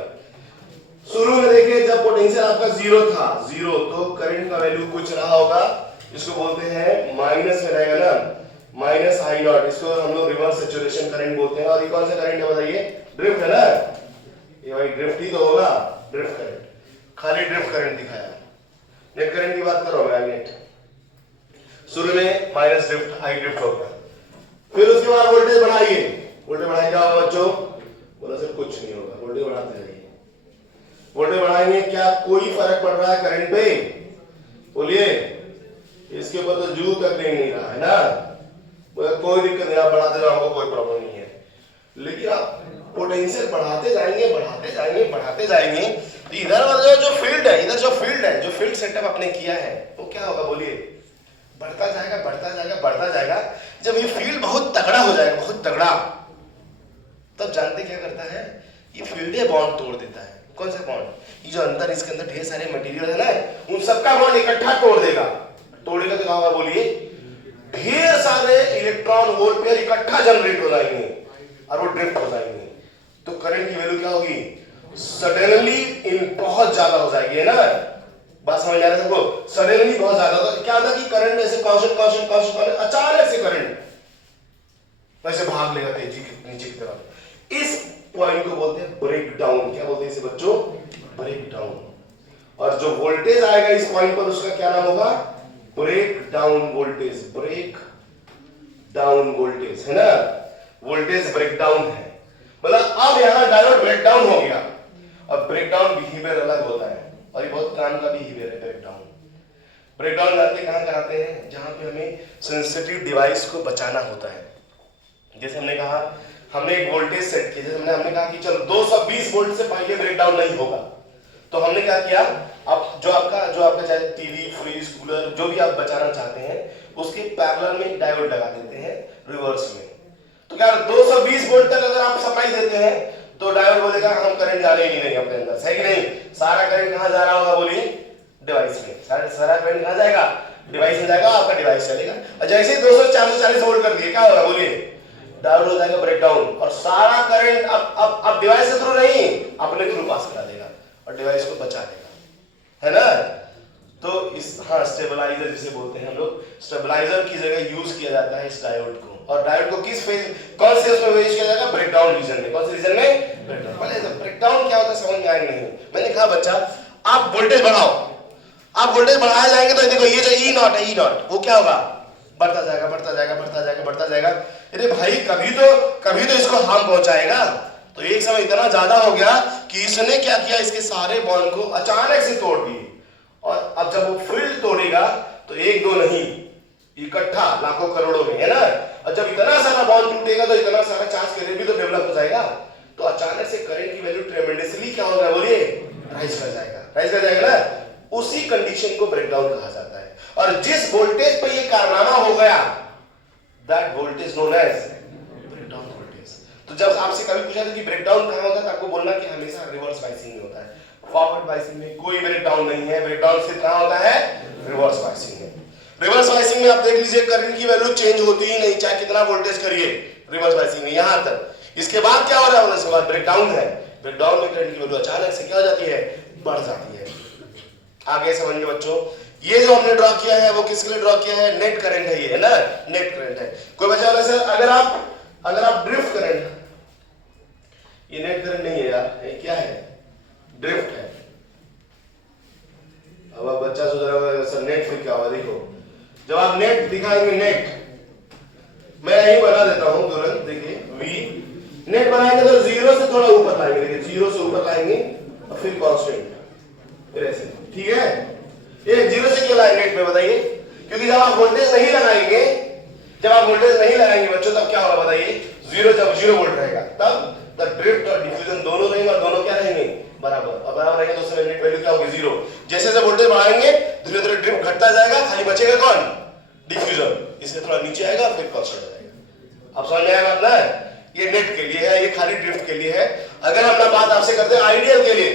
शुरू में देखिए जब पोटेंशियल आपका जीरो था, जीरो, तो करंट का वैल्यू कुछ रहा होगा, इसको बोलते हैं माइनस में रहेगा ना, माइनस आई नॉट। इसको हम लोग रिवर्स सैचुरेशन करंट बोलते हैं। और ये कौन सा करंट है बताइए, ड्रिफ्ट है ना, ये भाई ड्रिफ्ट ही तो होगा, ड्रिफ्ट करंट। खाली ड्रिफ्ट करंट दिखाया। नेट करंट की बात कर रहा हूं मैं। नेट शुरू में माइनस ड्रिफ्ट, हाई ड्रिफ्ट हो गया, फिर उसके बाद वोल्टेज बढ़ाइए, वोल्टेज बढ़ाए क्या होगा बच्चों, बोला सर कुछ नहीं होगा, वोल्टेज बढ़ाते जाइए। वोल्टेज बढ़ाएंगे, क्या कोई फर्क पड़ रहा है करंट पे, बोलिए। इसके ऊपर तो जू तक नहीं रहा है ना, कोई दिक्कत नहीं, आप बढ़ाते जाओ, आपको कोई प्रॉब्लम नहीं है। लेकिन आप पोटेंशियल बढ़ाते जाएंगे, बढ़ाते जाएंगे, बढ़ाते जाएंगे, तो इधर वाला जो फील्ड है, इधर जो फील्ड सेटअप आपने किया है वो क्या होगा बोलिए, बढ़ता जाएगा, बढ़ता जाएगा, बढ़ता जाएगा। जब ये फील्ड बहुत तगड़ा हो जाएगा, बहुत तगड़ा, तब जानते क्या करता है, ये फील्ड ये बॉन्ड तोड़ देता है। कौन सा बॉन्ड, ये जो अंदर इसके अंदर ढेर सारे मटेरियल है ना, उन सबका बॉन्ड इकट्ठा तोड़ देगा। तोड़ेगा तो क्या होगा बोलिए, ढेर सारे इलेक्ट्रॉन वोल्ट पेयर इकट्ठा जनरेट हो जाएंगे और वो ड्रिफ्ट हो जाएंगे। तो करंट की वैल्यू क्या होगी, सडनली इन बहुत ज्यादा हो जाएगी, है ना। बात समझ आ रहा है सबको, सडनली बहुत ज्यादा। तो क्या होता है कि करंट ऐसे कांस्टेंट अचानक से करंट वैसे भाग लेगा तेजी के नीचे की तरफ। इस पॉइंट को बोलते हैं ब्रेक डाउन। क्या बोलते हैं इसे बच्चों, ब्रेक डाउन। और जो वोल्टेज आएगा इस पॉइंट पर उसका क्या नाम होगा, break down voltage. Break down voltage है ना, वोल्टेज ब्रेक डाउन है। मतलब अब यहां डायोड ब्रेक डाउन हो गया। अब ब्रेक डाउन बिहेवियर अलग होता है, और ये बहुत काम का बिहेवियर है ब्रेक डाउन। ब्रेक डाउन करते कहां कराते हैं, जहां पे हमें सेंसिटिव डिवाइस को बचाना होता है। जैसे हमने कहा, हमने एक वोल्टेज सेट किया, जैसे हमने कहा कि चलो 220 वोल्ट से पहले ब्रेक डाउन नहीं होगा, तो हमने क्या किया, अब जो आपका चाहे टीवी, फ्रिज, कूलर, जो भी आप बचाना चाहते हैं, उसके पैरेलल में डायोड लगा देते हैं रिवर्स में। तो क्या 220 वोल्ट तक अगर आप सप्लाई देते हैं तो डायोड बोलेगा हम करंट जाने ही नहीं अपने अंदर, सही कि नहीं? सारा करंट कहां जा रहा होगा बोलिए? डिवाइस में। सारा करंट कहां जाएगा? डिवाइस में जाएगा, आपका डिवाइस चलेगा। और जैसे ही 200 440 वोल्ट कर दिए क्या होगा बोलिए? डायोड हो जाएगा ब्रेकडाउन और सारा करंट अब डिवाइस के थ्रू नहीं अपने थ्रू पास करा देगा और डिवाइस को बचा देगा, है ना? तो इस स्टेबलाइजर जिसे बोलते हैं हम लोग, स्टेबलाइजर की जगह यूज किया जाता है इस डायोड को। और डायोड को किस फेज, कौन से उसमें यूज किया जाएगा? ब्रेकडाउन रीजन में। कौन से रीजन में? ब्रेकडाउन। पहले ब्रेकडाउन क्या होता है समझ में आएगा नहीं। मैंने कहा बच्चा आप वोल्टेज बढ़ाओ, आप वोल्टेज बढ़ाए जाएंगे तो देखो ये जो ई नॉट है, ई नॉट वो क्या होगा? बढ़ता जाएगा बढ़ता जाएगा बढ़ता जाएगा बढ़ता जाएगा। अरे भाई कभी तो इसको हार्म पहुंचाएगा। तो एक समय इतना ज्यादा हो गया कि इसने क्या किया, इसके सारे बॉन्ड को अचानक से तोड़ दिए। और अब जब वो फील्ड तोड़ेगा तो एक दो नहीं, इकट्ठा लाखों करोड़ों में, है ना? और जब इतना सारा बॉन्ड टूटेगा तो इतना सारा चार्ज करंट भी तो डेवलप हो जाएगा। तो अचानक से करंट की वैल्यू ट्रेमेंडसली क्या होगा बोलिए? राइज कर जाएगा, राइज कर जाएगा ना। उसी कंडीशन को ब्रेकडाउन कहा जाता है। और जिस वोल्टेज पे ये कारनामा हो गया that voltage known as breakdown voltage. तो जब आपसे कभी पूछा था कि ब्रेकडाउन कहां होता है तो आपको बोलना कि हमेशा रिवर्स बायसिंग में होता है, फॉरवर्ड बायसिंग में कोई ब्रेकडाउन नहीं है। ब्रेकडाउन सिर्फ कहां होता है? रिवर्स बायसिंग में। रिवर्स बायसिंग में आप देख लीजिए करंट की वैल्यू चेंज होती ही नहीं, चाहे कितना वोल्टेज करिए रिवर्स बायसिंग में, यहां तक। इसके बाद क्या हो रहा है? उसके बाद ब्रेकडाउन है। ब्रेकडाउन में करंट की वैल्यू अचानक से क्या हो जाती है? बढ़ जाती है। आगे समझिए बच्चों, ये जो हमने ड्रॉ किया है वो किसके लिए ड्रॉ किया है? नेट करंट है ये, है ना? नेट करंट है। कोई बच्चा बोला सर अगर आप ड्रिफ्ट करंट, ये नेट करंट नहीं है यार, ये क्या है? ड्रिफ्ट है। अब बच्चा सोच रहा होगा सर नेट फिर क्या होगा? देखो जब आप नेट दिखाएंगे, नेट मैं यही बना देता हूं तुरंत, देखिए v नेट बनाएंगे तो जीरो से थोड़ा ऊपर लाएंगे, देखिए जीरो से ऊपर लाएंगे और फिर कांस्टेंट, फिर ऐसे, ठीक है? ये जीरो से क्यों लाए नेट में बताइए? क्योंकि जब आप वोल्टेज नहीं लगाएंगे, जब आप वोल्टेज नहीं लगाएंगे बच्चों तब क्या होगा बताइए? जीरो, जब जीरो वोल्ट रहेगा तब द ड्रिफ्ट और डिफ्यूजन दोनों रहेंगे और दोनों क्या रहेंगे? बराबर। और बराबर रहेंगे तो उसमें नेट वैल्यू क्या होगी? जीरो। जैसे जैसे वोल्टेज बढ़ाएंगे धीरे धीरे ड्रिफ्ट घटता जाएगा, खाली बचेगा कौन? डिफ्यूजन। इससे थोड़ा नीचे आएगा फिर कांस्टेंट हो जाएगा। आप समझ में आया बात ना? ये नेट के लिए है, ये खाली ड्रिफ्ट के लिए है। अगर हम बात आपसे करते हैं आइडियल के लिए,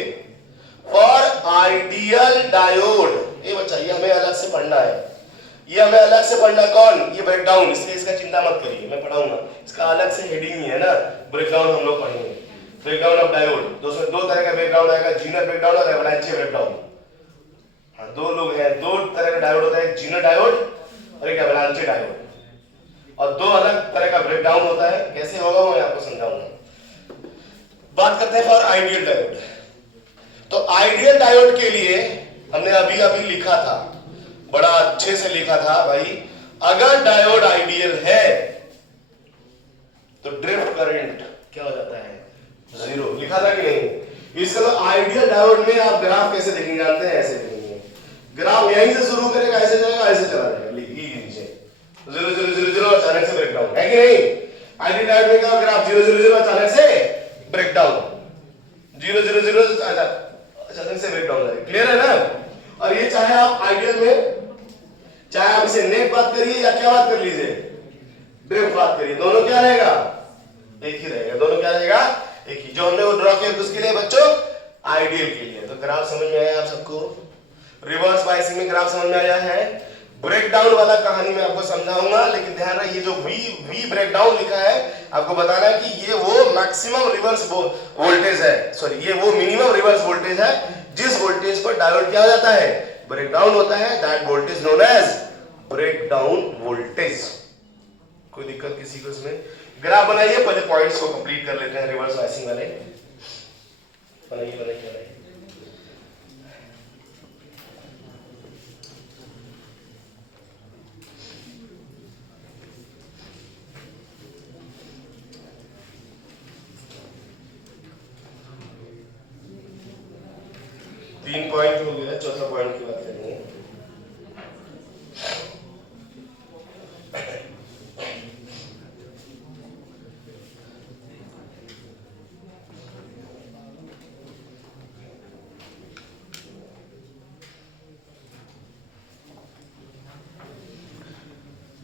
फॉर आइडियल डायोड, ये बच्चा ये हमें अलग से पढ़ना है, ये हमें अलग से पढ़ना। कौन? ये ब्रेकडाउन। इसलिए इसका चिंता मत करिए, मैं पढ़ाऊंगा, इसका अलग से हेडिंग ही है ना, ब्रेकडाउन हम लोग पढ़ेंगे। ब्रेकडाउन ऑफ डायोड, दो तरह का ब्रेकडाउन आएगा, जीनर ब्रेकडाउन और एवलांचे ब्रेकडाउन। हाँ, दो लोग हैं, दो तरह का डायोड होता है, एक जीनर डायोड और एक एवलांचे डायोड। और दो अलग तरह का ब्रेकडाउन होता है। कैसे होगा वो मैं आपको समझाऊंगा। बात करते हैं फॉर आइडियल डायोड। तो आइडियल डायोड के लिए हमने अभी अभी लिखा था, बड़ा अच्छे से लिखा था भाई, अगर डायोड आइडियल है तो ड्रिफ्ट करंट क्या हो जाता है? जीरो। लिखा था कि नहीं? इसका तो आइडियल डायोड में आप ग्राफ कैसे देखेंगे जानते हैं? ऐसे देखेंगे ग्राफ, यहीं से शुरू करेगा, ऐसे जाएगा, ऐसे चला जाएगा, नीचे 0 0 0 0 अचानक से ब्रेकडाउन, है कि नहीं? आइडियल डायोड में क्या ग्राफ 0 0 0 अचानक से ब्रेकडाउन, 0 0 0 अचानक से ब्रेकडाउन है। क्लियर है ना? और ये चाहे आप आइडियल में, चाहे आप इसे नेट बात करिए या क्या बात कर लीजिए, ड्रिफ्ट बात करिए, दोनों क्या रहेगा? एक ही रहेगा। दोनों क्या रहेगा? एक ही। जो हमने वो ड्रॉ किया किसके लिए बच्चों? आइडियल के लिए। तो ग्राफ समझ में आया आप सबको? रिवर्स बायसिंग में ग्राफ समझ में आया है? ब्रेकडाउन वाला कहानी मैं आपको समझाऊंगा, लेकिन ध्यान रहे ये जो वी ब्रेकडाउन लिखा है आपको बताना है कि ये वो मैक्सिमम रिवर्स वोल्टेज है, सॉरी ये वो मिनिमम रिवर्स वोल्टेज है जिस वोल्टेज पर डायोड क्या हो जाता है? ब्रेकडाउन होता है। That voltage known as breakdown voltage. कोई दिक्कत किसी को इसमें? ग्राफ बनाइए, पहले पॉइंट्स को कंप्लीट कर लेते हैं रिवर्स बायसिंग वाले। बनाइए बनाइए बनाइए। तीन पॉइंट हो गया, चौथा पॉइंट की बात करेंगे।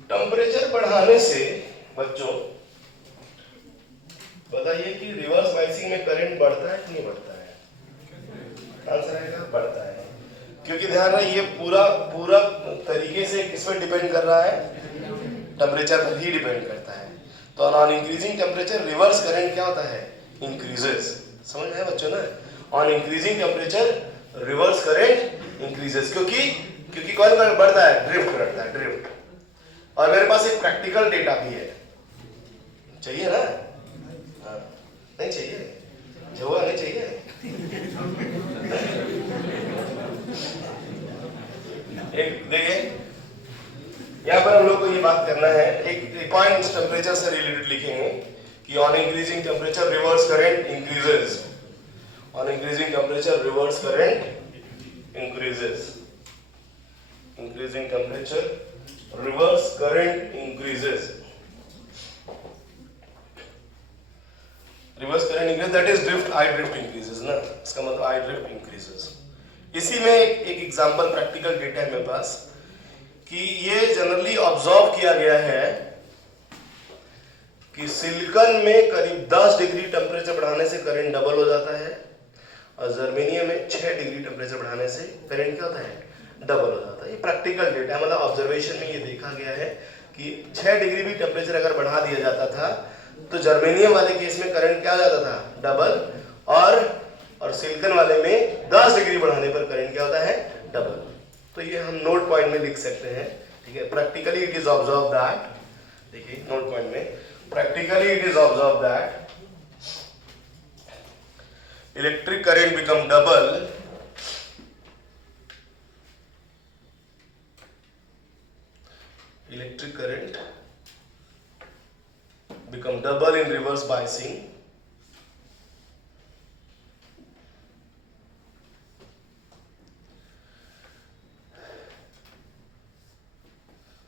टेम्परेचर बढ़ाने से बच्चों बताइए कि रिवर्स बाइसिंग में करंट बढ़ता है कि नहीं बढ़ता है? आंसर आएगा बढ़ता है, क्योंकि ध्यान रहे ये पूरा पूरा तरीके से किस पर डिपेंड कर रहा है? टेम्परेचर पर ही डिपेंड करता है। तो on increasing temperature reverse current क्या होता है? इंक्रीजेस। समझ में आया बच्चों ना? On increasing temperature reverse current increases, क्योंकि क्योंकि कौन करंट बढ़ता है? ड्रिफ्ट करता है, ड्रिफ्ट। और मेरे पास एक प्रैक्टिकल डेटा भी है, चाहिए ना? हाँ, नहीं चाहिए? जो नहीं चाहिए? एक देखिए, यहाँ पर हम लोग को ये बात करना है, एक पॉइंट टेम्परेचर से रिलेटेड लिखेंगे कि on increasing temperature reverse current increases. On increasing temperature reverse current increases. Increasing temperature reverse current increases. Reverse current increase, that is drift, I drift increases ना, इसका मतलब आई ड्रिफ्ट इंक्रीजेस। इसी में एक example practical data है मेरे पास कि ये जनरली ऑब्जर्व किया गया है कि सिलिकॉन में करीब 10 डिग्री टेम्परेचर बढ़ाने से करंट डबल हो जाता है और जर्मेनियम में 6 डिग्री टेम्परेचर बढ़ाने से करंट क्या होता है? डबल हो जाता है। ये प्रैक्टिकल डेटा है, मतलब ऑब्जर्वेशन में ये देखा गया है कि 6 डिग्री भी टेम्परेचर अगर बढ़ा दिया जाता था तो जर्मेनियम वाले केस में करंट क्या हो जाता था? डबल। और सिलिकॉन वाले में 10 डिग्री बढ़ाने पर करंट क्या होता है? डबल। तो ये हम नोट पॉइंट में लिख सकते हैं, ठीक है? Practically it is observe that, देखिए नोट पॉइंट में, practically it is observe that electric current become double electric current become double in reverse biasing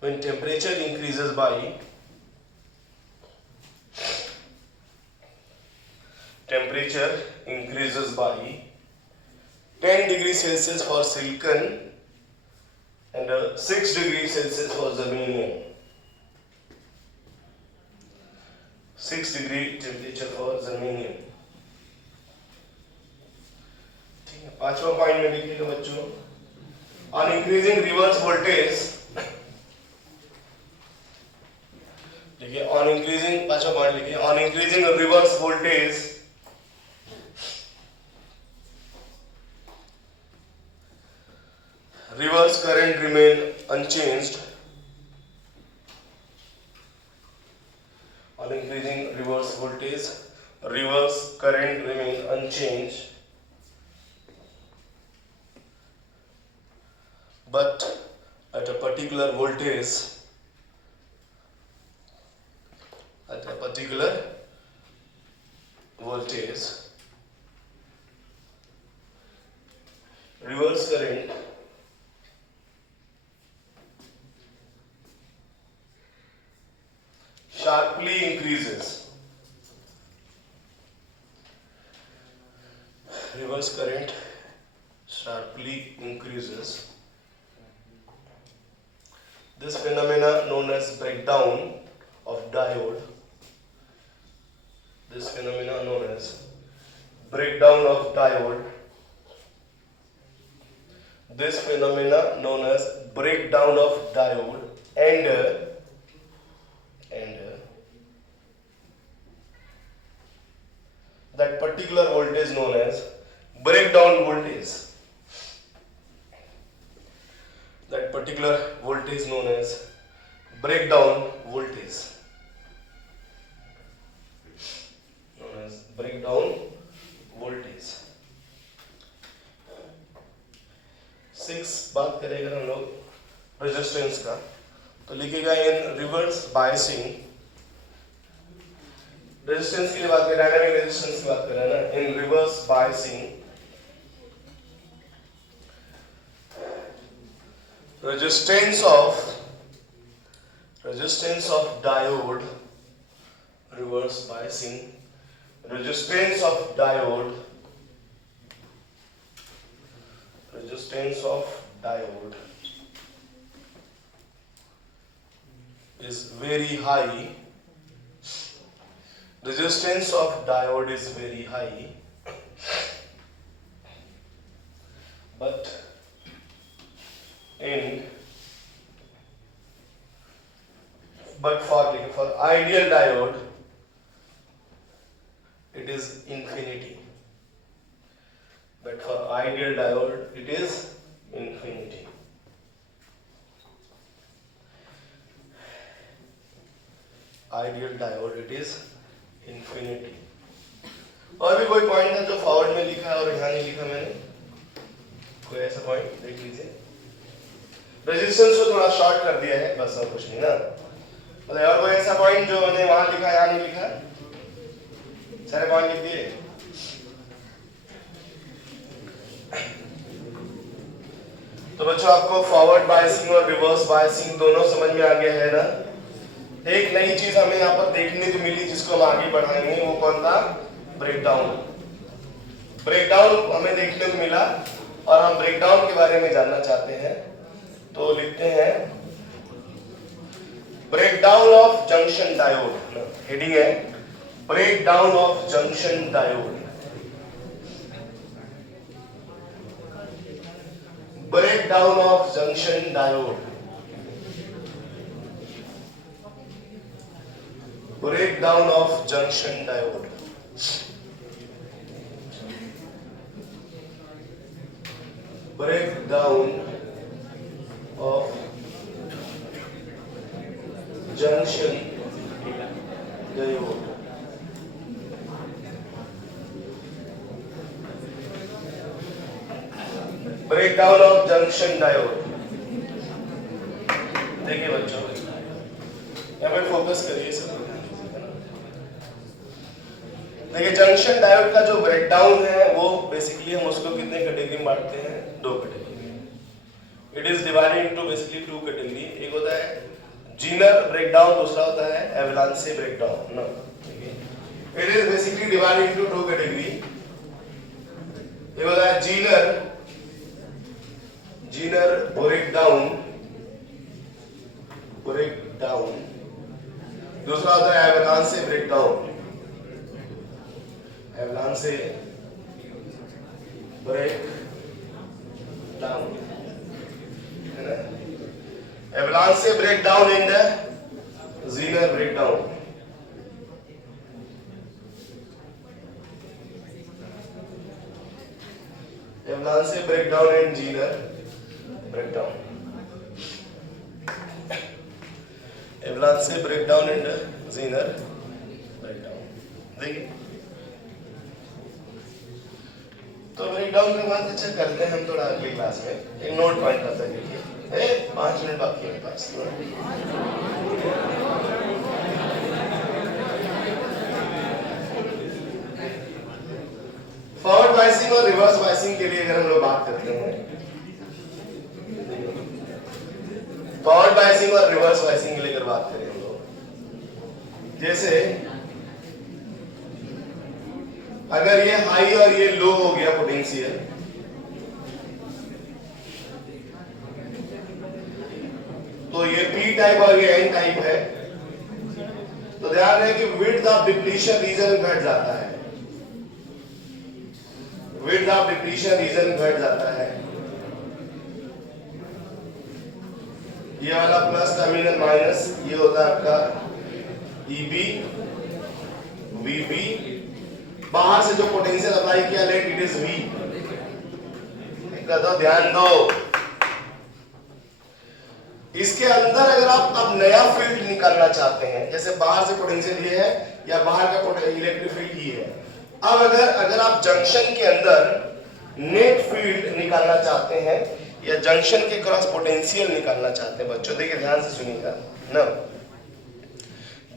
when temperature increases by 10 degrees Celsius for silicon and 6 degrees Celsius for germanium. 6 degree temperature for germanium. ठीक है, पांचवा point में लिखिएगा बच्चों, on increasing reverse voltage, देखिए on increasing, पांचवा point लिखिए, on increasing reverse voltage reverse current remain unchanged. On increasing reverse voltage, reverse current remain unchanged, but at a particular voltage, reverse current sharply increases. Reverse current sharply increases. This phenomena known as breakdown of diode. This phenomena known as breakdown of diode. This phenomena known as breakdown of diode and that particular voltage known as breakdown voltage. That particular voltage known as breakdown voltage. Known as breakdown voltage. 6 बात करेंगे हम लोग resistance का, तो लिखेगा इन reverse biasing, resistance की बात करें, डायनामिक रेजिस्टेंस की बात करें ना, in reverse biasing resistance of diode, reverse biasing, resistance of diode is very high resistance of diode is very high, but for ideal diode it is infinity. But for ideal diode it is infinity. Ideal diode it is infinity. और भी कोई point है जो forward में लिखा है और यहाँ नहीं लिखा मैंने? कोई ऐसा पॉइंट देख लीजिए. रेजिस्टेंस को थोड़ा शॉर्ट कर दिया है बस, और कुछ नहीं ना. और कोई ऐसा पॉइंट जो मैंने वहां लिखा है यहाँ नहीं लिखा? सारे पॉइंट लिख दिए. तो बच्चों आपको फॉरवर्ड बायसिंग और रिवर्स बायसिंग दोनों समझ में आ गया है ना. एक नई चीज हमें यहाँ पर देखने को मिली जिसको हम आगे बढ़ाएंगे, वो कौन था? ब्रेकडाउन. ब्रेकडाउन हमें देखने को मिला और हम ब्रेकडाउन के बारे में जानना चाहते हैं. तो लिखते हैं breakdown of junction diode. Heading है breakdown of junction diode. Breakdown of junction diode. Breakdown of junction diode. Breakdown of junction diode. Breakdown of junction diode. देखिए बच्चों, यहाँ पे फोकस करिए सब. देखिए जंक्शन डायोड का जो ब्रेकडाउन है वो बेसिकली हम उसको कितने कैटेगरी में बांटते हैं? दो category. It is divided into basically two category. एक होता है जीनर ब्रेकडाउन, दूसरा होता है एवलांचे ब्रेकडाउन ना. It is basically divided into two category. एक होता है जीनर ब्रेकडाउन, दूसरा होता है avalanche breakdown. Avalanche break down है ना. Avalanche break down and Zener break down. Avalanche break down and Zener break down. Avalanche break down and Zener break down. देखिए तो ब्रेकडाउन के बाद अच्छा करते हैं हम थोड़ा अगली क्लास में. एक नोट पॉइंट करते हैं. देखिए 5 मिनट बाकी है मेरे पास. फॉरवर्ड बायसिंग और रिवर्स बायसिंग के लिए अगर हम लोग बात करते हैं, फॉरवर्ड बायसिंग और रिवर्स बायसिंग के लिए अगर बात करें हम लोग, जैसे अगर ये हाई और ये लो हो गया पोटेंशियल, तो ये पी टाइप और ये एन टाइप है, तो ध्यान है कि विड्थ ऑफ डिप्लीशन रीजन घट जाता है. विड्थ ऑफ डिप्लीशन रीजन घट जाता है. ये वाला प्लस टर्मिनल माइनस, ये होता है आपका ईबी वीबी. बाहर से जो पोटेंशियल अप्लाई किया लेट इट इज वी. तो ध्यान दो, इसके अंदर अगर आप अब नया फील्ड निकालना चाहते हैं, जैसे बाहर से पोटेंशियल ये है या बाहर का इलेक्ट्रिक फील्ड ये है. अब अगर आप जंक्शन के अंदर नेट फील्ड निकालना चाहते हैं या जंक्शन के क्रॉस पोटेंशियल निकालना चाहते हैं, बच्चों देखिए ध्यान से सुनिएगा ना.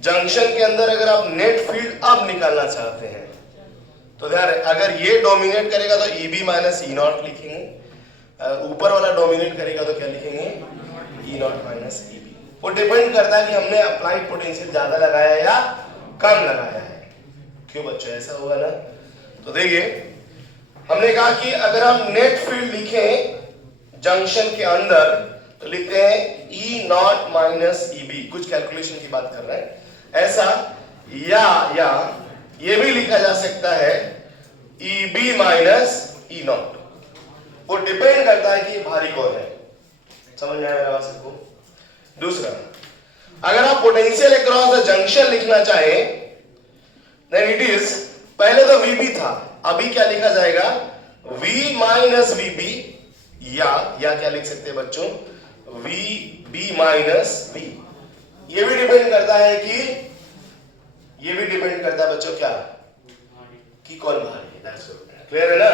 जंक्शन के अंदर अगर आप नेट फील्ड अब निकालना चाहते हैं तो ध्यान, अगर ये डोमिनेट करेगा तो EB माइनस E नॉट लिखेंगे. ऊपर वाला डोमिनेट करेगा तो क्या लिखेंगे? E not minus EB. वो डिपेंड करता है कि हमने अप्लाइड पोटेंशियल ज्यादा लगाया या कम लगाया है. क्यों बच्चों ऐसा होगा ना. तो देखिए हमने कहा कि अगर हम नेट फील्ड लिखें जंक्शन के अंदर तो लिखते हैं E नॉट माइनस EB. कुछ कैलकुलेशन की बात कर रहे हैं ऐसा, या ये भी लिखा जा सकता है EB माइनस E नॉट। वो डिपेंड करता है कि ये भारी कौन है। समझ में आया मेरा बात सबको? दूसरा, अगर आप पोटेंशियल अक्रॉस द जंक्शन लिखना चाहें देन इट इज, पहले तो VB था, अभी क्या लिखा जाएगा V माइनस VB, या क्या लिख सकते हैं बच्चों VB माइनस V। ये भी डिपेंड करता है कि, ये भी डिपेंड करता है बच्चों क्या कि कौन भारी है। क्लियर है ना?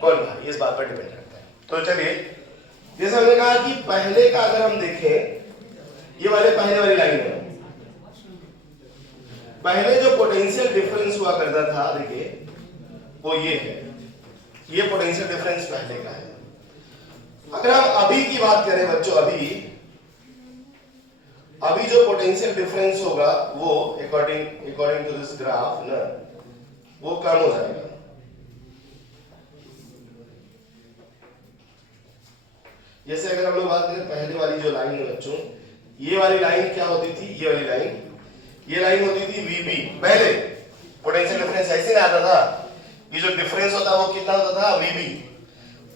कौन भारी, इस बात पर डिपेंड करता है। तो चलिए, जैसे हमने कहा कि पहले का अगर हम देखें, ये वाले पहले वाली लाइन है, पहले जो पोटेंशियल डिफरेंस हुआ करता था, देखिए वो ये है, ये पोटेंशियल डिफरेंस पहले का है। अगर हम अभी की बात करें बच्चों, अभी जो पोटेंशियल डिफरेंस होगा वो अकॉर्डिंग टू दिस ग्राफ ना, वो कम हो जाएगा। जैसे अगर हम लोग बात करें पहले वाली जो लाइन है बच्चों, ये वाली लाइन क्या होती थी, ये वाली लाइन, ये लाइन होती थी VB। पहले पोटेंशियल डिफरेंस ऐसे ना आता था, ये जो डिफरेंस होता है वो कितना होता था VB।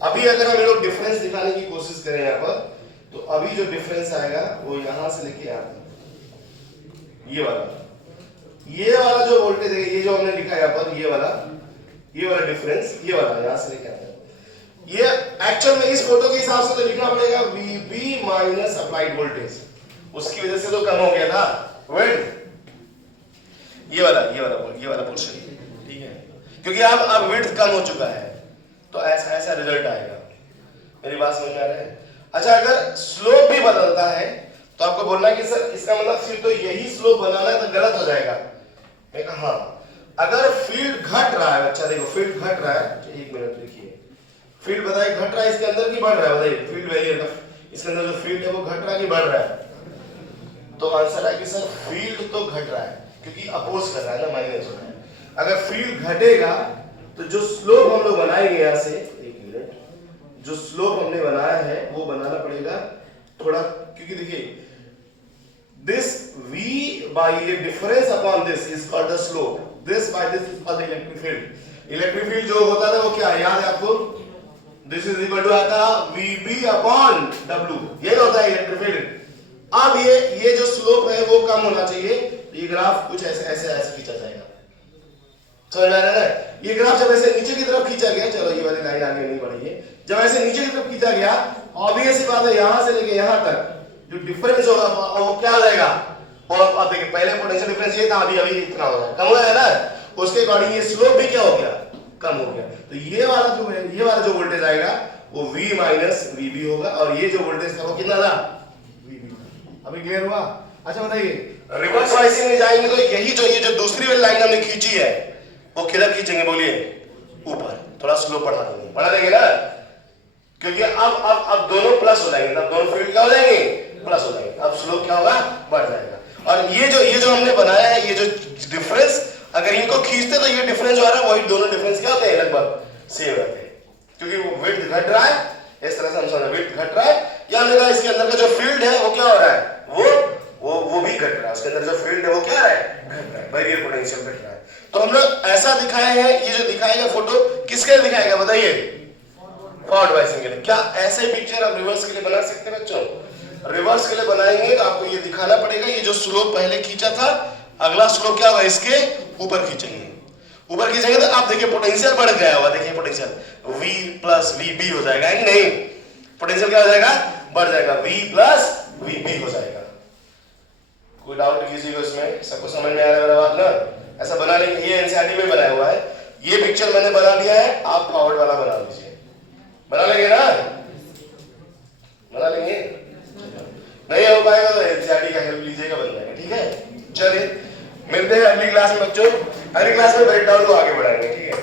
अभी अगर हम लोग डिफरेंस दिखाने की कोशिश करें यहाँ पर, तो अभी जो डिफरेंस आएगा वो यहां से लेके यहाँ तक, ये वाला जो वोल्टेज है, ये जो हमने लिखा है यहाँ पर, ये वाला डिफरेंस, ये वाला यहां से लेके आता है। ये एक्चुअल में इस फोटो के हिसाब से तो लिखना पड़ेगा VB माइनस अप्लाइड वोल्टेज, उसकी वजह से तो कम हो गया था विड्थ, ये वाला पोर्शन, ठीक है, क्योंकि अब विड्थ कम हो चुका है, तो ऐसा रिजल्ट आएगा। मेरी बात समझ में आ रहा है? अच्छा, अगर स्लोप भी बदलता है तो आपको बोलना है कि सर इसका मतलब फिर तो यही स्लोप बनाना है, तो गलत हो जाएगा। मैं कहा हाँ, अगर फील्ड घट रहा है, अच्छा देखो फील्ड घट रहा है, तो एक मिनट देखिए, फील्ड बताइए घट रहा है इसके अंदर की बढ़ रहा है, बताइए फील्ड वेरिएबल का इसके अंदर जो फील्ड है वो घट रहा है कि बढ़ रहा है? तो आंसर है कि सर फील्ड तो घट रहा है, क्योंकि अपोज कर रहा है ना, माइनस हो रहा है। अगर फील्ड घटेगा तो जो स्लोप हम लोग बनाएंगे यहां से, एक मिनट, जो स्लोप हमने बनाया है वो बनाना पड़ेगा थोड़ा, क्योंकि देखिए this V by a difference upon this is called the slope, this by this is called the electric field। Electric field जो होता था वो क्या है, याद है आपको? दिस इज इक्वल टू आता VB अपॉन W, ये होता है इलेक्ट्रिक फील्ड। अब ये जो स्लोप है वो कम होना चाहिए, ये ग्राफ कुछ ऐसे खींचा जाएगा। समझ में आ रहा है ना? ये ग्राफ जब ऐसे नीचे की तरफ खींचा गया, चलो ये वाली लाइन आगे नहीं बढ़ी है, जब ऐसे नीचे की तरफ खींचा गया, ऑब्वियस सी बात है यहां से लेके यहां तक जो डिफरेंस होगा वो क्या हो जाएगा, और अब देखिए पहले पोटेंशियल डिफरेंस ये था, अभी इतना हो गया, कम हो गया ना, उसके अकॉर्डिंग ये स्लोप भी क्या हो गया, कम हो गया। तो ये वाला जो वोल्टेज आएगा वो V माइनस VB होगा, और ये जो वोल्टेज था वो कितना था, VB। अभी क्लियर हुआ? अच्छा बताइए, रिवर्स वाइसिंग में जाएंगे तो ये जो दूसरी वाली लाइन हमने खींची है वो किधर खींचेंगे, बोलिए ऊपर, थोड़ा स्लो बढ़ा देंगे ना, क्योंकि अब दोनों प्लस हो जाएंगे, तब दोनों फील्ड क्या हो जाएंगे, प्लस हो जाएंगे, अब स्लोप क्या होगा, बढ़ जाएगा। और ये जो हमने बनाया है, ये जो डिफरेंस, अगर इनको खींचते तो ये डिफरेंस हो रहा है, वही दोनों डिफरेंस क्या होते हैं, लगभग सेम रहते हैं, क्योंकि वो विड्थ घट रहा है, इस तरह से हम समझ विड्थ घट रहा है, या हमने कहा इसके अंदर का जो फील्ड है वो क्या हो रहा है, वो भी घट रहा है, उसके अंदर जो फील्ड है वो क्या है, घट रहा है, बैरियर पोटेंशियल घट रहा है। तो हम लोग ऐसा दिखाए हैं, ये जो दिखाएगा फोटो किसके लिए दिखाएगा बताइए, फॉरवर्ड वाइसिंग के लिए। क्या ऐसे पिक्चर आप रिवर्स के लिए बना सकते हैं बच्चों? रिवर्स के लिए बनाएंगे तो आपको ये दिखाना पड़ेगा, ये जो स्लोप पहले खींचा था, अगला स्लोप क्या होगा, इसके ऊपर खींचेंगे तो आप देखिए पोटेंशियल बढ़ गया होगा, देखिए पोटेंशियल V प्लस VB हो जाएगा कि नहीं, पोटेंशियल क्या हो जाएगा, बढ़ जाएगा, V प्लस VB हो जाएगा। कोई डाउट किसी को इसमें? सबको समझ में आ रहा है मेरा बात ना? ऐसा बना लेंगे, ये एनसीईआरटी में बनाया हुआ है, ये पिक्चर मैंने बना लिया है, आप फॉरवर्ड वाला बना लीजिए, बना लेंगे ना, बना लेंगे, नहीं हो पाएगा तो एनसीईआरटी का हेल्प लीजिएगा, बन जाएगा, ठीक है। चलिए मिलते हैं अगली क्लास में बच्चों, अगली क्लास में ब्रेकडाउन को आगे बढ़ाएंगे, ठीक है।